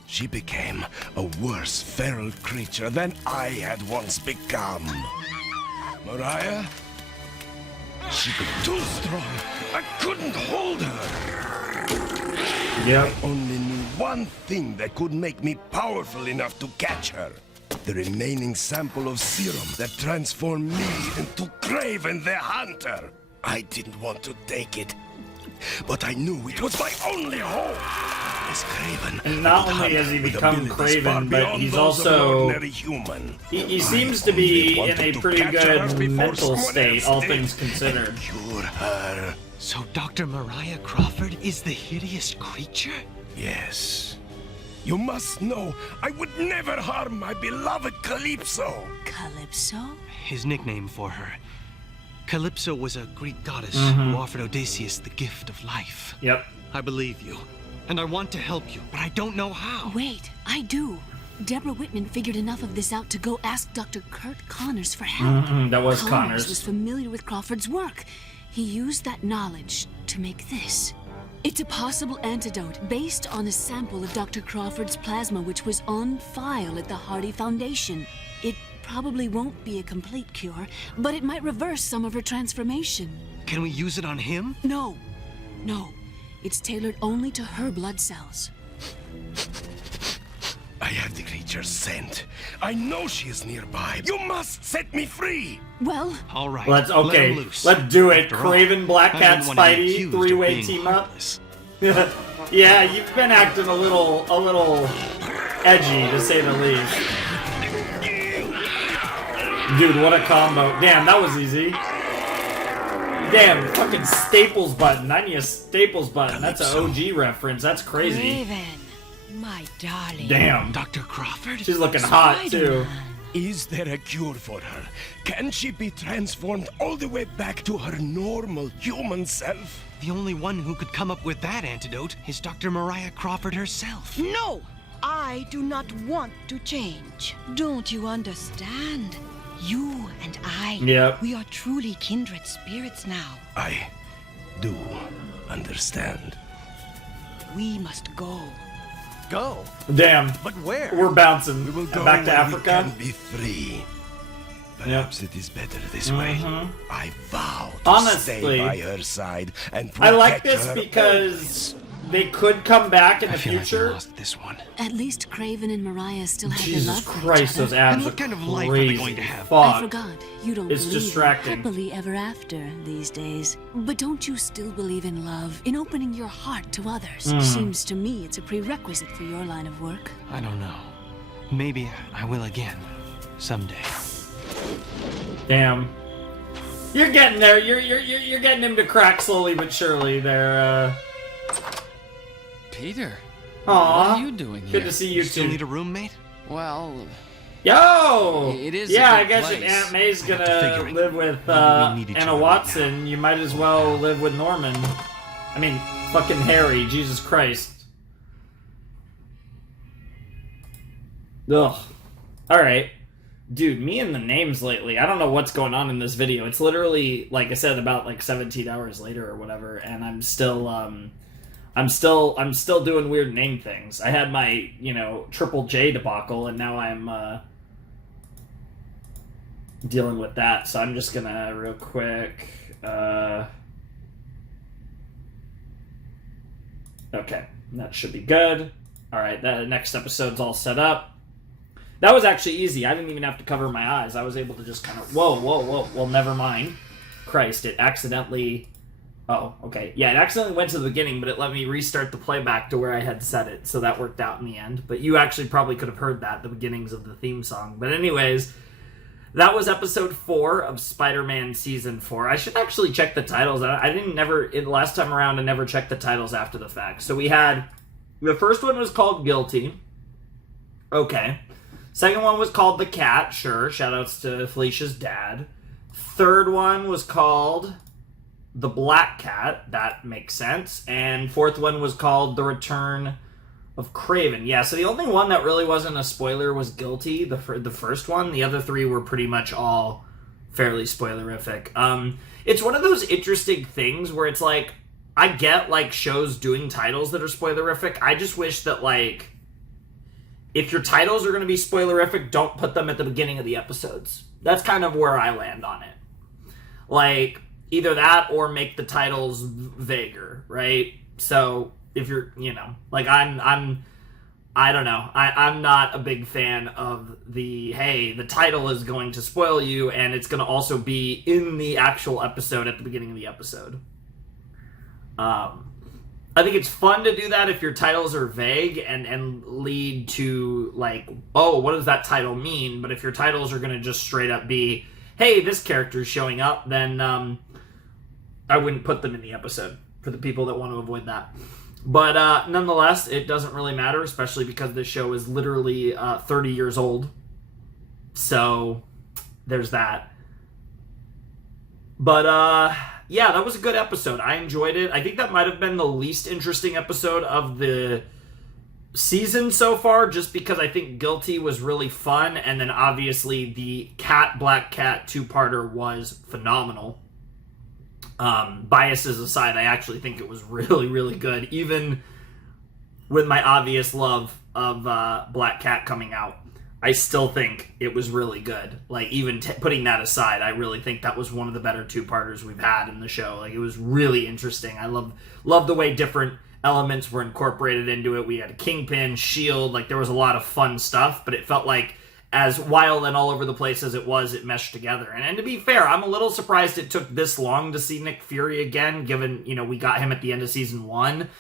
She became a worse feral creature than I had once become. Mariah? She got too strong. I couldn't hold her. Yep. I only knew one thing that could make me powerful enough to catch her. The remaining sample of serum that transformed me into Kraven the Hunter. I didn't want to take it, but I knew it was my only hope. As Kraven, and not only has he become Kraven, but he's also human. He seems to be in a pretty good mental state, all things considered. Cure her. So Dr. Mariah Crawford is the hideous creature? Yes. You must know, I would never harm my beloved Calypso. Calypso? His nickname for her. Calypso was a Greek goddess who offered Odysseus the gift of life. Yep. I believe you. And I want to help you, but I don't know how. Wait, I do. Deborah Whitman figured enough of this out to go ask Dr. Kurt Connors for help. That was Connors. Was familiar with Crawford's work. He used that knowledge to make this. It's a possible antidote based on a sample of Dr. Crawford's plasma which was on file at the Hardy Foundation. It probably won't be a complete cure, but it might reverse some of her transformation. Can we use it on him? No. No. It's tailored only to her blood cells. I have the creature's scent. I know she is nearby. You must set me free. Well, all right. Let's Let's do it. Kraven, Black Cat, Spidey, three-way team up. Yeah, you've been acting a little edgy to say the least. Dude, what a combo. Damn, that was easy. Damn, fucking Staples button. I need a Staples button. That's an OG reference. That's crazy. Kraven, my darling. Damn. Dr. Crawford? She's looking hot, too. Is there a cure for her? Can she be transformed all the way back to her normal human self? The only one who could come up with that antidote is Dr. Mariah Crawford herself. No! I do not want to change. Don't you understand? You and I, we are truly kindred spirits now. I do understand. We must go. Go? Damn. But where? We're bouncing. We will go back to where Africa. We can be free. Perhaps it is better this way. I vow to Honestly, stay by her side and I like protect this her because they could come back in the future. this one. At least Kraven and Mariah still have their Jesus love for Christ, each other. those abs And are what kind of crazy. life are they going to have? Fuck. I forgot. You don't It's believe distracting. in happily ever after these days. But don't you still believe in love, in opening your heart to others? Seems to me it's a prerequisite for your line of work. I don't know. Maybe I will again. Someday. Damn. You're getting there. You're getting him to crack slowly but surely there. Peter. Aw. What are you doing here? Good to see you Still too. need a roommate? Well, Yo! It is Yeah, a I good guess if place. Aunt May's I got to gonna figuring. live with Maybe we need each Anna other right Watson, you might as well live with Norman. I mean, fucking Harry, Jesus Christ. Ugh. Alright. Dude, me and the names lately, I don't know what's going on in this video. It's literally, like I said, about like 17 hours later or whatever, and I'm still doing weird name things. I had my, Triple J debacle, and now I'm dealing with that. So I'm just gonna real quick. Okay, that should be good. All right, the next episode's all set up. That was actually easy. I didn't even have to cover my eyes. I was able to just kind of whoa. Well, never mind. Christ, it accidentally. Oh, okay. Yeah, it accidentally went to the beginning, but it let me restart the playback to where I had set it, so that worked out in the end. But you actually probably could have heard that, the beginnings of the theme song. But anyways, that was episode 4 of Spider-Man Season 4. I should actually check the titles. Last time around, I never checked the titles after the fact. So we had, the first one was called Guilty. Okay. Second one was called The Cat, sure. Shoutouts to Felicia's dad. Third one was called The Black Cat. That makes sense. And fourth one was called The Return of Kraven. Yeah, so the only one that really wasn't a spoiler was Guilty, the first one. The other 3 were pretty much all fairly spoilerific. It's one of those interesting things where it's like, I get like shows doing titles that are spoilerific. I just wish that like, if your titles are going to be spoilerific, don't put them at the beginning of the episodes. That's kind of where I land on it. Like, either that or make the titles vaguer, right? So, if you're, like, I don't know. I'm not a big fan of the title is going to spoil you, and it's going to also be in the actual episode at the beginning of the episode. I think it's fun to do that if your titles are vague and lead to, like, oh, what does that title mean? But if your titles are going to just straight up be, hey, this character's showing up, then I wouldn't put them in the episode for the people that want to avoid that. But nonetheless, it doesn't really matter, especially because this show is literally 30 years old. So there's that. But, yeah, that was a good episode. I enjoyed it. I think that might have been the least interesting episode of the season so far, just because I think Guilty was really fun, and then obviously the Black Cat 2-parter was phenomenal. Biases aside, I actually think it was really, really good, even with my obvious love of Black Cat coming out. I still think it was really good. Like, even putting that aside, I really think that was one of the better 2-parters we've had in the show. Like, it was really interesting. I love the way different elements were incorporated into it. We had a Kingpin, S.H.I.E.L.D., like, there was a lot of fun stuff, but it felt like, as wild and all over the place as it was, it meshed together. And to be fair, I'm a little surprised it took this long to see Nick Fury again, given, we got him at the end of Season 1.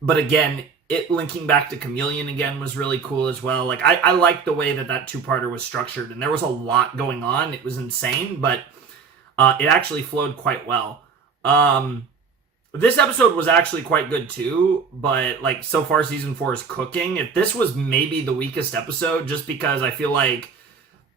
But again, it linking back to Chameleon again was really cool as well. Like, I liked the way that 2-parter was structured, and there was a lot going on. It was insane, but it actually flowed quite well. This episode was actually quite good too, but like, so far Season 4 is cooking. If this was maybe the weakest episode, just because I feel like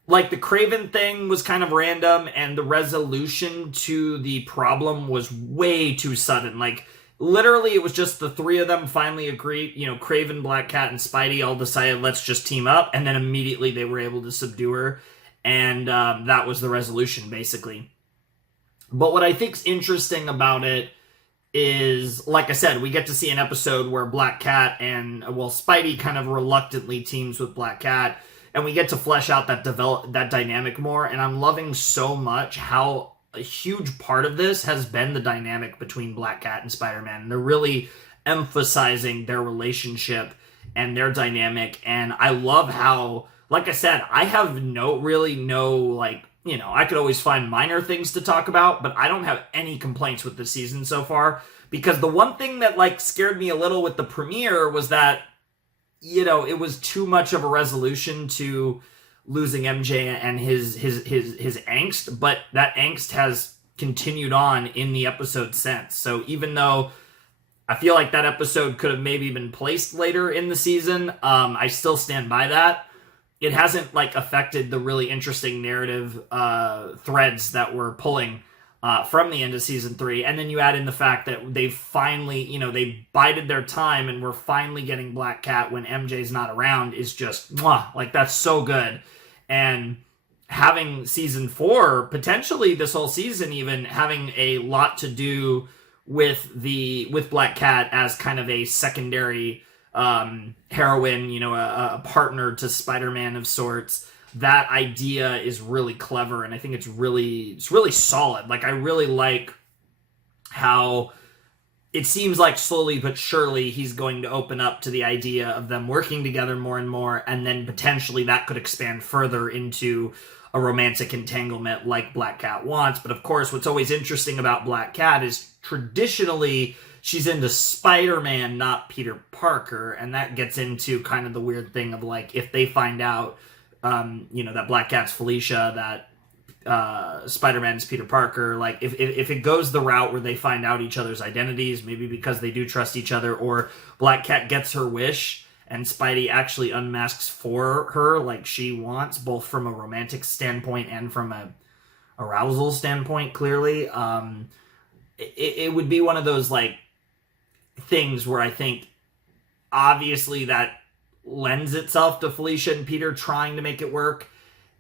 the Kraven thing was kind of random, and the resolution to the problem was way too sudden. Like, literally it was just the three of them finally agreed, you know, Kraven, Black Cat, and Spidey all decided, let's just team up, and then immediately they were able to subdue her, and that was the resolution, basically. But what I think's interesting about it is, like I said, we get to see an episode where Black Cat and, well, Spidey kind of reluctantly teams with Black Cat, and we get to flesh out that dynamic more, and I'm loving so much how a huge part of this has been the dynamic between Black Cat and Spider-Man, and they're really emphasizing their relationship and their dynamic, and I love how, like I said, I have no, like, you know, I could always find minor things to talk about, but I don't have any complaints with this season so far, because the one thing that, like, scared me a little with the premiere was that, you know, it was too much of a resolution to losing MJ and his angst, but that angst has continued on in the episode since. So even though I feel like that episode could have maybe been placed later in the season, I still stand by that. It hasn't, like, affected the really interesting narrative threads that we're pulling from the end of season 3. And then you add in the fact that they finally, you know, they bided their time and we're finally getting Black Cat when MJ's not around is just, mwah, like, that's so good. And having season 4, potentially this whole season even, having a lot to do with Black Cat as kind of a secondary heroine, you know, a partner to Spider-Man of sorts. That idea is really clever, and I think it's really solid. Like, I really like how it seems like slowly but surely he's going to open up to the idea of them working together more and more, and then potentially that could expand further into a romantic entanglement like Black Cat wants. But of course, what's always interesting about Black Cat is traditionally she's into Spider-Man, not Peter Parker, and that gets into kind of the weird thing of, like, if they find out, you know, that Black Cat's Felicia, that Spider-Man's Peter Parker, like, if it goes the route where they find out each other's identities, maybe because they do trust each other, or Black Cat gets her wish and Spidey actually unmasks for her like she wants, both from a romantic standpoint and from a arousal standpoint, clearly, it would be one of those, like, things where I think obviously that lends itself to Felicia and Peter trying to make it work,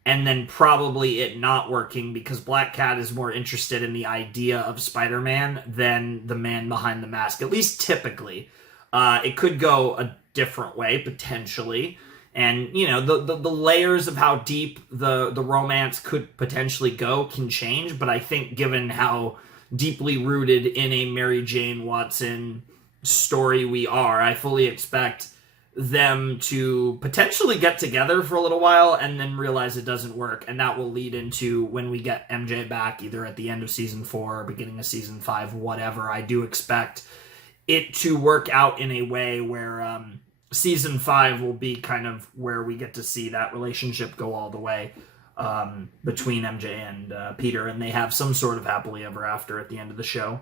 and then probably it not working because Black Cat is more interested in the idea of Spider-Man than the man behind the mask, at least typically. It could go a different way, potentially, and, you know, the layers of how deep the romance could potentially go can change, but I think given how deeply rooted in a Mary Jane Watson story we are, I fully expect them to potentially get together for a little while and then realize it doesn't work, and that will lead into when we get MJ back, either at the end of season 4 or beginning of season 5, whatever. I do expect it to work out in a way where season 5 will be kind of where we get to see that relationship go all the way between MJ and Peter, and they have some sort of happily ever after at the end of the show.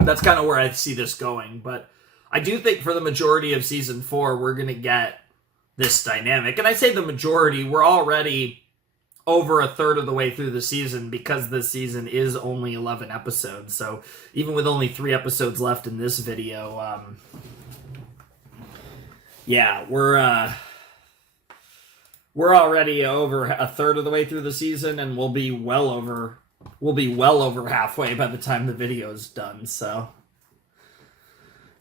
That's kind of where I see this going, but I do think for the majority of season 4, we're going to get this dynamic. And I say the majority, we're already over a third of the way through the season because this season is only 11 episodes. So even with only 3 episodes left in this video, yeah, we're already over a third of the way through the season, and we'll be well over halfway by the time the video is done. So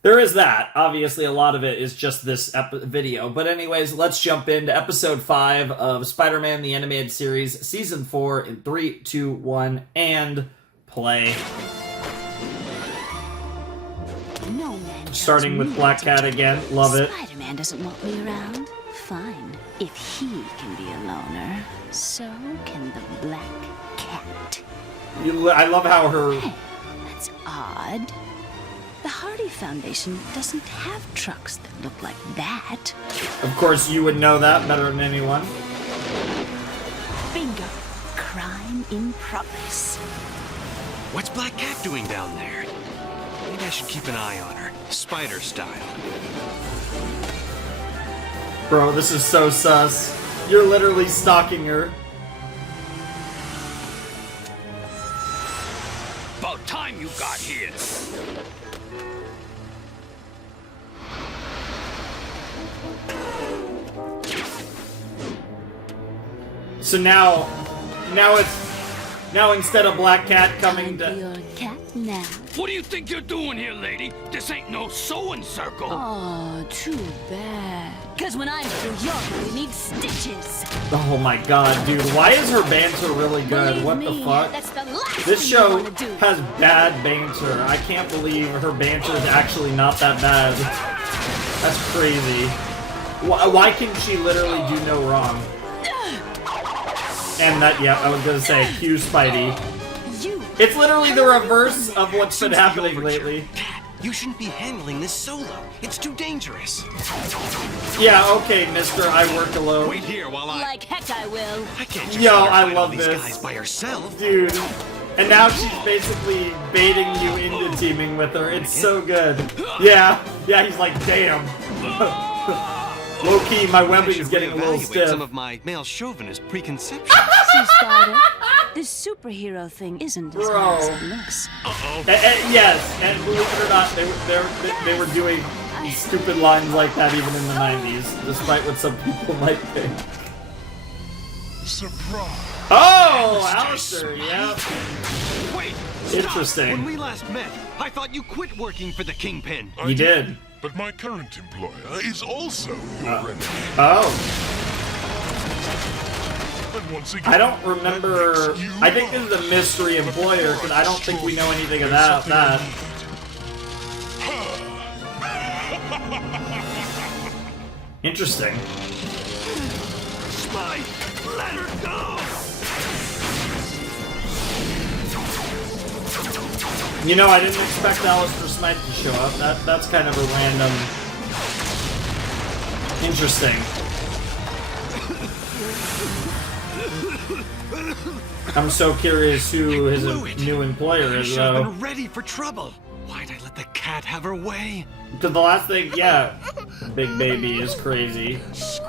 there is that. Obviously, a lot of it is just this video. But anyways, let's jump into episode 5 of Spider-Man the Animated Series, season 4 in 3, 2, 1, and play. No man starting with Black Cat again. Love it. Spider-Man doesn't want me around. Fine. If he can be a loner, so can the Black Cat. I love how her... Hey, that's odd. The Hardy Foundation doesn't have trucks that look like that. Of course, you would know that better than anyone. Bingo. Crime in progress. What's Black Cat doing down there? Maybe I should keep an eye on her, spider style. Bro, this is so sus. You're literally stalking her. About time you got here? So now instead of Black Cat coming to... Your cat now. What do you think you're doing here, lady? This ain't no sewing circle. Oh, too bad. Because when I'm through, you're going to need stitches. Oh my god, dude. Why is her banter really good? What the fuck? That's the last This thing show you want to do. has bad banter. I can't believe her banter is actually not that bad. That's crazy. Why can she literally do no wrong? And that, yeah, I was gonna say, cue Spidey. It's literally the reverse of what's been happening lately. You shouldn't be handling this solo. It's too dangerous. Yeah, okay, mister, I work alone. Wait here while Like heck I will. I can't just Yo, let her I fight all love these this. guys by herself. Dude. And now she's basically baiting you into teaming with her. It's so good. Yeah, he's like, damn. Low-key, my webbing is getting a little stiff. Some of my male chauvinist preconceptions. See, Spider, this superhero thing isn't as hard as it looks. Yes, and believe it or not, they were doing stupid lines like that even in the 90s, despite what some people might think. Surprise! Oh, Alistair, yeah. Wait, interesting. When we last met, I thought you quit working for the Kingpin. You did. But my current employer is also your enemy. Oh. And once again, I don't remember. I think this is a mystery employer because I don't think we know anything about that. Interesting. Spike, let her go! You know, I didn't expect Alistair Smythe to show up. That's kind of a random. Interesting. I'm so curious who his new employer is, Should have though. been ready for trouble. Why'd I let the cat have her way? Because the last thing, yeah, Big Baby is crazy.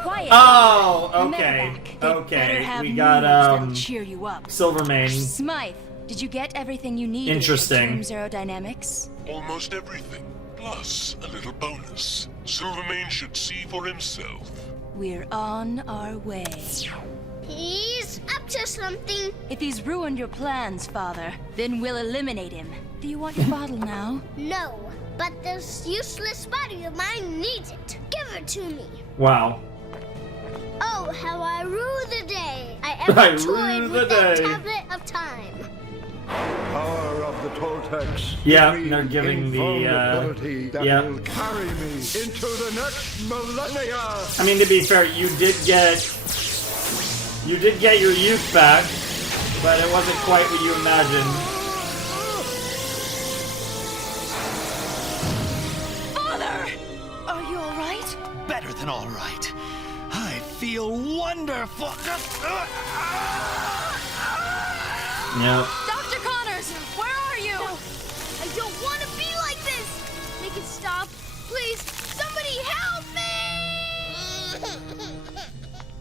Quiet. Oh, Remember okay, back. They'd better okay. have We got moves that'll cheer you up. Silvermane. Smythe, did you get everything you needed? Interesting. From aerodynamics. almost everything, plus a little bonus. Silvermane should see for himself. We're on our way. He's up to something. If he's ruined your plans, Father, then we'll eliminate him. Do you want your bottle now? No, but this useless body of mine needs it. Give it to me. Wow. Oh, how I rue the day I I ever rue toyed the with that day. tablet of time. Power of the Toltecs. Yeah, give me they're giving the, invulnerability that yeah. will carry me into the next millennia. I mean, to be fair, you did get your youth back, but it wasn't quite what you imagined. Father! Are you alright? Better than all right. I feel wonderful. Yep. Dr. Connors, where are you? No, I don't want to be like this. Make it stop. Please, somebody help me!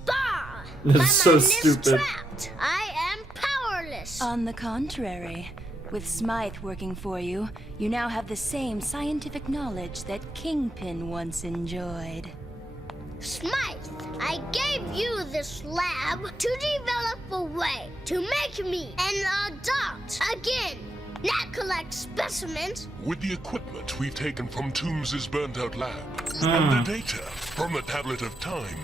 Bah! This My is so mind stupid. trapped. I am powerless. On the contrary, with Smythe working for you, you now have the same scientific knowledge that Kingpin once enjoyed. Smythe, I gave you this lab to develop a way to make me an adult again, not collect specimens. With the equipment we've taken from Toombs' burnt-out lab, and the data from the Tablet of Time,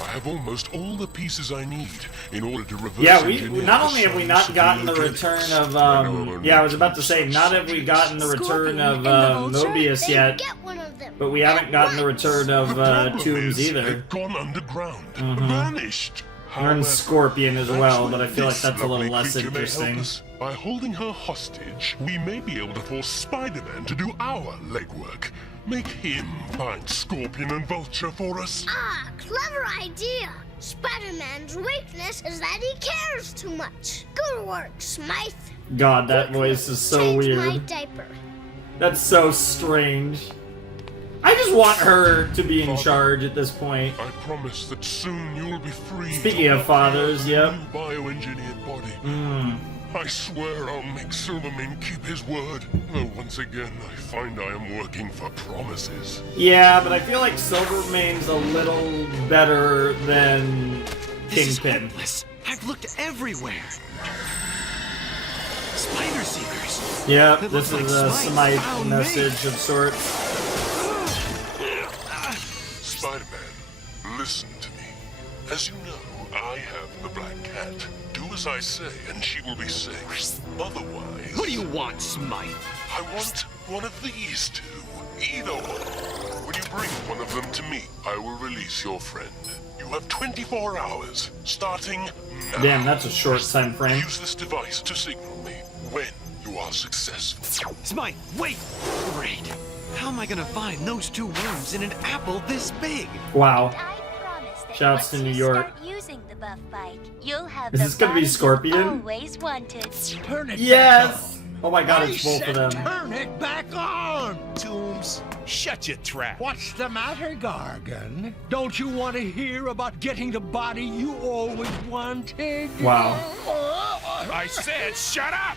I have almost all the pieces I need in order to reverse Yeah, we engineer not the only have we science not of gotten the neogenics. return of yeah, I was about to say not have we gotten the return of Mobius yet, but we haven't gotten the return of Toombs either. They've gone underground, Mhm. vanished. And Scorpion as well, but I feel like This that's a little lovely less creature may help interesting. us. By holding her hostage, we may be able to force Spider-Man to do our legwork. Make him find Scorpion and Vulture for us. Ah, clever idea. Spider-Man's weakness is that he cares too much. Good work, Smythe. God, that voice is so Change my weird. diaper. That's so strange. I just want her to be in charge at this point. I promise that soon you'll be free. Speaking to of fathers, work yep. in a new bioengineered body. I swear I'll make Silvermane keep his word. Though once again, I find I am working for promises. Yeah, but I feel like Silvermane's a little better than Kingpin. I've looked everywhere. Spider Seekers. Yeah, this is a Smite message of sorts. Spider-Man, listen to me. As you know, I have the Black Cat. Do as I say, and she will be safe. Otherwise... What do you want, Smite? I want one of these two. Either one. When you bring one of them to me, I will release your friend. You have 24 hours, starting now. Damn, that's a short time frame. Use this device to signal me when you are successful. Smite, wait! Great. How am I gonna find those two worms in an apple this big? Wow. Shouts to New York. Using the buff bike, you'll have Is this gonna be Scorpion? Always wanted. Turn it Yes! back on. Oh my god, it's both of them. Turn it back on! Tombs, shut your trap. What's the matter, Gargan? Don't you want to hear about getting the body you always wanted? Wow. I said shut up!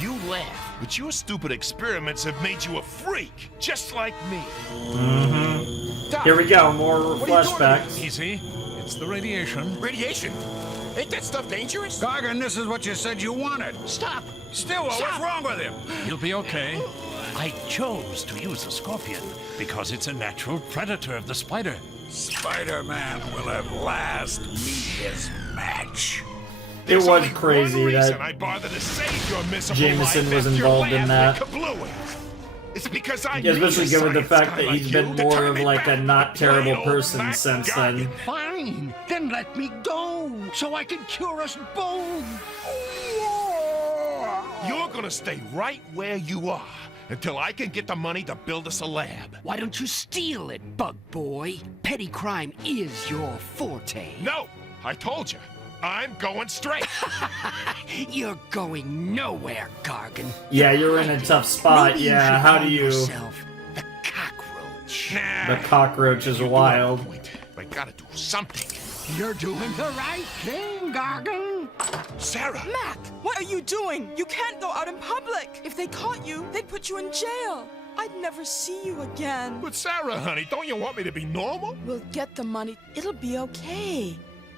You laugh, but your stupid experiments have made you a freak, just like me. Here we go, more flashbacks. Easy. It's the radiation. Radiation? Ain't that stuff dangerous? Gargan, this is what you said you wanted. Stop! Stillwell, what's wrong with him? You'll be okay. I chose to use a scorpion because it's a natural predator of the spider. Spider-Man will at last meet his match. It was crazy that I bothered to save your miserable Jameson life was after your involved in lab that. went kablooey. It's because I Especially need a given the science fact guy that like he's you been to more turn of me like a back. not terrible Plain old person Mac since Gargan. then. Fine, then let me go, so I can cure us both. You're gonna stay right where you are until I can get the money to build us a lab. Why don't you steal it, bug boy? Petty crime is your forte. No, I told you. I'm going straight. You're going nowhere, Gargan. Yeah, you're in a tough spot. Maybe you Yeah, should how call do you... yourself the cockroach. The cockroach is wild. I gotta do something. You're doing the right thing, Gargan. Sarah! Mac, what are you doing? You can't go out in public. If they caught you, they'd put you in jail. I'd never see you again. But Sarah, honey, don't you want me to be normal? We'll get the money. It'll be okay.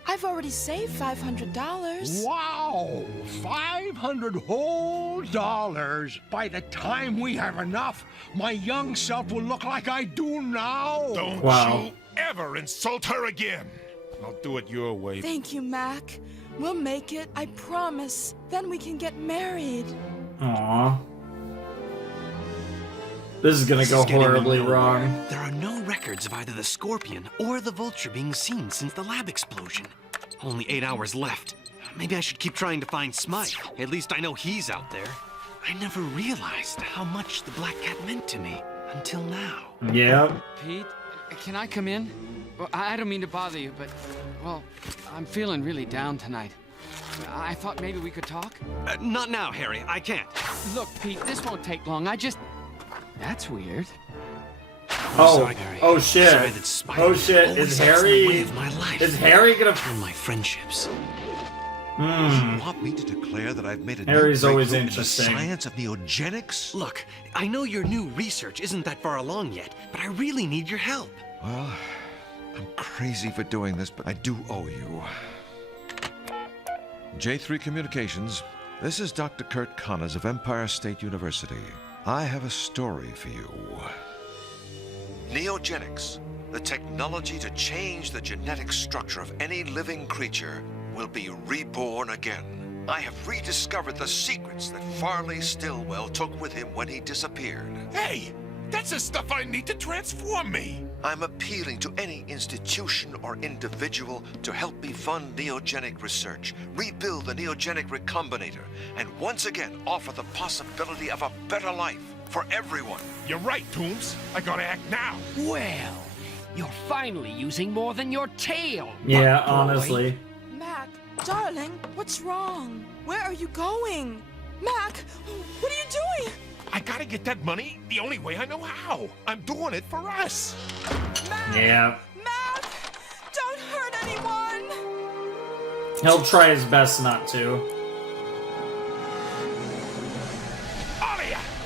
I've already saved $500. Wow! 500 whole dollars. By the time we have enough, my young self will look like I do now. Don't you ever insult her again. I'll do it your way. Thank you, Mac. We'll make it, I promise. Then we can get married. Aww. This is gonna go horribly wrong. There are no records of either the Scorpion or the Vulture being seen since the lab explosion. Only 8 hours left. Maybe I should keep trying to find Smite. At least I know he's out there. I never realized how much the Black Cat meant to me until now. Yeah. Pete, can I come in? Well, I don't mean to bother you, but, well, I'm feeling really down tonight. I thought maybe we could talk? Not now, Harry. I can't. Look, Pete, this won't take long. That's weird. Oh, oh shit. Oh shit, is Harry gonna... And my friendships. You want me to declare that I've made a Harry's new always breakthrough in the interesting. science of neogenics? Look, I know your new research isn't that far along yet, but I really need your help. Well, I'm crazy for doing this, but I do owe you. J3 Communications, this is Dr. Kurt Connors of Empire State University. I have a story for you. Neogenics, the technology to change the genetic structure of any living creature, will be reborn again. I have rediscovered the secrets that Farley Stillwell took with him when he disappeared. Hey, that's the stuff I need to transform me. I'm appealing to any institution or individual to help me fund neogenic research, rebuild the neogenic recombinator, and once again offer the possibility of a better life for everyone. You're right, Toombs. I gotta act now. Well, you're finally using more than your tail. Yeah, bug boy. honestly. Mac, darling, what's wrong? Where are you going? Mac, what are you doing? I gotta get that money the only way I know how. I'm doing it for us. Mac! Yeah. Mac! Don't hurt anyone! He'll try his best not to.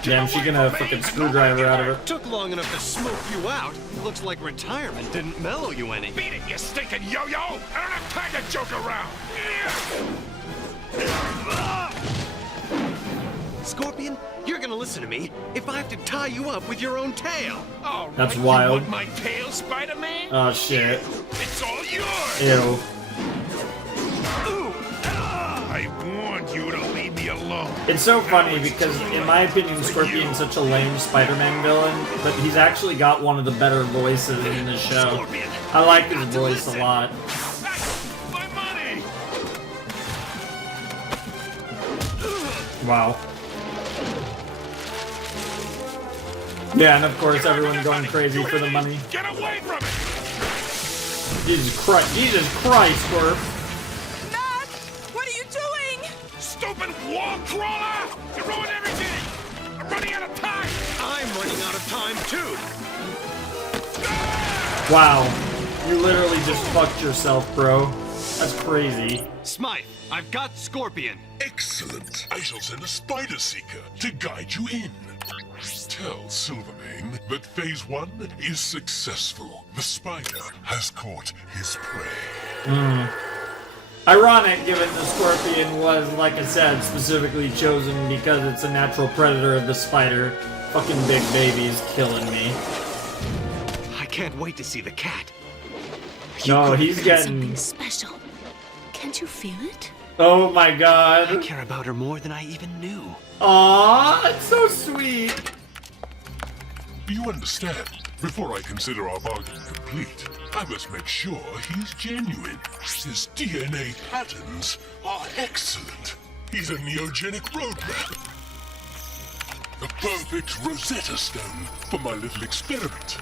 Damn, she gonna fucking screwdriver out of it. Took long enough to smoke you out. Looks like retirement didn't mellow you any. Beat it, you stinking yo-yo! I don't have time to joke around! Scorpion, you're gonna listen to me if I have to tie you up with your own tail. All That's right, wild. You want my tail, Spider-Man? Oh shit. It's all yours! Ew. I warned you to leave me alone. It's so funny because, in my opinion, Scorpion's such a lame Spider-Man villain, but he's actually got one of the better voices in the show. I like his voice a lot. My money! Wow. Yeah, and of course everyone going crazy for the money. Get away from it! Jesus Christ, Scorp. Matt, what are you doing? Stupid wall crawler! You ruined everything! I'm running out of time! I'm running out of time too. Wow. You literally just fucked yourself, bro. That's crazy. Smythe, I've got Scorpion. Excellent. I shall send a Spider Seeker to guide you in. Tell Silvermane that Phase 1 is successful. The spider has caught his prey. Ironic, given the Scorpion was, like I said, specifically chosen because it's a natural predator of the spider. Fucking big baby's killing me. I can't wait to see the cat. No, he's getting... something special. Can't you feel it? Oh my god. I care about her more than I even knew. Aww, it's so sweet. You understand? Before I consider our bargain complete, I must make sure he's genuine. His DNA patterns are excellent. He's a neogenic roadmap. The perfect Rosetta Stone for my little experiment.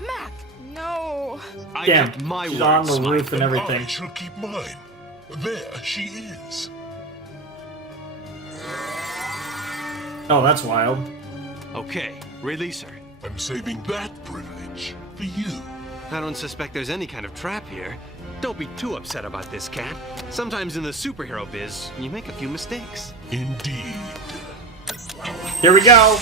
Mac, no. Damn, my she's on the roof and everything. I shall keep mine. There she is. Oh, that's wild. Okay, release her. I'm saving that privilege for you. I don't suspect there's any kind of trap here. Don't be too upset about this, cat. Sometimes in the superhero biz, you make a few mistakes. Indeed. Here we go.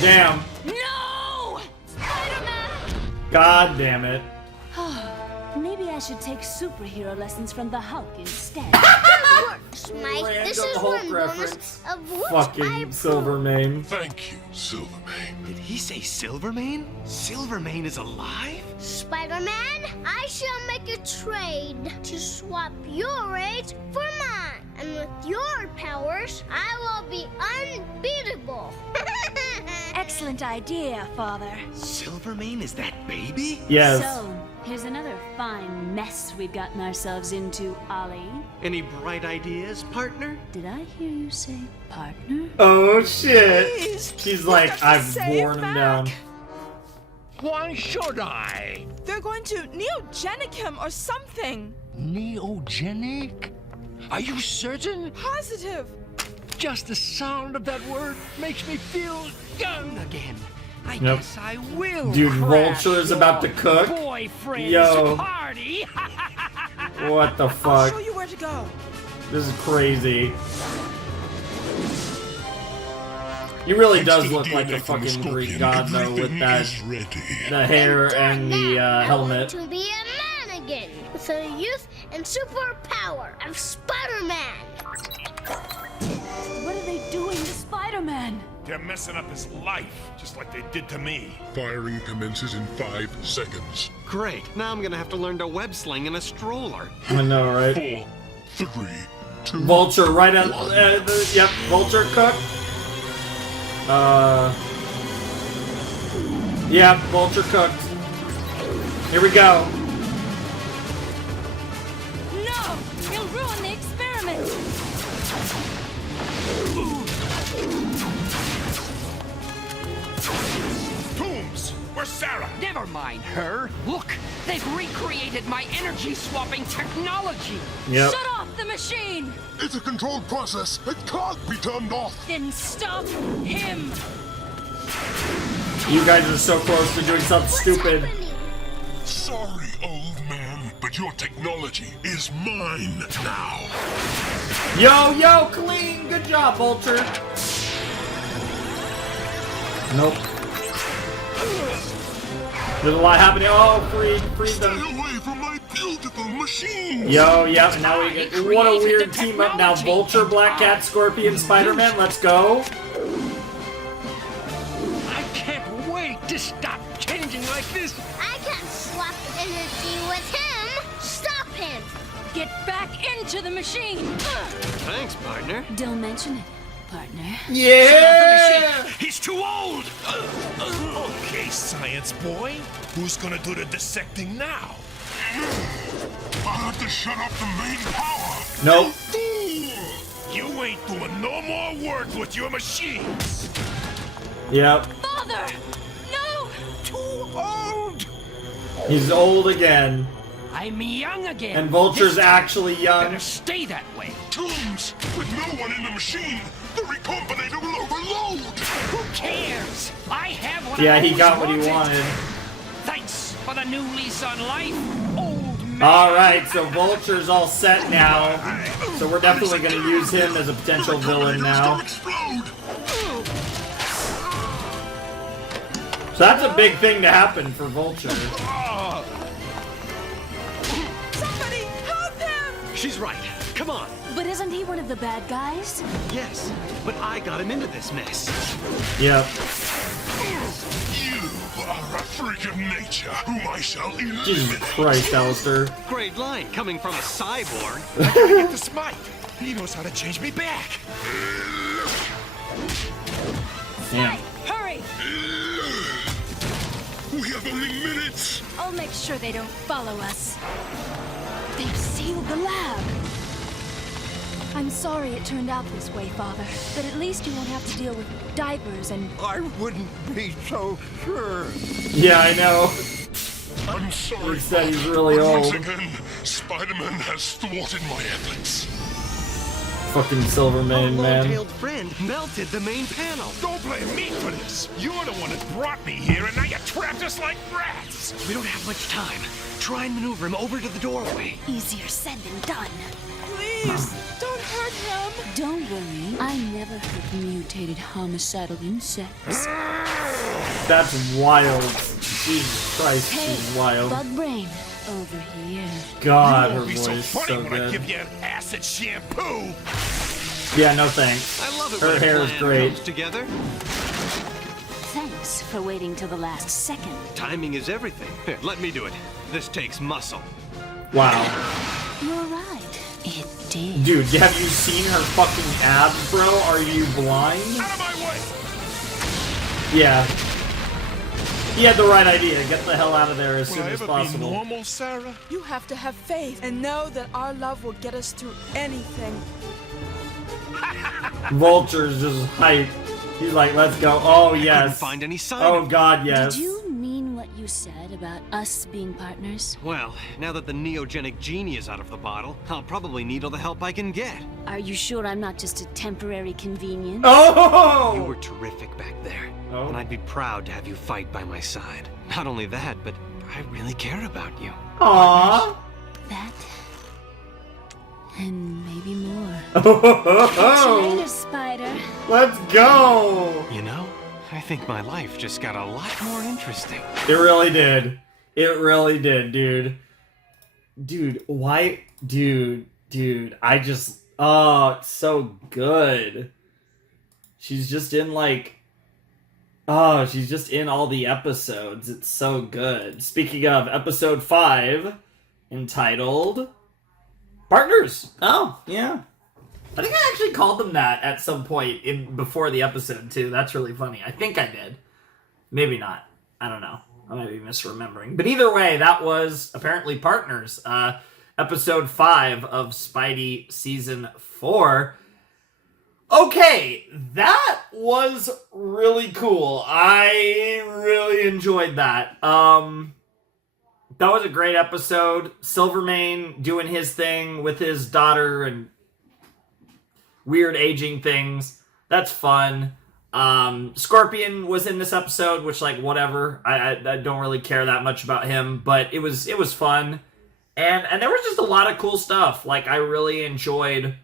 Damn. No! Spider-Man! God damn it. Maybe I should take superhero lessons from the Hulk instead. Smythe, this is Hulk one reference. bonus of which Fucking Silvermane. Thank you, Silvermane. Did he say Silvermane? Silvermane is alive? Spider-Man, I shall make a trade to swap your age for mine. And with your powers, I will be unbeatable. Excellent idea, Father. Silvermane is that baby? Yes. So, here's another fine mess we've gotten ourselves into, Ollie. Any bright ideas, partner? Did I hear you say partner? Oh shit. Please, She's you like, have to I've save worn him Mac. down. Why should I? They're going to neogenic him or something. Neogenic? Are you certain? Positive. Just the sound of that word makes me feel young again. I Yep. guess I will. Dude, crash Vulture is about to your cook. Boyfriend's Yo. party. What the I'll fuck? show you where to go. This is crazy. He really does look like a fucking Greek god though, with that, the hair and the helmet. To be a man again, with the youth and superpower of Spider-Man. What are they doing to Spider-Man? They're messing up his life, just like they did to me. Firing commences in 5 seconds. Great. Now I'm gonna have to learn to web sling in a stroller. I know, right? 4, 3, 2. Vulture right at yep, Vulture cook. Yeah, Vulture cooked. Here we go. No! You'll ruin the experiment! Toombs, where's Sarah? Never mind her. Look, they've recreated my energy-swapping technology. Yep. Shut off the machine! It's a controlled process. It can't be turned off. Then stop him! You guys are so close to doing something stupid. Sorry, old man, but your technology is mine now. Yo, clean. Good job, Vulture. Nope. There's a lot happening. Oh, freed them. Stay away from my beautiful machines. Yo, yep, and now we get, what a weird team up now. Vulture, Black Cat, Scorpion, Spider-Man, let's go. I can't wait to stop changing like this. I can't swap energy with him. Stop him. Get back into the machine! Thanks, partner. Don't mention it, partner. Yeah! He's too old. Okay, science boy. Who's gonna do the dissecting now? I'll have to shut off the main power. Nope. You ain't doing no more work with your machines. Yep. Father! No! Too old. He's old again. I'm young again. And Vulture's actually young. Better stay that way. Tooms, with no one in the machine, the recombinator will overload. Who cares? I have what Yeah, I he got what always he wanted. wanted. Thanks for the new lease on life, old man. Alright, so Vulture's all set now. So we're definitely going to use him as a potential villain now. So that's a big thing to happen for Vulture. Somebody help him! She's right. Come on. But isn't he one of the bad guys? Yes, but I got him into this mess. Yep. You are a freak of nature whom I shall eliminate. Jesus Christ, Alistair. Great line coming from a cyborg. I gotta get to Smite. He knows how to change me back. Damn. Hurry! We have only minutes. I'll make sure they don't follow us. They've sealed the lab. I'm sorry it turned out this way, Father, but at least you won't have to deal with diapers and... I wouldn't be so sure. Yeah, I know. I'm sorry. He said he's really but old. Once again, Spider-Man has thwarted my efforts. Fucking Silvermane, Our man. long-tailed friend melted the main panel. Don't blame me for this. You're the one that brought me here, and now you trapped us like rats. We don't have much time. Try and maneuver him over to the doorway. Easier said than done. Please, don't hurt him. Don't worry, I never hurt mutated homicidal insects. That's wild. Jesus Christ, Hey, she's wild. Bug Brain, over here. God, her Won't be voice so is funny so when I good. give you an acid shampoo. Yeah, no thanks. I love it Her when a hair is plan great. comes together. Thanks for waiting till the last second. Timing is everything. Here, let me do it. This takes muscle. Wow. You're right. It did. Dude, have you seen her fucking abs, bro? Are you blind? Out of my way. Yeah. He had the right idea. Get the hell out of there as Will soon I as ever possible. be normal, Sarah? You have to have faith and know that our love will get us through anything. Vulture's just hype. He's like, let's go. Oh, yes. Couldn't find any sign Oh, of- God, yes. Did you mean what you said about us being partners? Well, now that the neogenic genie is out of the bottle, I'll probably need all the help I can get. Are you sure I'm not just a temporary convenience? Oh! You were terrific back there, Oh. and I'd be proud to have you fight by my side. Not only that, but I really care about you. Aww. That and maybe more. Oh, Later, Spider. let's go. You know, I think my life just got a lot more interesting. It really did. It really did, dude. Dude, why? Dude, I just... Oh, it's so good. She's just in, like... Oh, she's just in all the episodes. It's so good. Speaking of, episode 5, entitled... Partners. Oh, yeah. I think I actually called them that at some point before the episode, too. That's really funny. I think I did. Maybe not. I don't know. I might be misremembering. But either way, that was apparently Partners. Episode 5 of Spidey Season 4. Okay, that was really cool. I really enjoyed that. That was a great episode. Silvermane doing his thing with his daughter and weird aging things. That's fun. Scorpion was in this episode, which, like, whatever. I don't really care that much about him, but it was fun. And there was just a lot of cool stuff. Like, I really enjoyed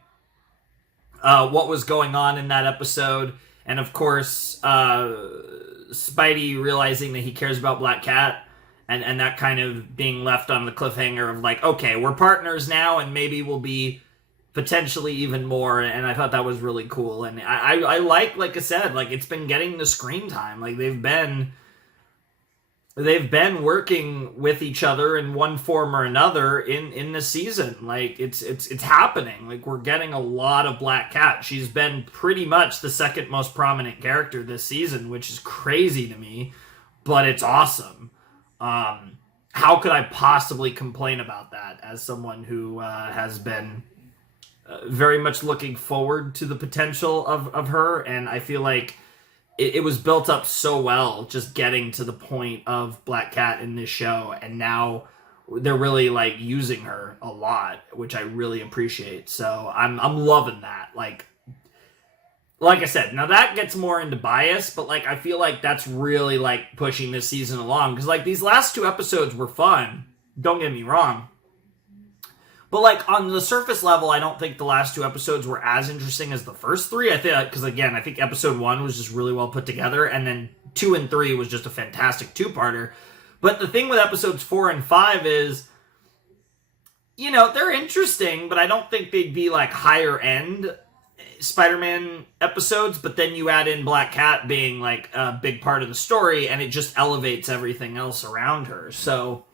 what was going on in that episode. And, of course, Spidey realizing that he cares about Black Cat, and that kind of being left on the cliffhanger of like, okay, we're partners now, and maybe we'll be potentially even more. And I thought that was really cool. And I like I said, like, it's been getting the screen time. Like, they've been working with each other in one form or another in the season. Like, it's happening. Like, we're getting a lot of Black Cat. She's been pretty much the second most prominent character this season, which is crazy to me, but it's awesome. How could I possibly complain about that as someone who has been very much looking forward to the potential of her? And I feel like it was built up so well, just getting to the point of Black Cat in this show, and now they're really like using her a lot, which I really appreciate. So I'm loving that. Like I said, now that gets more into bias, but like I feel like that's really like pushing this season along, because like these last 2 episodes were fun, don't get me wrong, but like on the surface level, I don't think the last 2 episodes were as interesting as the first 3. I think because again, I think episode 1 was just really well put together, and then 2 and 3 was just a fantastic 2-parter. But the thing with episodes 4 and 5 is, you know, they're interesting, but I don't think they'd be like higher end Spider-Man episodes. But then you add in Black Cat being like a big part of the story, and it just elevates everything else around her. So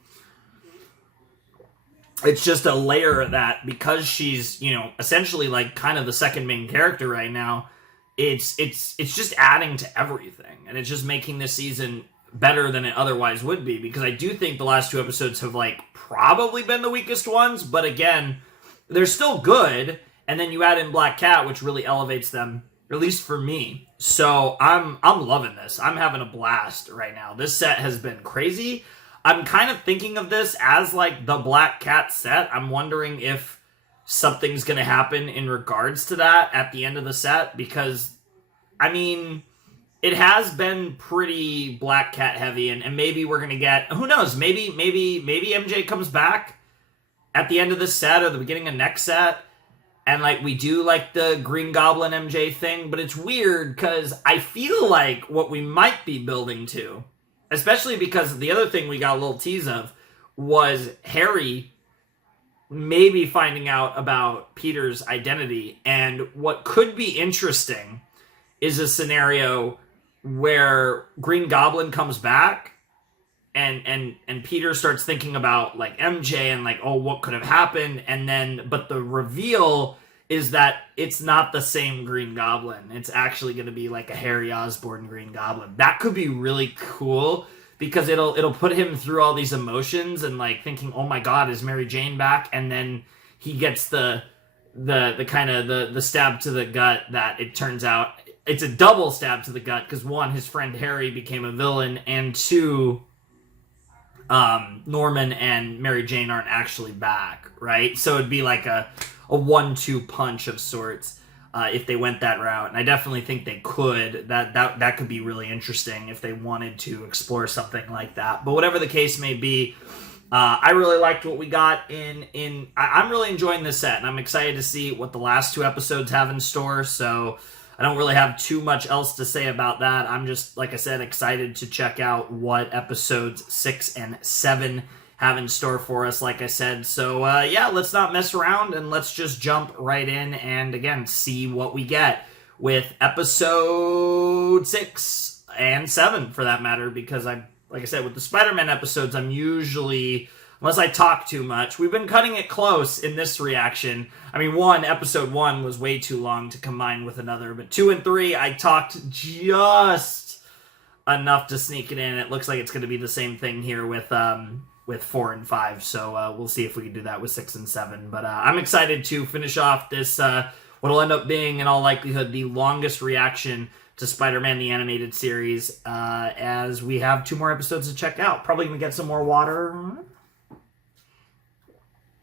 it's just a layer of that, because she's, you know, essentially like kind of the second main character right now. It's just adding to everything, and it's just making this season better than it otherwise would be, because I do think the last 2 episodes have like probably been the weakest ones, but again, they're still good. And then you add in Black Cat, which really elevates them, at least for me. So I'm loving this. I'm having a blast right now. This set has been crazy. I'm kind of thinking of this as like the Black Cat set. I'm wondering if something's going to happen in regards to that at the end of the set, because, I mean, it has been pretty Black Cat heavy, and maybe we're going to get, who knows, maybe MJ comes back at the end of this set or the beginning of next set, and like we do like the Green Goblin MJ thing. But it's weird, because I feel like what we might be building to, especially because the other thing we got a little tease of was Harry maybe finding out about Peter's identity. And what could be interesting is a scenario where Green Goblin comes back and Peter starts thinking about like MJ and like, oh, what could have happened? And then, but the reveal is that it's not the same Green Goblin. It's actually going to be like a Harry Osborn Green Goblin. That could be really cool, because it'll put him through all these emotions and like thinking, oh my God, is Mary Jane back? And then he gets the kind of the stab to the gut that it turns out it's a double stab to the gut, because 1, his friend Harry became a villain, and 2, Norman and Mary Jane aren't actually back, right? So it'd be like a 1-2 punch of sorts if they went that route. And I definitely think they could. That could be really interesting if they wanted to explore something like that. But whatever the case may be, I really liked what we got I'm really enjoying this set, and I'm excited to see what the last 2 episodes have in store. So I don't really have too much else to say about that. I'm just, like I said, excited to check out what episodes 6 and 7 have in store for us, like I said. So, yeah, let's not mess around, and let's just jump right in and, again, see what we get with episode 6 and 7, for that matter, because like I said, with the Spider-Man episodes, I'm usually, unless I talk too much, we've been cutting it close in this reaction. I mean, episode 1 was way too long to combine with another, but 2 and 3, I talked just enough to sneak it in. It looks like it's going to be the same thing here with 4 and 5, so we'll see if we can do that with 6 and 7. But I'm excited to finish off this, what will end up being, in all likelihood, the longest reaction to Spider-Man the Animated Series, as we have 2 more episodes to check out. Probably going to get some more water.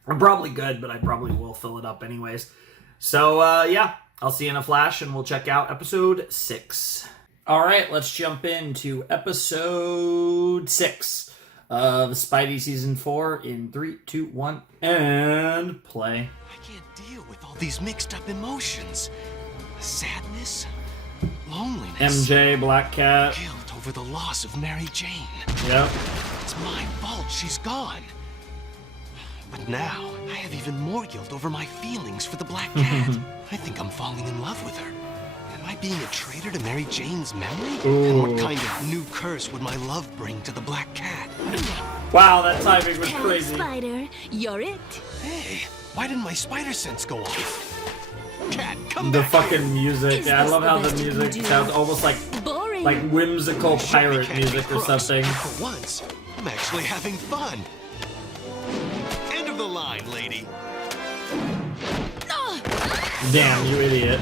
I'm probably good, but I probably will fill it up anyways. So, yeah, I'll see you in a flash, and we'll check out episode 6. All right, let's jump into episode 6 of Spidey Season 4 in 3, 2, 1, and play. I can't deal with all these mixed up emotions. Sadness, loneliness, MJ, Black Cat, guilt over over the loss of Mary Jane. Yep. It's my fault she's gone. But now, I have even more guilt over my feelings for the Black Cat. I think I'm falling in love with her. Am I being a traitor to Mary Jane's memory? Ooh. And what kind of new curse would my love bring to the Black Cat? Wow, that timing was Hello, crazy. Spider, you're it. Hey, why didn't my spider sense go off? Cat, come The back fucking here. music. Yeah, I love how the music sounds almost like whimsical pirate music or something. For once, I'm actually having fun. End of the line, lady. Damn, you idiot.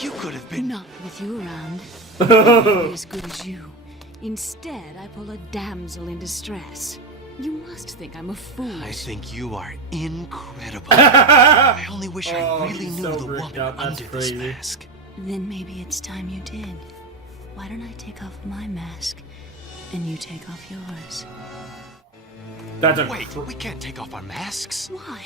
You could have been. Not with you around. Not as good as you. Instead, I pull a damsel in distress. You must think I'm a fool. I think you are incredible. I only wish I really knew the woman under this mask. Then maybe it's time you did. Why don't I take off my mask and you take off yours? Wait, we can't take off our masks. Why?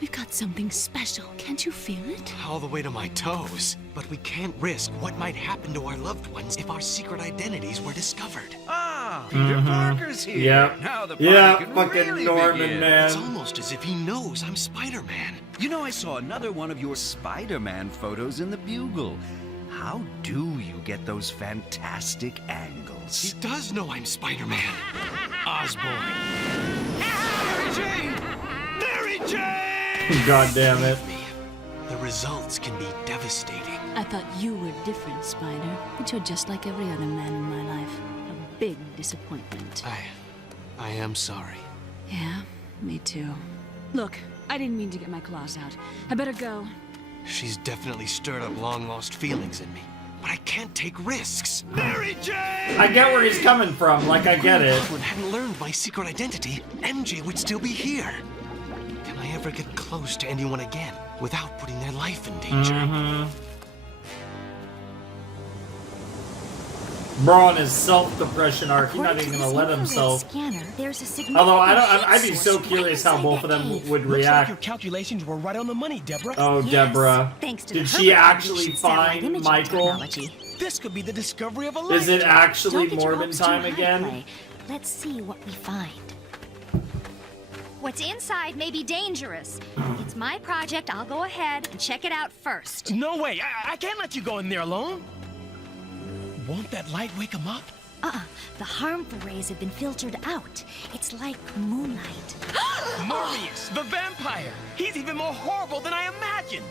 We've got something special. Can't you feel it? All the way to my toes. But we can't risk what might happen to our loved ones if our secret identities were discovered. Ah, Peter Parker's here. Yep. Now the party Yeah, can fucking really Norman, begin. man. It's almost as if he knows I'm Spider-Man. You know, I saw another one of your Spider-Man photos in the Bugle. How do you get those fantastic angles? He does know I'm Spider-Man. Osborn. Mary Jane! Mary Jane! God damn it. The results can be devastating. I thought you were different, Spider, but you're just like every other man in my life. A big disappointment. I am sorry. Yeah, me too. Look, I didn't mean to get my claws out. I better go. She's definitely stirred up long-lost feelings in me. But I can't take risks. Mary Jane! I get where he's coming from, like I get it. If Goblin hadn't learned my secret identity, MJ would still be here. Can I ever get close to anyone again without putting their life in danger? Bro, on his self-depression arc, he's not even gonna let himself. Although I'd be so curious how both of them would Looks like react. your calculations were right on the money, Deborah. Oh, Deborah. Did she actually find Michael? This could be the discovery of a Is it lifetime. actually Morbin time again? Let's see what we find. What's inside may be dangerous. It's my project. I'll go ahead and check it out first. No way. I can't let you go in there alone. Won't that light wake him up? The harmful rays have been filtered out. It's like moonlight. Morbius, the vampire. He's even more horrible than I imagined.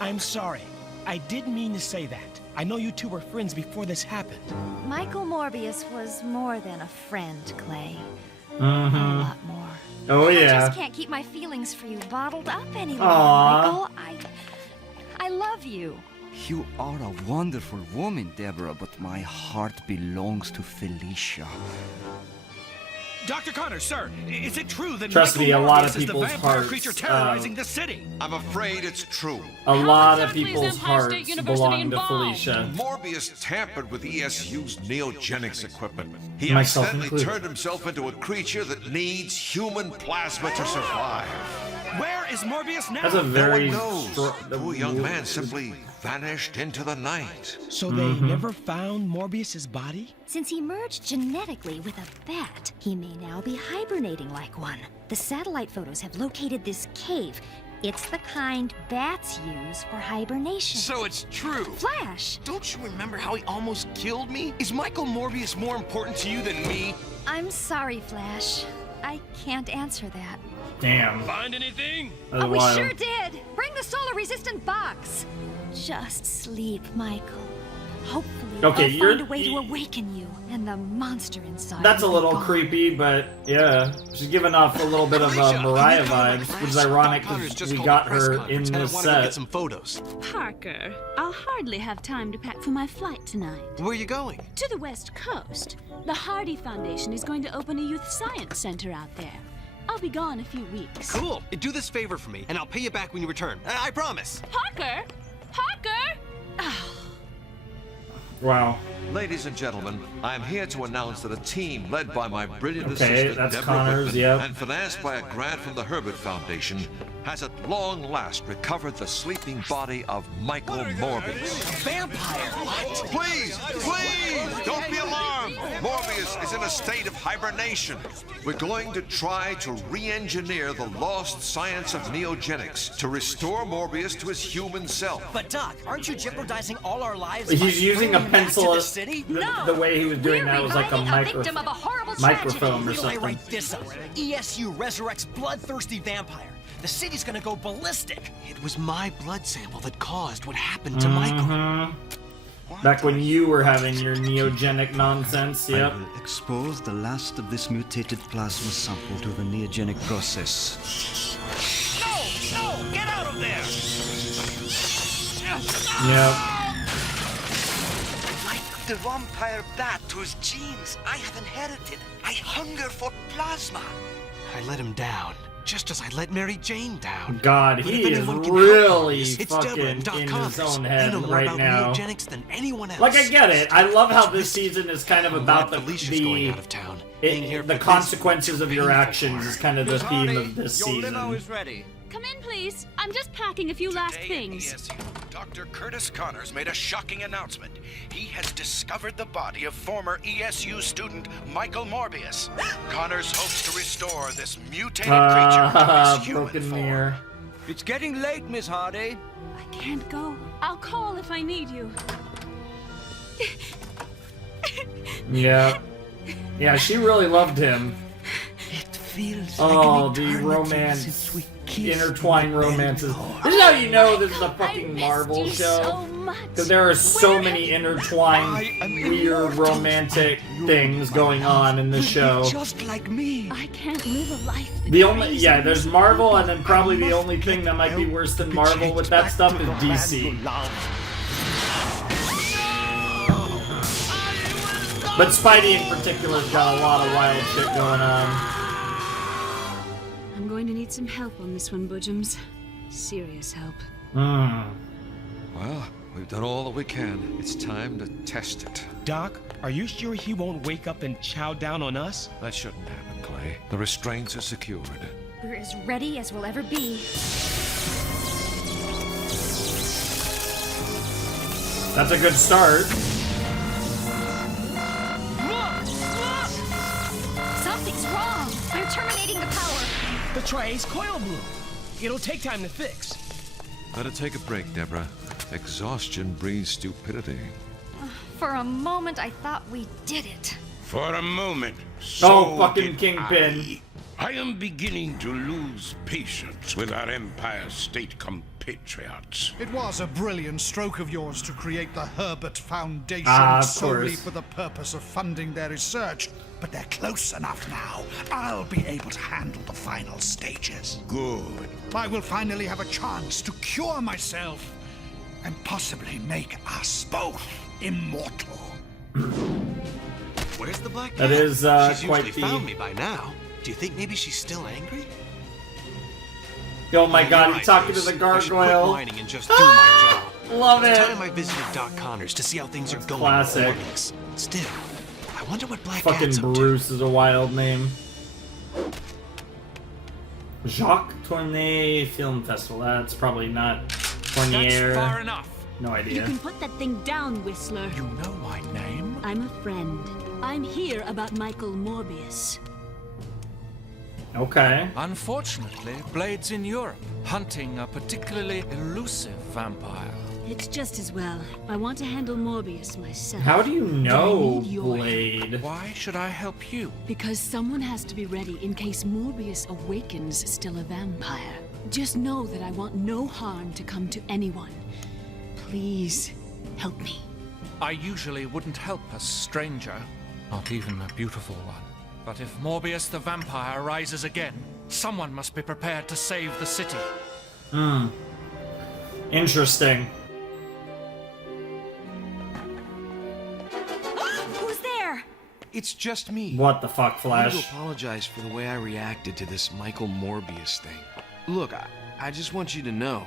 I'm sorry. I didn't mean to say that. I know you two were friends before this happened. Michael Morbius was more than a friend, Clay. A Mm-hmm. lot more. Oh, I yeah. just can't keep my feelings for you bottled up any longer, Aw. Michael. I love you. You are a wonderful woman, Deborah, but my heart belongs to Felicia. Dr. Connor, sir, is it true that Trust Michael me, a lot of Morbius is the people's vampire hearts, creature terrorizing the city? I'm afraid it's true. A lot of people's hearts belong to Felicia. Morbius tampered with ESU's neogenics equipment. He Myself accidentally included. turned himself into a creature that needs human plasma to survive. Where is Morbius now? That's a very No one knows. The poor young man simply vanished into the night. So they never found Morbius's body? Since he merged genetically with a bat, he may now be hibernating like one. The satellite photos have located this cave. It's the kind bats use for hibernation. So it's true. Flash! Don't you remember how he almost killed me? Is Michael Morbius more important to you than me? I'm sorry, Flash. I can't answer that. Damn. Find anything? That was Oh, we wild. sure did! Bring the solar-resistant box! Just sleep, Michael. Hopefully, Okay, I'll you're- find a way to awaken you and the monster inside. That's a will be little gone. creepy, but yeah. She's giving off a little bit of Mariah vibes, which is ironic because we got her in this set. Some photos. Parker, I'll hardly have time to pack for my flight tonight. Where are you going? To the West Coast. The Hardy Foundation is going to open a youth science center out there. I'll be gone a few weeks. Cool. Do this favor for me, and I'll pay you back when you return. I promise. Parker! Parker! Wow. Ladies and gentlemen, I am here to announce that a team led by my brilliant Okay, assistant, that's Deborah Connors, Whitman, yep. and financed by a grant from the Herbert Foundation, has at long last recovered the sleeping body of Michael Morbius. Vampire? What? Please, don't be alarmed. Morbius is in a state of hibernation. We're going to try to re-engineer the lost science of neogenics to restore Morbius to his human self. But Doc, aren't you jeopardizing all our lives? He's using a pencil. The city? The way he was doing that was like a microphone or something. Write this up. ESU resurrects bloodthirsty vampire. The city's gonna go ballistic. It was my blood sample that caused what happened to Michael. Back when you were having your neogenic nonsense, yep. I will expose the last of this mutated plasma sample to the neogenic process. No! Get out of there! Yep. Like the vampire bat whose genes I have inherited. I hunger for plasma. I let him down. Just as I let Mary Jane down. God, he is really fucking in his own head right now. Like, I get it. I love how this season is kind of about the consequences of your actions is kind of the theme of this season. Come in, please. I'm just packing a few last things. ESU, Dr. Curtis Connors made a shocking announcement. He has discovered the body of former ESU student Michael Morbius. Connors hopes to restore this mutated creature to his human form. It's getting late, Miss Hardy. I can't go. I'll call if I need you. Yeah. Yeah, she really loved him. Oh, the romance, intertwined romances. This is how you know this is a fucking Marvel show. Because there are so many intertwined, weird, romantic things going on in this show. Just like me. I can't live a life. Yeah, there's Marvel, and then probably the only thing that might be worse than Marvel with that stuff is DC. But Spidey in particular's got a lot of wild shit going on. I'm going to need some help on this one, Budgems. Serious help. Well, we've done all that we can. It's time to test it. Doc, are you sure he won't wake up and chow down on us? That shouldn't happen, Clay. The restraints are secured. We're as ready as we'll ever be. That's a good start. Something's wrong. They're terminating the power. The Tri-Ace coil blew. It'll take time to fix. Let it take a break, Deborah. Exhaustion breeds stupidity. For a moment, I thought we did it. For a moment, fucking Kingpin. I am beginning to lose patience with our Empire State compatriots. It was a brilliant stroke of yours to create the Herbert Foundation solely for the purpose of funding their research. But they're close enough now. I'll be able to handle the final stages. Good. I will finally have a chance to cure myself and possibly make us both immortal. Where's the black cat? That is She's quite usually found me by now. Do you think maybe she's still angry? Oh my god, he's talking to the gargoyle. I should quit whining and just do my job. Love it. It's time I visited Doc Connors to see how things are going. Classic. Still, I wonder what Black Fucking Cat's up to. Bruce is a wild name. Jacques Tournai Film Festival. That's probably not Tournier. That's far enough. No You idea. can put that thing down, Whistler. You know my name? I'm a friend. I'm here about Michael Morbius. Okay. Unfortunately, Blade's in Europe, hunting a particularly elusive vampire. It's just as well. I want to handle Morbius myself. How do you know I need your Blade? help. Why should I help you? Because someone has to be ready in case Morbius awakens still a vampire. Just know that I want no harm to come to anyone. Please, help me. I usually wouldn't help a stranger, not even a beautiful one. But if Morbius the vampire rises again, someone must be prepared to save the city. Interesting. Who's there? It's just me. What the fuck, I Flash? want to apologize for the way I reacted to this Michael Morbius thing. Look, I just want you to know,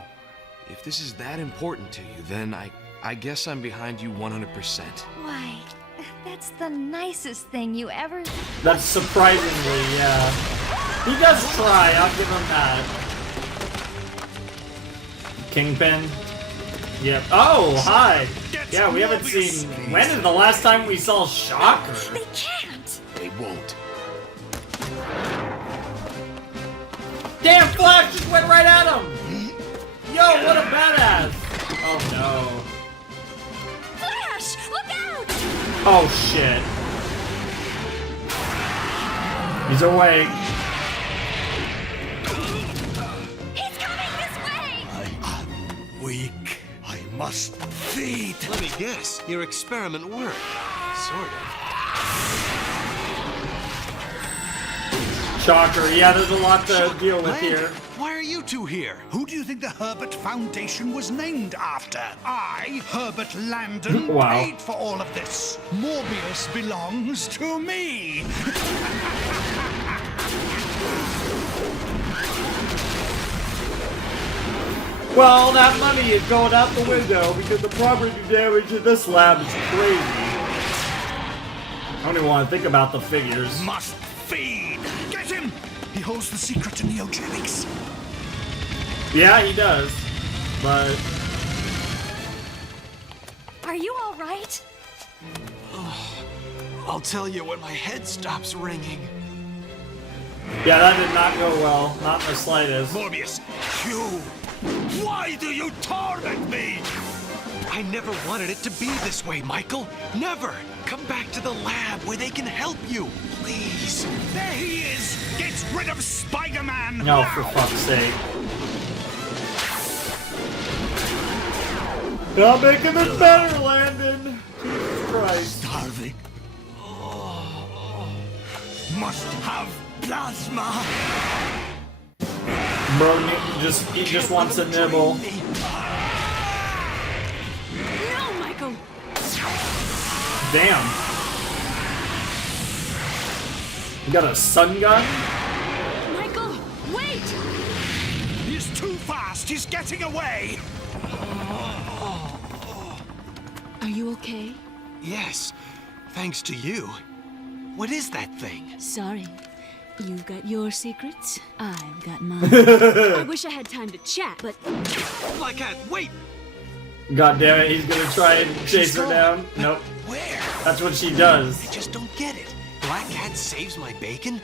if this is that important to you, then I guess I'm behind you 100%. Why, that's the nicest thing you ever... That's surprisingly, yeah. He does try, I'll give him that. Kingpin. Yep. Oh, hi. Yeah, we haven't seen... When is the last time we saw Shocker? They can't. They won't. Damn, Flash just went right at him! Yo, what a badass! Oh, no. Flash, look out! Oh, shit. He's awake. He's coming this way! I am weak. I must feed. Let me guess. Your experiment worked. Sort of. Shocker. Yeah, there's a lot to deal with here. Why are you two here? Who do you think the Herbert Foundation was named after? I, Herbert Landon, Wow. paid for all of this. Morbius belongs to me. Well, that money is going out the window because the property damage in this lab is crazy. I don't even want to think about the figures. Must feed. Get him! He holds the secret to neogenics. Yeah, he does. But... Are you all right? I'll tell you when my head stops ringing. yeah, that did not go well. Not in the slightest. Morbius, you! Why do you torment me? I never wanted it to be this way, Michael. Never! Come back to the lab where they can help you. Please. There he is! Get rid of Spider-Man! No, for fuck's sake. Not making this better, Landon! Jesus Christ. Starving. Must have plasma. Bro, he just wants a nibble. No, Michael! Damn. You got a sun gun? Michael, wait! He's too fast! He's getting away! Are you okay? Yes, thanks to you. What is that thing? Sorry. You've got your secrets, I've got mine. I wish I had time to chat, but... Black Cat, wait! God damn it, he's gonna try and chase her down. Nope. Where? That's what she does. I just don't get it. Black Cat saves my bacon,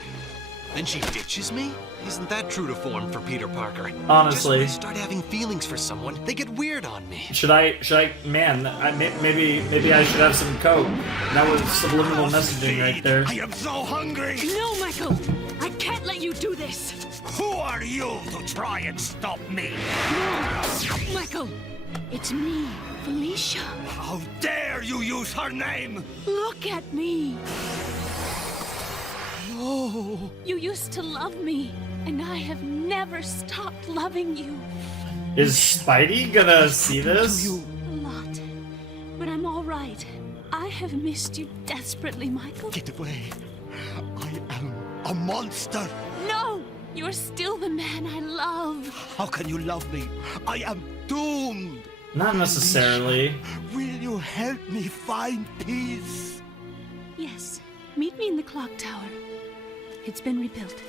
then she ditches me? Isn't that true to form for Peter Parker? Honestly. Just when I start having feelings for someone, they get weird on me. Should I, man, maybe I should have some Coke. That was subliminal messaging right there. I am so hungry. No, Michael! I can't let you do this! Who are you to try and stop me? No! Michael! It's me, Felicia. How dare you use her name? Look at me! Oh. You used to love me, and I have never stopped loving you. Is Spidey gonna see this? A lot. But I'm all right. I have missed you desperately, Michael. Get away. I am a monster. No! You're still the man I love. How can you love me? I am doomed. Not necessarily. Will you help me find peace? Yes. Meet me in the clock tower. It's been rebuilt.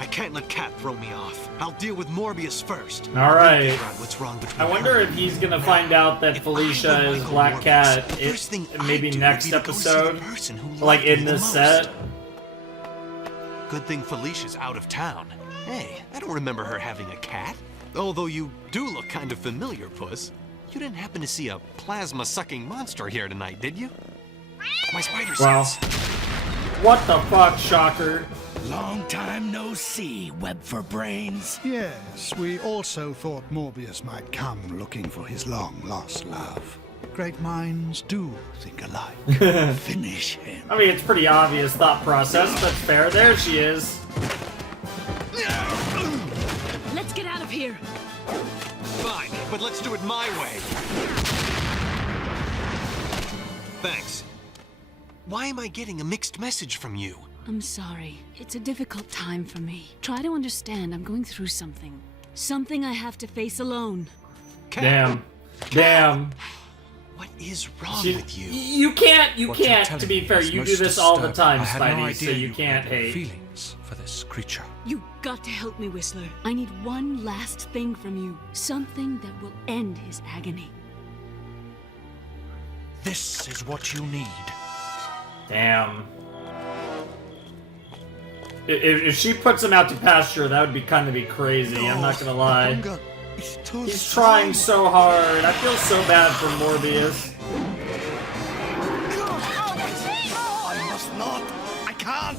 I can't let Cat throw me off. I'll deal with Morbius first. All right. Figure out what's wrong between I wonder if he's gonna find out that Felicia is Black Cat. Maybe next episode, like in this set. Good thing Felicia's out of town. Hey, I don't remember her having a cat. Although you do look kind of familiar, Puss. You didn't happen to see a plasma-sucking monster here tonight, did you? My spider sense. What the fuck, Shocker? Long time no see, web for brains. Yes, we also thought Morbius might come looking for his long-lost love. Great minds do think alike. Finish him. I mean, it's pretty obvious thought process, but fair. There she is. Let's get out of here. Fine, but let's do it my way. Thanks. Why am I getting a mixed message from you? I'm sorry. It's a difficult time for me. Try to understand. I'm going through something. Something I have to face alone. Damn. Damn. What is wrong with you? You can't, to be fair, you do this all the time, Spidey, so you can't hate. chance for this creature. You got to help me, Whistler. I need one last thing from you. Something that will end his agony. This is what you need. Damn. If she puts him out to pasture, that would be kind of crazy. I'm not gonna lie. He's trying so hard. I feel so bad for Morbius. I must not. I can't.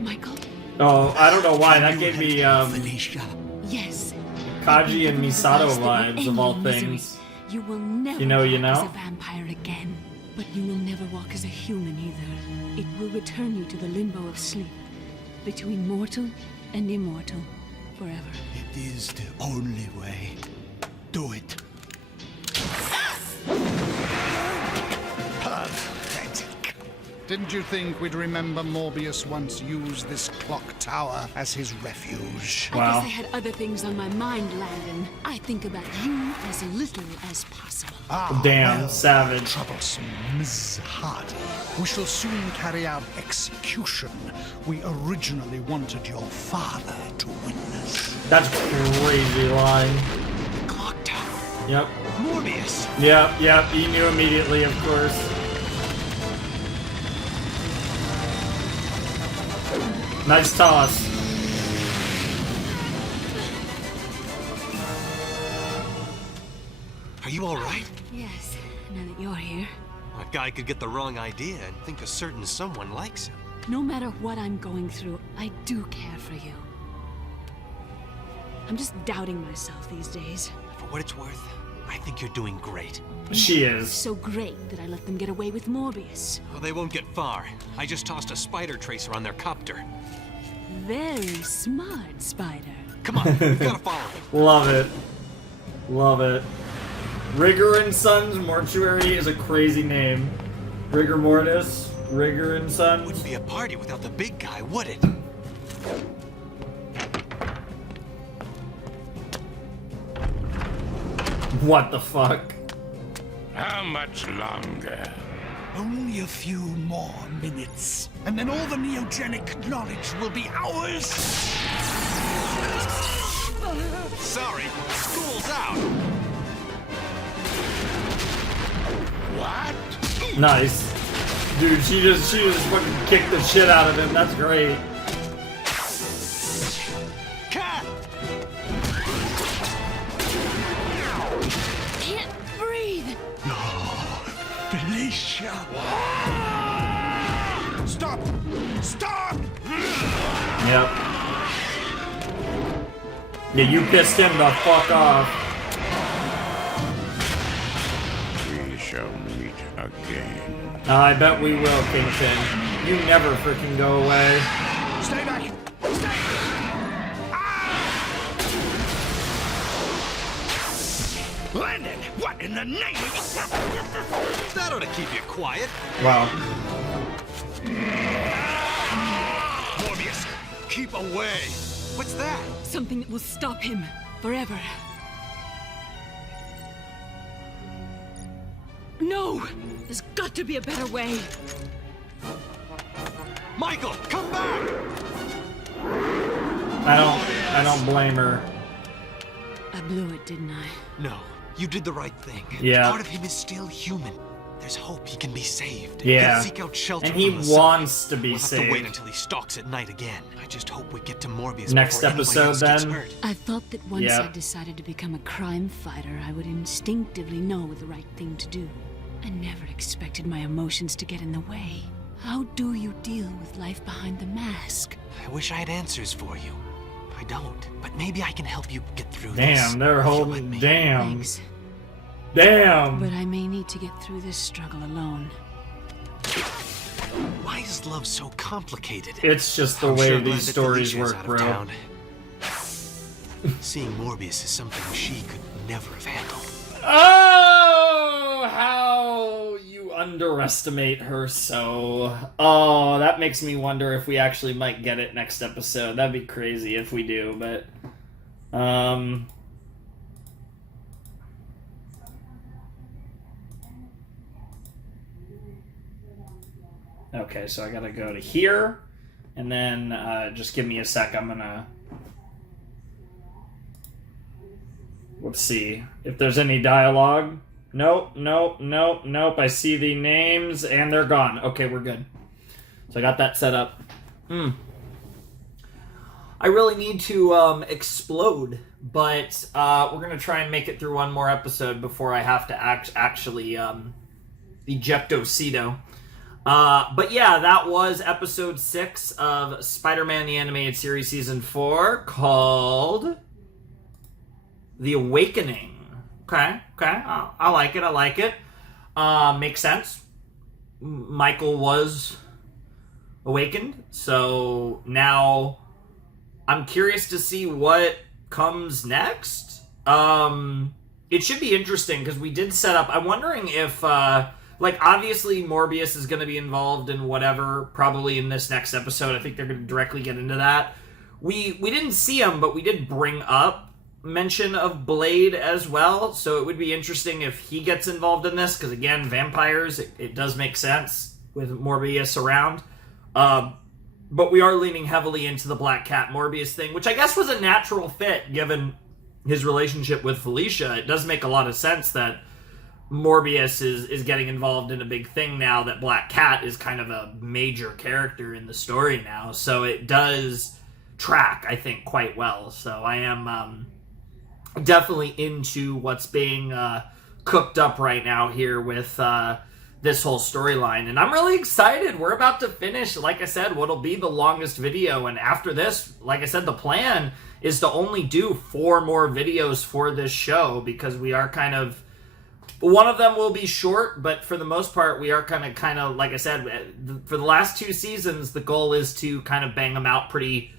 Michael? Oh, I don't know why. That gave me Yes. Kaji and Misato vibes of all things. You will never You know. walk as a vampire again. But you will never walk as a human either. It will return you to the limbo of sleep, between mortal and immortal, forever. It is the only way. Do it. Pathetic. Didn't you think we'd remember Morbius once used this clock tower as his refuge? I guess I had other things on my mind, Landon. I think about you as little as possible. Damn, savage. Troublesome Ms. Hardy. We shall soon carry out execution we originally wanted your father to witness. That's a crazy line. Clock tower. Yep. Morbius. Yep, he knew immediately, of course. Nice toss. Are you all right? Yes, now that you're here. A guy could get the wrong idea and think a certain someone likes him. No matter what I'm going through, I do care for you. I'm just doubting myself these days. For what it's worth, I think you're doing great. She is. So great that I let them get away with Morbius. Well, they won't get far. I just tossed a spider tracer on their copter. Very smart, Spider. Come on, we've got to follow him. Love it. Love it. Rigor and Sons Mortuary is a crazy name. Rigor Mortis, Rigor and Sons. Wouldn't be a party without the big guy, would it? What the fuck? How much longer? Only a few more minutes, and then all the neogenic knowledge will be ours. Sorry, school's out. What? Nice. Dude, she just fucking kicked the shit out of him. That's great. Cat! Can't breathe. Felicia! Stop! Stop! Yep. Yeah, you pissed him the fuck off. We shall meet again. I bet we will, Kingpin. You never freaking go away. Stay back! Landon, what in the name of... That ought to keep you quiet. Wow. Morbius, keep away. What's that? Something that will stop him forever. No! There's got to be a better way. Michael, come back! I don't blame her. I blew it, didn't I? No, you did the right thing. Yeah. Part of him is still human. There's hope he can be saved. Yeah. He'll seek out shelter And he from the sun. wants to be we'll have saved. to wait until he stalks at night again. I just hope we get to Morbius Next before anyone episode, else gets then? hurt. I thought that once Yep. I decided to become a crime fighter, I would instinctively know the right thing to do. I never expected my emotions to get in the way. How do you deal with life behind the mask? I wish I had answers for you. I don't, but maybe I can help you get through this. Damn, they're if you'll holding. let me. Damn. Thanks. Damn. But I may need to get through this struggle alone. Why is love so complicated? It's just the I'm way sure glad these that stories Felicia's work, out of bro. town. Seeing Morbius is something she could never have handled. Oh, how you underestimate her so. Oh, that makes me wonder if we actually might get it next episode. That'd be crazy if we do, but Okay, so I gotta go to here, and then just give me a sec. I'm gonna... Let's see if there's any dialogue. Nope, nope, nope, nope. I see the names, and they're gone. Okay, we're good. So I got that set up. I really need to explode, but we're going to try and make it through one more episode before I have to actually ejecto-cedo. But yeah, that was episode 6 of Spider-Man the Animated Series Season 4, called The Awakening. Okay. I like it. Makes sense. Michael was awakened, so now I'm curious to see what comes next. It should be interesting, because we did set up... I'm wondering if, obviously Morbius is going to be involved in whatever, probably in this next episode. I think they're going to directly get into that. We didn't see him, but we did bring up mention of Blade as well, so it would be interesting if he gets involved in this, because again, vampires, it does make sense with Morbius around. But we are leaning heavily into the Black Cat Morbius thing, which I guess was a natural fit given his relationship with Felicia. It does make a lot of sense that Morbius is getting involved in a big thing now, that Black Cat is kind of a major character in the story now, so it does track, I think, quite well. So I am definitely into what's being cooked up right now here with this whole storyline, and I'm really excited. We're about to finish, like I said, what'll be the longest video, and after this, like I said, the plan is to only do 4 more videos for this show, because we are kind of... One of them will be short, but for the most part, we are kind of, like I said, for the last 2 seasons, the goal is to kind of bang them out pretty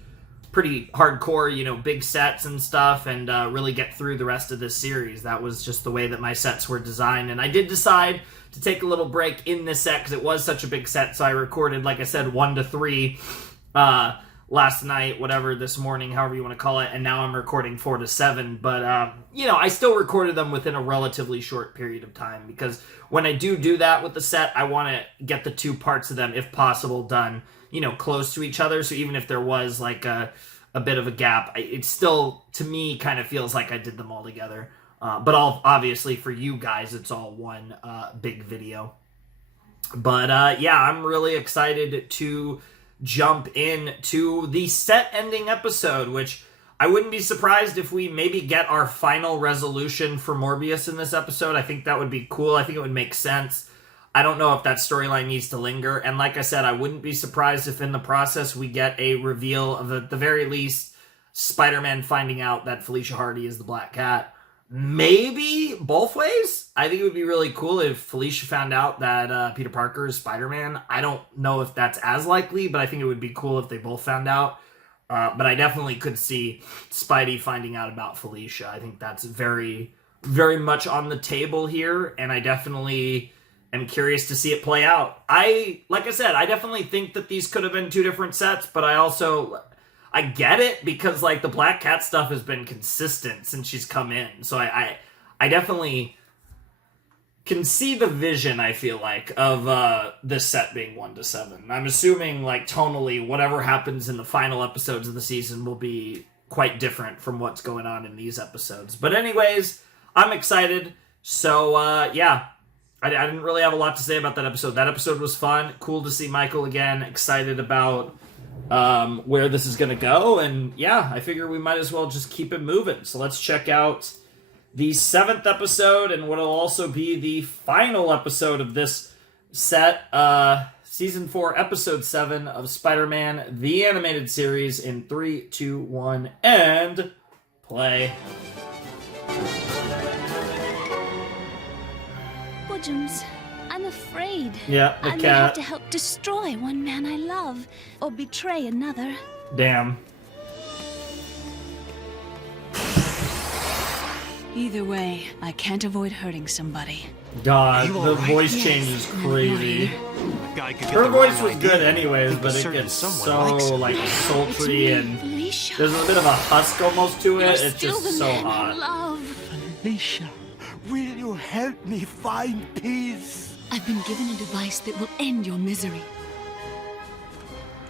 hardcore, big sets and stuff, and really get through the rest of this series. That was just the way that my sets were designed, and I did decide to take a little break in this set because it was such a big set, so I recorded, like I said, 1 to 3 last night, whatever, this morning, however you want to call it, and now I'm recording 4 to 7, but, I still recorded them within a relatively short period of time, because when I do that with the set, I want to get the 2 parts of them, if possible, done, close to each other, so even if there was, like, a bit of a gap, it still, to me, kind of feels like I did them all together. But obviously, for you guys, it's all one big video. But, yeah, I'm really excited to jump into the set-ending episode, which I wouldn't be surprised if we maybe get our final resolution for Morbius in this episode. I think that would be cool. I think it would make sense. I don't know if that storyline needs to linger, and like I said, I wouldn't be surprised if in the process we get a reveal of, at the very least, Spider-Man finding out that Felicia Hardy is the Black Cat. Maybe both ways. I think it would be really cool if Felicia found out that Peter Parker is Spider-Man. I don't know if that's as likely, but I think it would be cool if they both found out. But I definitely could see Spidey finding out about Felicia. I think that's very, very much on the table here, and I definitely am curious to see it play out. Like I said, I definitely think that these could have been 2 different sets, but I get it, because like the Black Cat stuff has been consistent since she's come in. So I definitely can see the vision, I feel like, of this set being 1 to 7. I'm assuming, like, tonally, whatever happens in the final episodes of the season will be quite different from what's going on in these episodes. But anyways, I'm excited. So, yeah, I didn't really have a lot to say about that episode. That episode was fun. Cool to see Michael again. Excited about where this is going to go. And, yeah, I figure we might as well just keep it moving. So let's check out the 7th episode, and what'll also be the final episode of this set, Season 4, Episode 7 of Spider-Man, the Animated Series, in 3, 2, 1, and play. Boojums, I'm afraid. Yeah, the I may cat. have to help destroy one man I love, or betray another. Damn. Either way, I can't avoid hurting somebody. God, the voice change is crazy. Her voice was good anyways, but it gets so, like, sultry, and there's a bit of a husk almost to it. It's just so hot. Felicia, will you help me find peace? I've been given a device that will end your misery.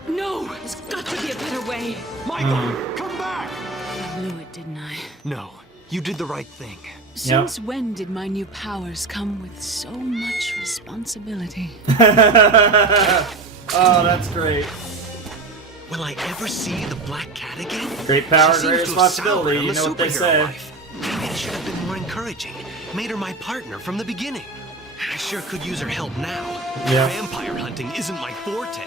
No, there's got to be a better way. Michael, come back! I blew it, didn't I? No, you did the right thing. Since when did my new powers come with so much responsibility? Oh, that's great. Will I ever see the Black Cat again? Great power, She great seems to have soured responsibility. on You the know what they superhero say. life. Maybe I should have been more encouraging. Made her my partner from the beginning. I sure could use her help now. Yeah. Vampire hunting isn't my forte.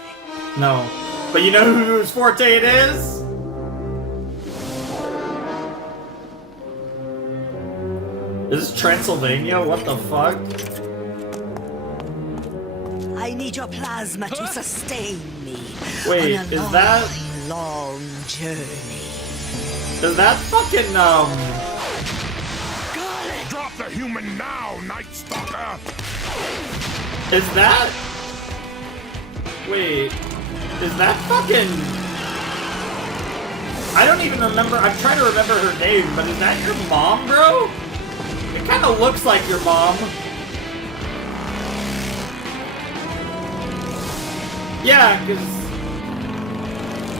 No. But you know whose forte it is? Is this Transylvania? What the fuck? I need your plasma to sustain me. Wait, on a is that... long journey? Is that fucking, Drop the human now, Night Stalker! Is that... Wait... Is that fucking... I don't even remember... I'm trying to remember her name, but is that your mom, bro? It kind of looks like your mom. Yeah, because...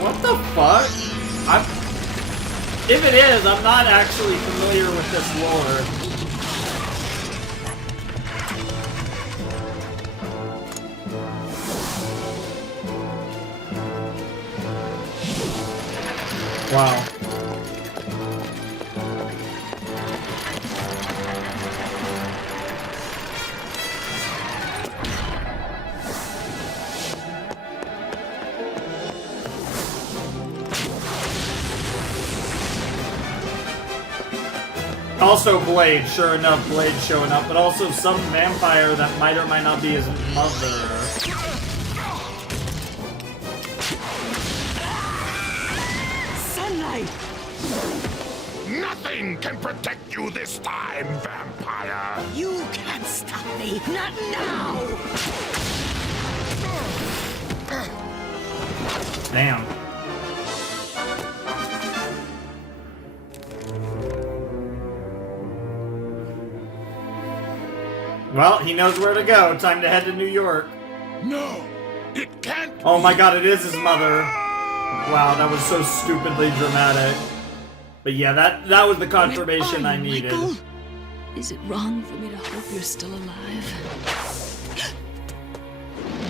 What the fuck? If it is, I'm not actually familiar with this lore. Wow. Also Blade, sure enough, Blade showing up, but also some vampire that might or might not be his mother. Sunlight! Nothing can protect you this time, vampire! You can't stop me! Not now! Damn. Well, he knows where to go. Time to head to New York. No! It can't Oh my god, it is his mother. Wow, that was so stupidly dramatic. But yeah, that was the confirmation I needed. Michael? Is it wrong for me to hope you're still alive?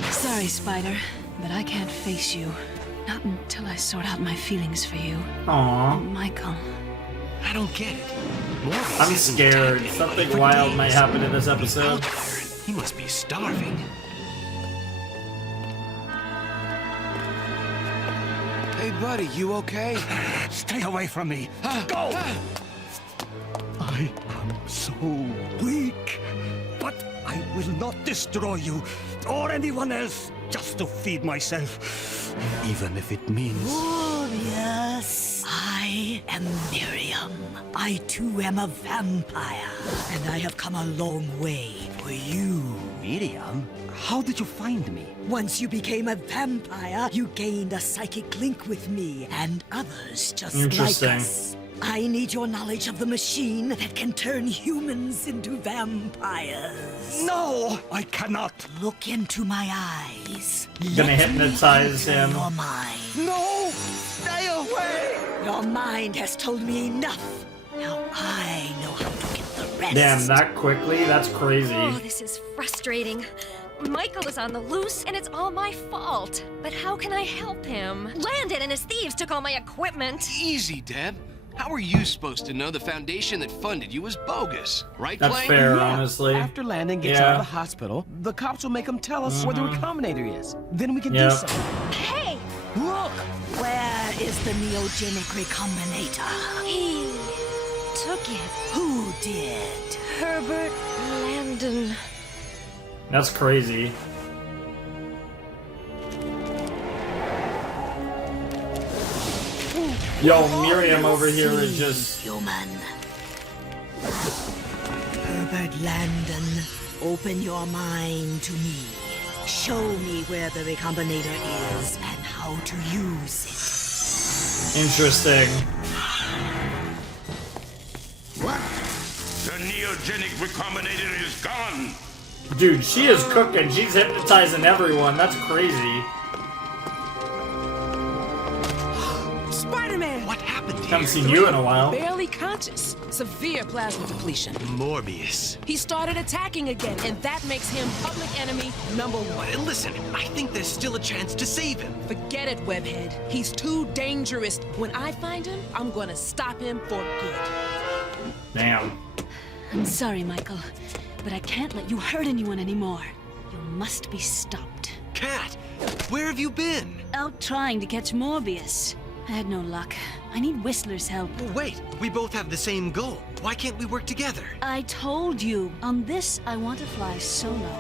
Sorry, Spider, but I can't face you. Not until I sort out my feelings for you. Aww. Michael. I don't get it. I'm scared. Something wild might happen in this episode. He must be starving. Hey, buddy, you okay? Stay away from me. Go! I am so weak, but I will not destroy you or anyone else just to feed myself, even if it means... Glorious! I am Miriam. I too am a vampire, and I have come a long way for you. Miriam? How did you find me? Once you became a vampire, you gained a psychic link with me and others just like Interesting. us. I need your knowledge of the machine that can turn humans into vampires. No, I cannot. Look into my eyes. Gonna Let me hypnotize enter him. Your mind. No! Stay away! Your mind has told me enough. Now I know how to get the rest. Damn, that quickly? That's crazy. Oh, this is frustrating. Michael is on the loose, and it's all my fault. But how can I help him? Landon and his thieves took all my equipment. Easy, Deb. How are you supposed to know the foundation that funded you was bogus? Right, That's Clay? fair, honestly. After Landon gets out of the hospital, the cops will make him tell us where the recombinator is. Then we can do something. Hey! Look! Where is the neogenic recombinator? He took it. Who did? Herbert Landon. That's crazy. Yo, Miriam over here is just... Human. Herbert Landon, open your mind to me. Show me where the recombinator is and how to use it. Interesting. What? The neogenic recombinator is gone! Dude, she is cooking. She's hypnotizing everyone. That's crazy. Spider-Man! What happened here? Haven't seen you in a while. Barely conscious. Severe plasma depletion. Morbius. He started attacking again, and that makes him public enemy #1. Listen, I think there's still a chance to save him. Forget it, Webhead. He's too dangerous. When I find him, I'm gonna stop him for good. Damn. I'm sorry, Michael, but I can't let you hurt anyone anymore. You must be stopped. Cat, where have you been? Out trying to catch Morbius. I had no luck. I need Whistler's help. Wait, we both have the same goal. Why can't we work together? I told you. On this, I want to fly solo.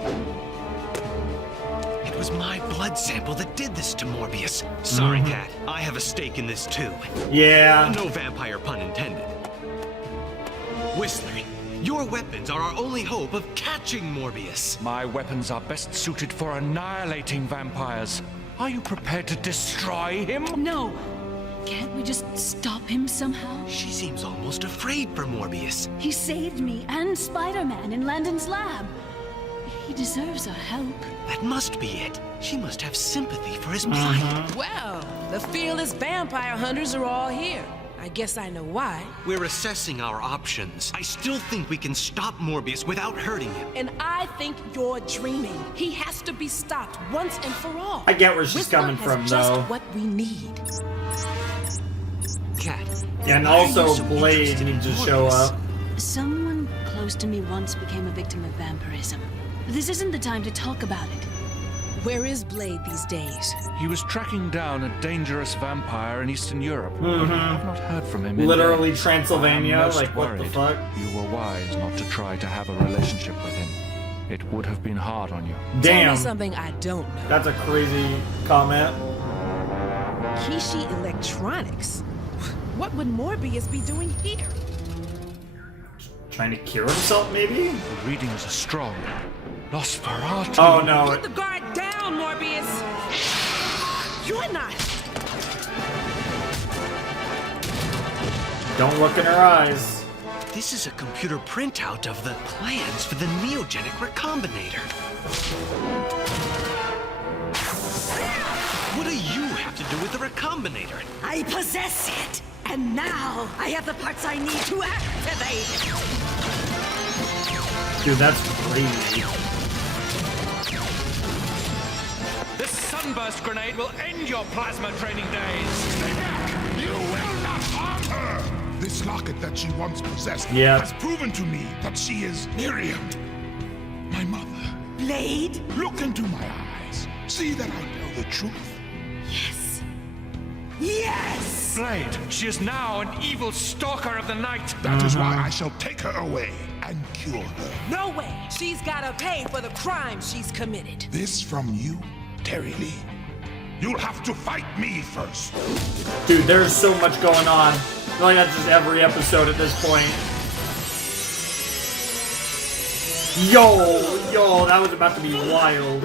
It was my blood sample that did this to Morbius. Sorry, Cat. I have a stake in this too. Yeah. No vampire pun intended. Whistler, your weapons are our only hope of catching Morbius. My weapons are best suited for annihilating vampires. Are you prepared to destroy him? No. Can't we just stop him somehow? She seems almost afraid for Morbius. He saved me and Spider-Man in Landon's lab. He deserves our help. That must be it. She must have sympathy for his plight. Well, the fearless vampire hunters are all here. I guess I know why. We're assessing our options. I still think we can stop Morbius without hurting him. And I think you're dreaming. He has to be stopped once and for all. I get where she's Whistler coming has from, just though. what we need. Cat. And also, Blade needs to show up. Someone close to me once became a victim of vampirism. This isn't the time to talk about it. Where is Blade these days? He was tracking down a dangerous vampire in Eastern Europe. I've not heard from him. Literally Transylvania, I'm most like what the worried. fuck? You were wise not to try to have a relationship with him. It would have been hard on you. Tell Damn. me something I don't know. That's a crazy comment. Kishi Electronics? What would Morbius be doing here? Trying to cure himself, maybe? The readings are strong. Nosferatu. Oh no. Put the guard down, Morbius! You're not! Don't look in her eyes. This is a computer printout of the plans for the neogenic recombinator. What do you have to do with the recombinator? I possess it! And now I have the parts I need to activate it! Dude, that's crazy. This sunburst grenade will end your plasma training days. Stay back! You will not harm her! This locket that she once possessed has proven to me that she is Miriam, my mother. Blade? Look into my eyes. See that I tell the truth. Yes! Yes! Blade, she is now an evil stalker of the night. That is why I shall take her away and cure her. No way! She's gotta pay for the crime she's committed. This from you, Terry Lee? You'll have to fight me first. Dude, there's so much going on. I feel like that's just every episode at this point. Yo, that was about to be wild.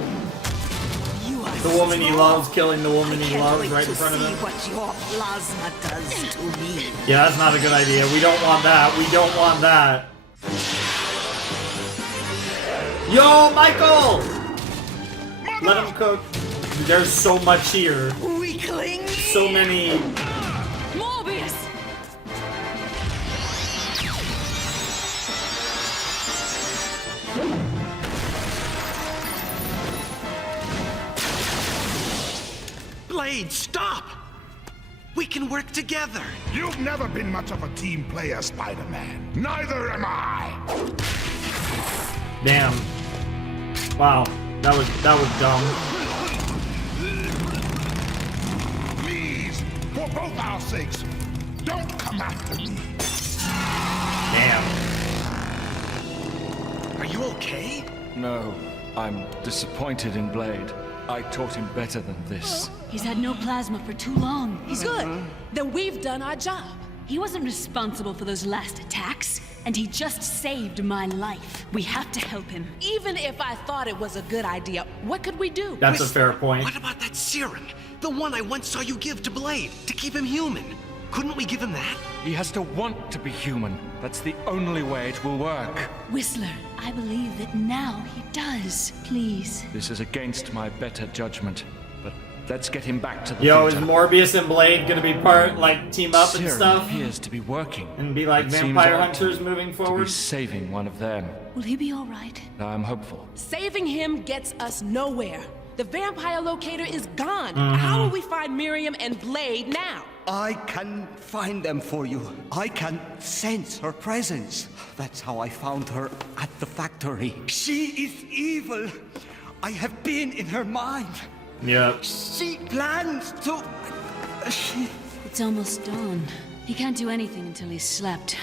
The woman he loves killing the woman he loves right in front of him. What your plasma does to me. Yeah, that's not a good idea. We don't want that. We don't want that. Yo, Michael! Let him cook. There's so much here. Weakling! So many. Morbius! Blade, stop! We can work together. You've never been much of a team player, Spider-Man. Neither am I. Damn. Wow. That was dumb. Please, for both our sakes, don't come after me. Damn. Are you okay? No, I'm disappointed in Blade. I taught him better than this. He's had no plasma for too long. He's good. Then we've done our job. He wasn't responsible for those last attacks, and he just saved my life. We have to help him. Even if I thought it was a good idea, what could we do? That's a fair point. What about that serum? The one I once saw you give to Blade, to keep him human. Couldn't we give him that? He has to want to be human. That's the only way it will work. Whistler, I believe that now he does. Please. This is against my better judgment, but Let's get him back to the Yo, is theater. Morbius and Blade gonna be team up and Serum stuff? appears to be working. And be like It seems vampire odd hunters moving to forward? be saving one of them. Will he be all right? I'm hopeful. Saving him gets us nowhere. The vampire locator is gone. Mhm. How will we find Miriam and Blade now? I can find them for you. I can sense her presence. That's how I found her at the factory. She is evil. I have been in her mind. Yep. She plans to... It's almost dawn. He can't do anything until he's slept.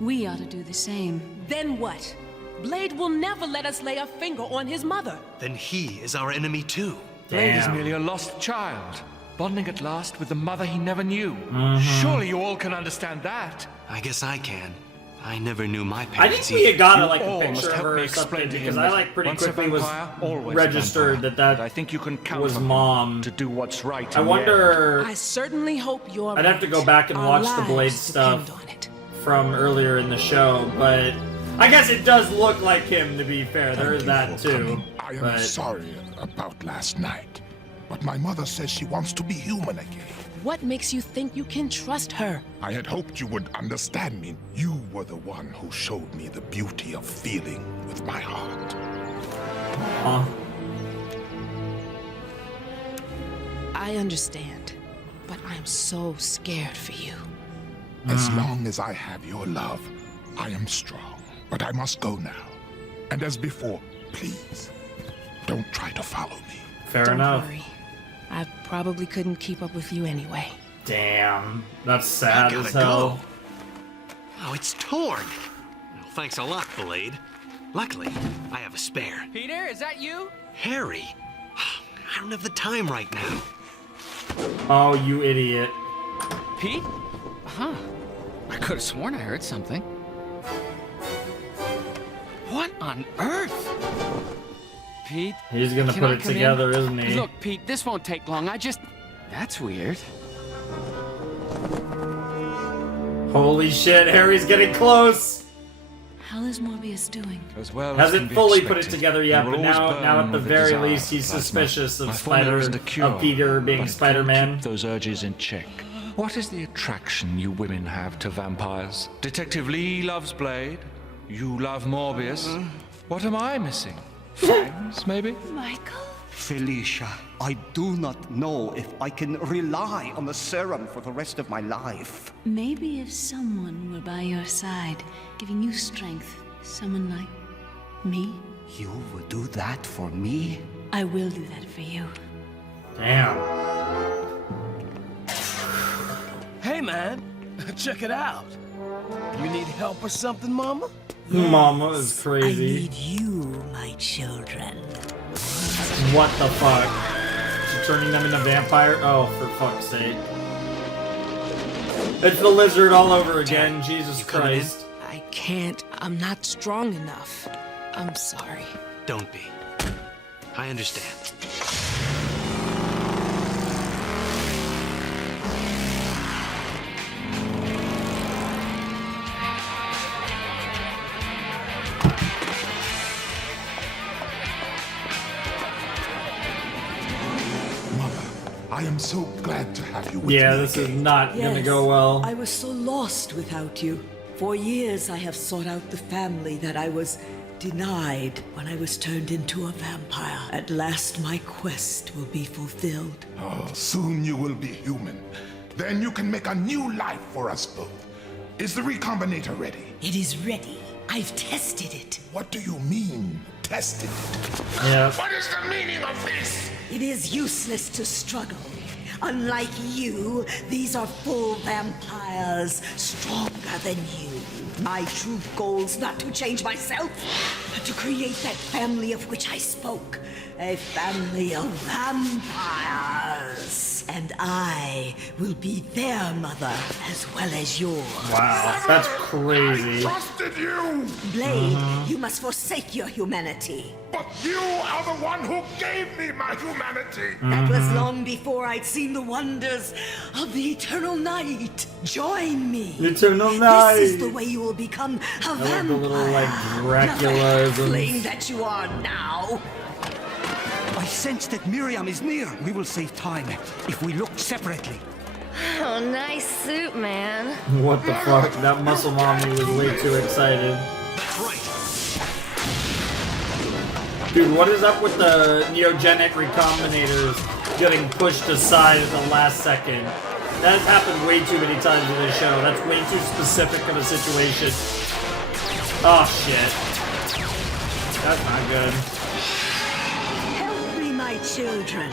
We ought to do the same. Then what? Blade will never let us lay a finger on his mother. Then he is our enemy too. Blade is merely a lost child, bonding at last with the mother he never knew. Mhm. Surely you all can understand that. I guess I can. I never knew my I parents. think we had got You like a all picture must of help her me or explain something to because him I that like pretty once a quickly was vampire, always a registered vampire. that I think you can count was on mom. to do what's right. I in the wonder. I certainly hope you're I'd have to go back and Our watch the Blade lives stuff depend on it. from earlier in the show, but I guess it does look like him. To be fair, there is that too. I am But sorry about last night, but my mother says she wants to be human again. What makes you think you can trust her? I had hoped you would understand me. You were the one who showed me the beauty of feeling with my heart. I understand, but I'm so scared for you. As long as I have your love, I am strong. But I must go now. And as before, please, don't try to follow me. fair Don't enough. worry. I probably couldn't keep up with you anyway. Damn, that's sad I as gotta hell. go. Oh, it's torn. Well, thanks a lot, Blade. Luckily, I have a spare. Peter, is that you? Harry, I don't have the time right now. Oh, you idiot. Pete? Huh. I could have sworn I heard something. What on earth? Pete? He's gonna can put I it come together, in? isn't he? Look, Pete, this won't take long. That's weird. Holy shit, Harry's getting close. How is Morbius doing? As well Hasn't fully put it expected. together He yet, will but always now burn at the with a very desire least he's for plasma. suspicious of I thought there was Spider, the cure, of Peter being but it Spider-Man. can't keep those urges in check. What is the attraction you women have to vampires? Detective Lee loves Blade. You love Morbius. What am I missing? Fangs, maybe? Michael? Felicia, I do not know if I can rely on the serum for the rest of my life. Maybe if someone were by your side, giving you strength, someone like me, You would do that for me? I will do that for you. Damn. Hey, man, check it out. You need help or something, Mama? Mama is crazy. I need you, my children. What the fuck? She's turning them into vampire? Oh, for fuck's sake. It's the lizard all over again, Jesus Christ. I can't. I'm not strong enough. I'm sorry. Don't be. I understand. I am so glad to have you with Yeah, me this is again. not gonna go well. I was so lost without you. For years I have sought out the family that I was denied when I was turned into a vampire. At last my quest will be fulfilled. Oh, soon you will be human. Then you can make a new life for us both. Is the recombinator ready? It is ready. I've tested it. What do you mean, tested it? Yeah. What is the meaning of this? It is useless to struggle. Unlike you, these are full vampires, stronger than you. My true goal's not to change myself, but to create that family of which I spoke. A family of vampires. And I will be their mother as well as yours. Wow, that's crazy. Trusted you! Blade, you must forsake your humanity. But you are the one who gave me my humanity! That was long before I'd seen the wonders of the eternal night. Join me. Eternal night. This is the way you will become a I vampire. love the little like Not the Draculaisms. halfling that you are now. I sense that Miriam is near. We will save time if we look separately. Oh, nice suit, man. What the fuck? That muscle mommy was way too excited. That's right. Dude, what is up with the neogenic recombinators getting pushed aside at the last second? That has happened way too many times in this show. That's way too specific of a situation. Oh, shit. That's not good. Help me, my children.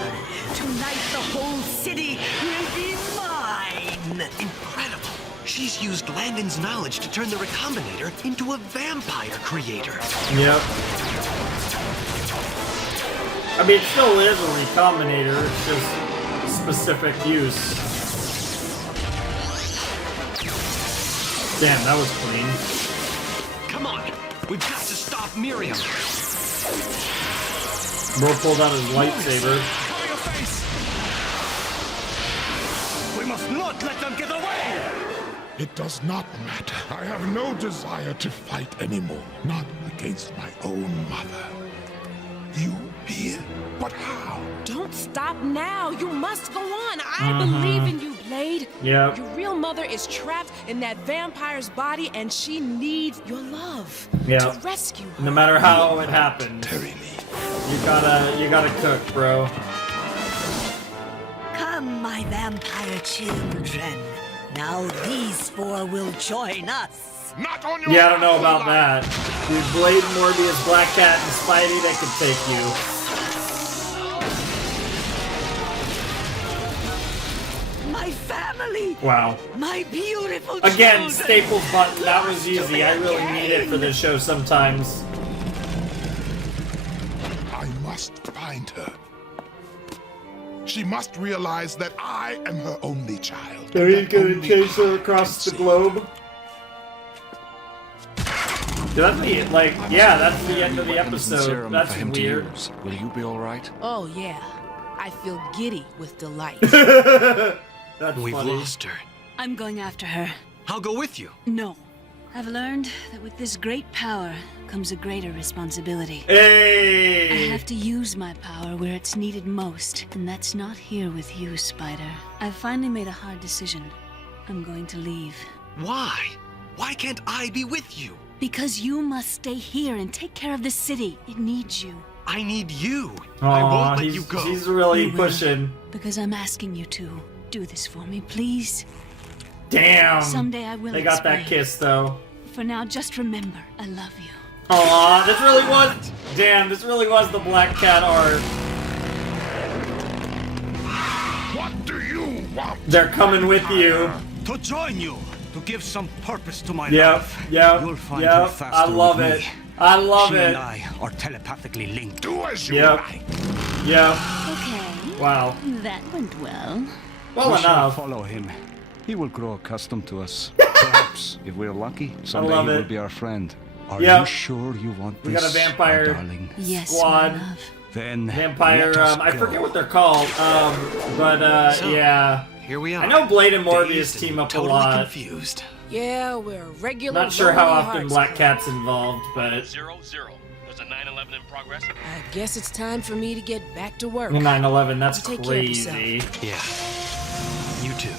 Tonight the whole city will be mine. Incredible. She's used Landon's knowledge to turn the recombinator into a vampire creator. Yep. I mean, it still is a recombinator, it's just specific use. Damn, that was clean. Come on, we've got to stop Miriam. Bro pulled out his lightsaber. We must not let them get away! It does not matter. I have no desire to fight anymore. Not against my own mother. You here? But how? Don't stop now. You must go on. I believe in you, Blade. Yep. Your real mother is trapped in that vampire's body, and she needs your love Yeah. to rescue her. No matter how it happens, you gotta cook, bro. Come, my vampire children. Now these four will join us. Not on your Yeah, I don't know about that. Dude, Blade, Morbius, Black Cat, and Spidey, they could take you. My family. Wow. My beautiful Again, children. Staples button, that was easy. I really need it for this show sometimes. I must find her. She must realize that I am her only child. Are you gonna chase her across the globe? That's the, like, yeah, that's the end of the episode. That's weird. Will you be all right? Oh, yeah. I feel giddy with delight. That's We've funny. lost her. I'm going after her. I'll go with you. No. I've learned that with this great power comes a greater responsibility. Hey! I have to use my power where it's needed most, and that's not here with you, Spider. I've finally made a hard decision. I'm going to leave. Why? Why can't I be with you? Because you must stay here and take care of the city. It needs you. I need you. Aw, I won't let you go. He's really You will. pushing. Because I'm asking you to. Do this for me, please. Damn. Someday I will They got that explain. kiss, though. For now, just remember, I love you. Aw, this really was... Damn, this really was the Black Cat art. What do you want? They're coming with you. To join you, to give some purpose to my Yep, life. yep, You'll find yep. her I faster love with it. me. I love she it. and I are telepathically linked. Do as you Yep. like. Yep. Okay. Wow. That went well. Well we shall enough. follow him. He will grow accustomed to us. Perhaps, if we're lucky, someday love he will it. be our friend. Are Yep. you sure you want We this, got a vampire my darling? Yes, squad. my love. Then Vampire, let us I go. forget what they're called. So, Yeah. Here we are. I know Blade and Morbius Dazed team and up a totally lot. confused. Yeah, we're regular. Not sure how lonely often hearts. Black Cat's involved, but 0-0. There's a 9/11 in progress. I guess it's time for me to get back to work. 9/11, that's You take care of yourself. crazy. Yeah. You too.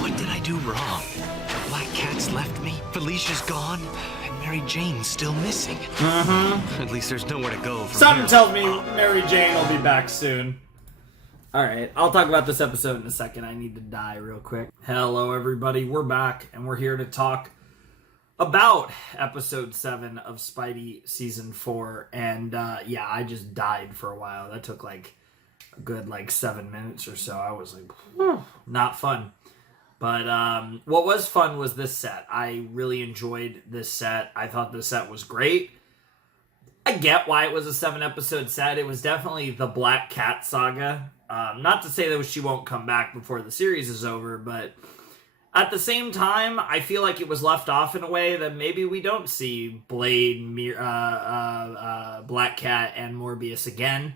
What did I do wrong? The Black Cat's left me, Felicia's gone, and Mary Jane's still missing. At least there's nowhere to go from Something here. tells me Mary Jane will be back soon. Alright, I'll talk about this episode in a second. I need to die real quick. Hello, everybody. We're back, and we're here to talk about episode 7 of Spidey season 4. And yeah, I just died for a while. That took like a good 7 minutes or so. I was like, whew, not fun. But what was fun was this set. I really enjoyed this set. I thought this set was great. I get why it was a 7-episode set. It was definitely the Black Cat saga. Not to say that she won't come back before the series is over, but at the same time, I feel like it was left off in a way that maybe we don't see Blade, Black Cat, and Morbius again.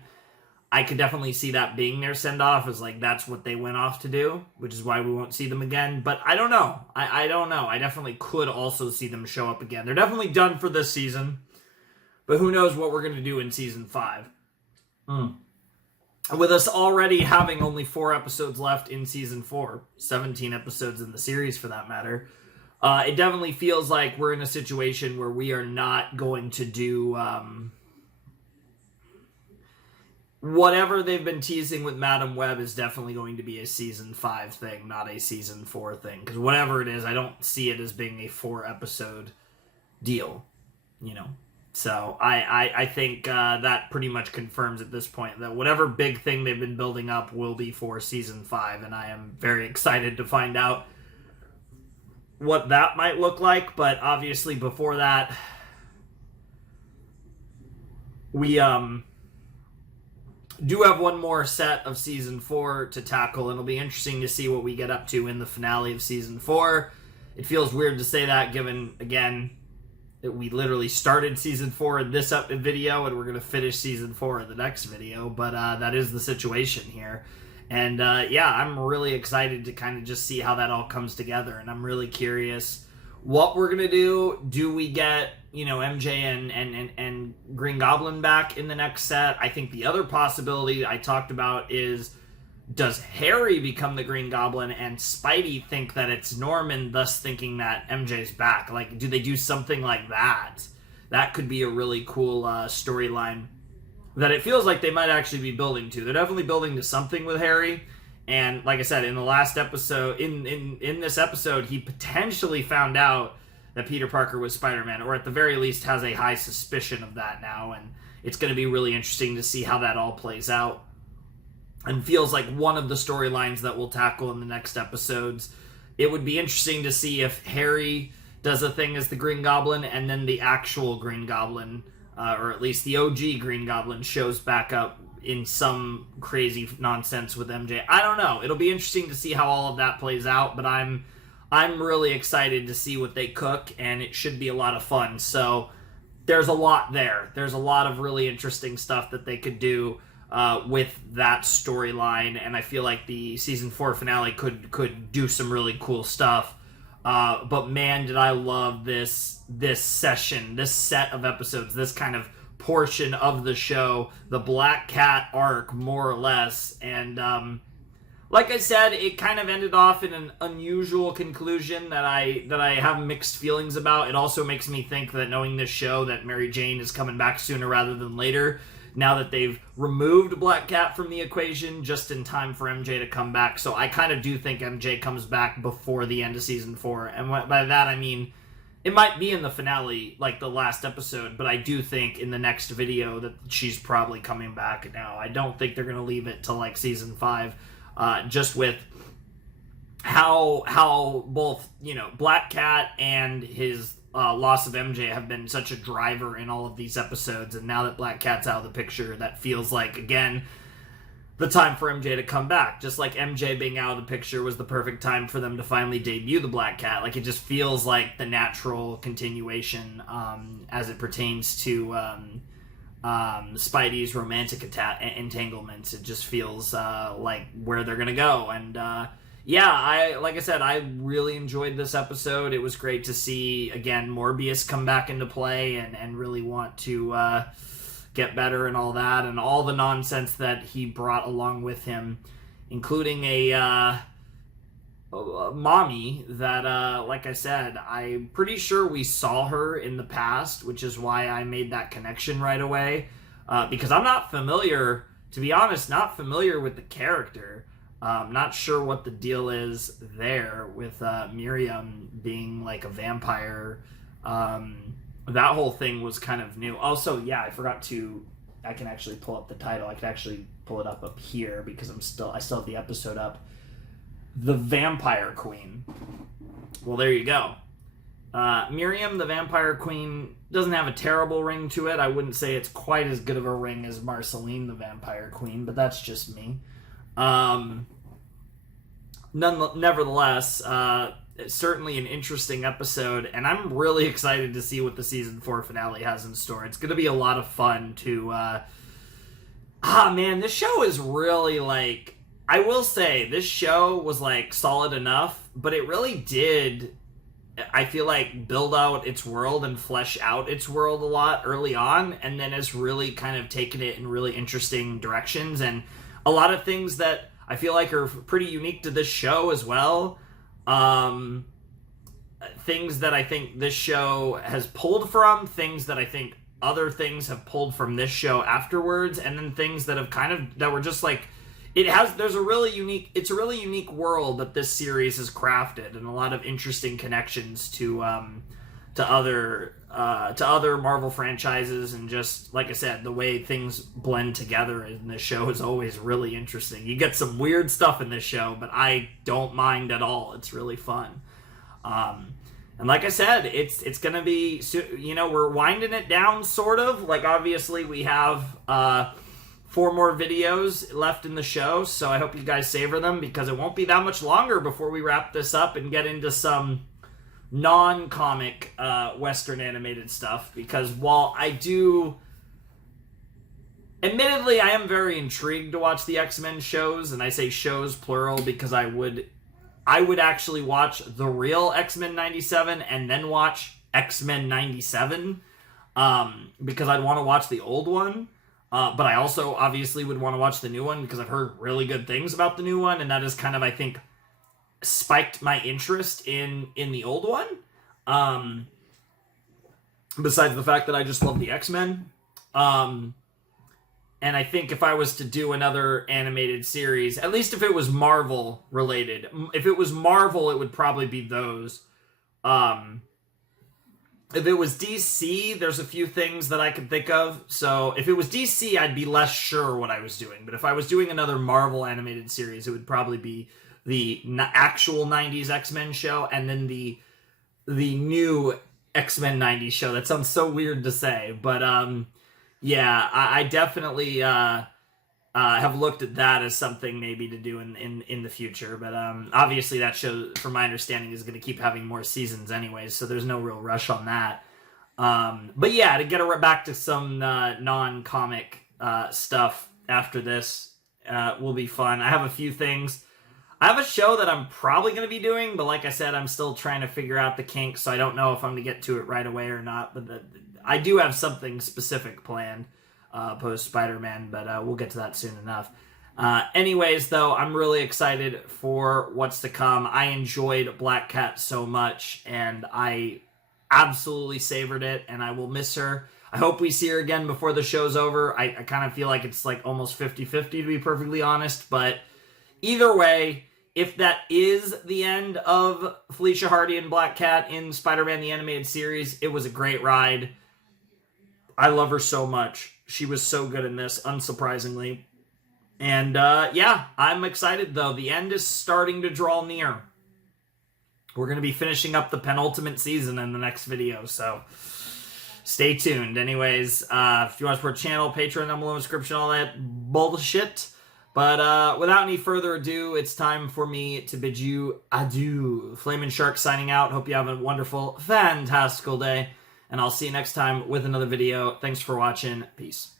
I could definitely see that being their send-off, as that's what they went off to do, which is why we won't see them again. But I don't know. I don't know. I definitely could also see them show up again. They're definitely done for this season, but who knows what we're going to do in season 5. With us already having only 4 episodes left in season 4, 17 episodes in the series for that matter, it definitely feels like we're in a situation where we are not going to do whatever they've been teasing with Madam Web is definitely going to be a season 5 thing, not a season 4 thing. Because whatever it is, I don't see it as being a 4-episode deal, you know. So I think that pretty much confirms at this point that whatever big thing they've been building up will be for season 5, and I am very excited to find out what that might look like. But obviously before that, we do have one more set of season 4 to tackle, and it'll be interesting to see what we get up to in the finale of season 4. It feels weird to say that given, again, that we literally started season 4 in this video, and we're going to finish season 4 in the next video, but that is the situation here. And yeah, I'm really excited to kind of just see how that all comes together, and I'm really curious what we're going to do. Do we get, you know, MJ and Green Goblin back in the next set? I think the other possibility I talked about is, does Harry become the Green Goblin and Spidey think that it's Norman, thus thinking that MJ's back? Like, do they do something like that? That could be a really cool storyline that it feels like they might actually be building to. They're definitely building to something with Harry. And like I said, in the last episode, in this episode, he potentially found out that Peter Parker was Spider-Man, or at the very least has a high suspicion of that now. And it's going to be really interesting to see how that all plays out. And feels like one of the storylines that we'll tackle in the next episodes. It would be interesting to see if Harry does a thing as the Green Goblin, and then the actual Green Goblin, or at least the OG Green Goblin, shows back up in some crazy nonsense with MJ. I don't know. It'll be interesting to see how all of that plays out, but I'm really excited to see what they cook, and it should be a lot of fun. So there's a lot there. There's a lot of really interesting stuff that they could do with that storyline, and I feel like the season 4 finale could do some really cool stuff. But man, did I love this session, this set of episodes, this kind of portion of the show, the Black Cat arc, more or less. And like I said, it kind of ended off in an unusual conclusion that I have mixed feelings about. It also makes me think that, knowing this show, that Mary Jane is coming back sooner rather than later, now that they've removed Black Cat from the equation just in time for MJ to come back. So I kind of do think MJ comes back before the end of season 4. And by that I mean, it might be in the finale, like the last episode, but I do think in the next video that she's probably coming back now. I don't think they're going to leave it till like season 5, just with how both, you know, Black Cat and his loss of MJ have been such a driver in all of these episodes, and now that Black Cat's out of the picture, that feels like, again, the time for MJ to come back. Just like MJ being out of the picture was the perfect time for them to finally debut the Black Cat. Like, it just feels like the natural continuation as it pertains to Spidey's romantic entanglements. It just feels like where they're gonna go. And yeah, like I said, I really enjoyed this episode. It was great to see, again, Morbius come back into play and really want to get better and all that, and all the nonsense that he brought along with him, including a mommy that, like I said, I'm pretty sure we saw her in the past, which is why I made that connection right away, because I'm not familiar, to be honest, not familiar with the character. Not sure what the deal is there with Miriam being like a vampire. That whole thing was kind of new. Also, yeah, I can actually pull up the title. I can actually pull it up here because I still have the episode up. The Vampire Queen. Well, there you go. Miriam, the Vampire Queen, doesn't have a terrible ring to it. I wouldn't say it's quite as good of a ring as Marceline, the Vampire Queen, but that's just me. Nevertheless, it's certainly an interesting episode, and I'm really excited to see what the season 4 finale has in store. It's going to be a lot of fun to, man, this show is really, like, I will say, this show was, like, solid enough, but it really did I feel like, build out its world and flesh out its world a lot early on, and then has really kind of taken it in really interesting directions, and a lot of things that I feel like are pretty unique to this show as well. Things that I think this show has pulled from, things that I think other things have pulled from this show afterwards, and then things that have that were just like, it's a really unique world that this series has crafted, and a lot of interesting connections to other Marvel franchises, and just, like I said, the way things blend together in this show is always really interesting. You get some weird stuff in this show, but I don't mind at all. It's really fun. And like I said, it's gonna be, we're winding it down, sort of. Like, obviously, we have 4 more videos left in the show, so I hope you guys savor them, because it won't be that much longer before we wrap this up and get into some non-comic Western animated stuff. Because while admittedly, I am very intrigued to watch the X-Men shows, and I say shows plural because I would actually watch the real X-Men 97 and then watch X-Men 97, because I'd want to watch the old one. But I also obviously would want to watch the new one because I've heard really good things about the new one, and that has kind of, I think, spiked my interest in the old one. Besides the fact that I just love the X-Men. And I think if I was to do another animated series, at least if it was Marvel related, if it was Marvel, it would probably be those. If it was DC, there's a few things that I could think of. So if it was DC, I'd be less sure what I was doing. But if I was doing another Marvel animated series, it would probably be the actual 90s X-Men show, and then the new X-Men 90s show. That sounds so weird to say, but yeah, I definitely have looked at that as something maybe to do in the future. But obviously that show, from my understanding, is going to keep having more seasons anyways, so there's no real rush on that. But yeah, to get back to some non-comic stuff after this will be fun. I have a few things. I have a show that I'm probably going to be doing, but like I said, I'm still trying to figure out the kinks, so I don't know if I'm going to get to it right away or not. But I do have something specific planned post Spider-Man, but we'll get to that soon enough. Anyways, though, I'm really excited for what's to come. I enjoyed Black Cat so much, and I absolutely savored it, and I will miss her. I hope we see her again before the show's over. I kind of feel like it's like almost 50-50, to be perfectly honest, but either way, if that is the end of Felicia Hardy and Black Cat in Spider-Man the Animated Series, it was a great ride. I love her so much. She was so good in this, unsurprisingly. And yeah, I'm excited, though. The end is starting to draw near. We're going to be finishing up the penultimate season in the next video, so stay tuned. Anyways, if you want to support the channel, Patreon, down below in the description, all that bullshit. But without any further ado, it's time for me to bid you adieu. Flamin' Shark signing out. Hope you have a wonderful, fantastical day. And I'll see you next time with another video. Thanks for watching. Peace.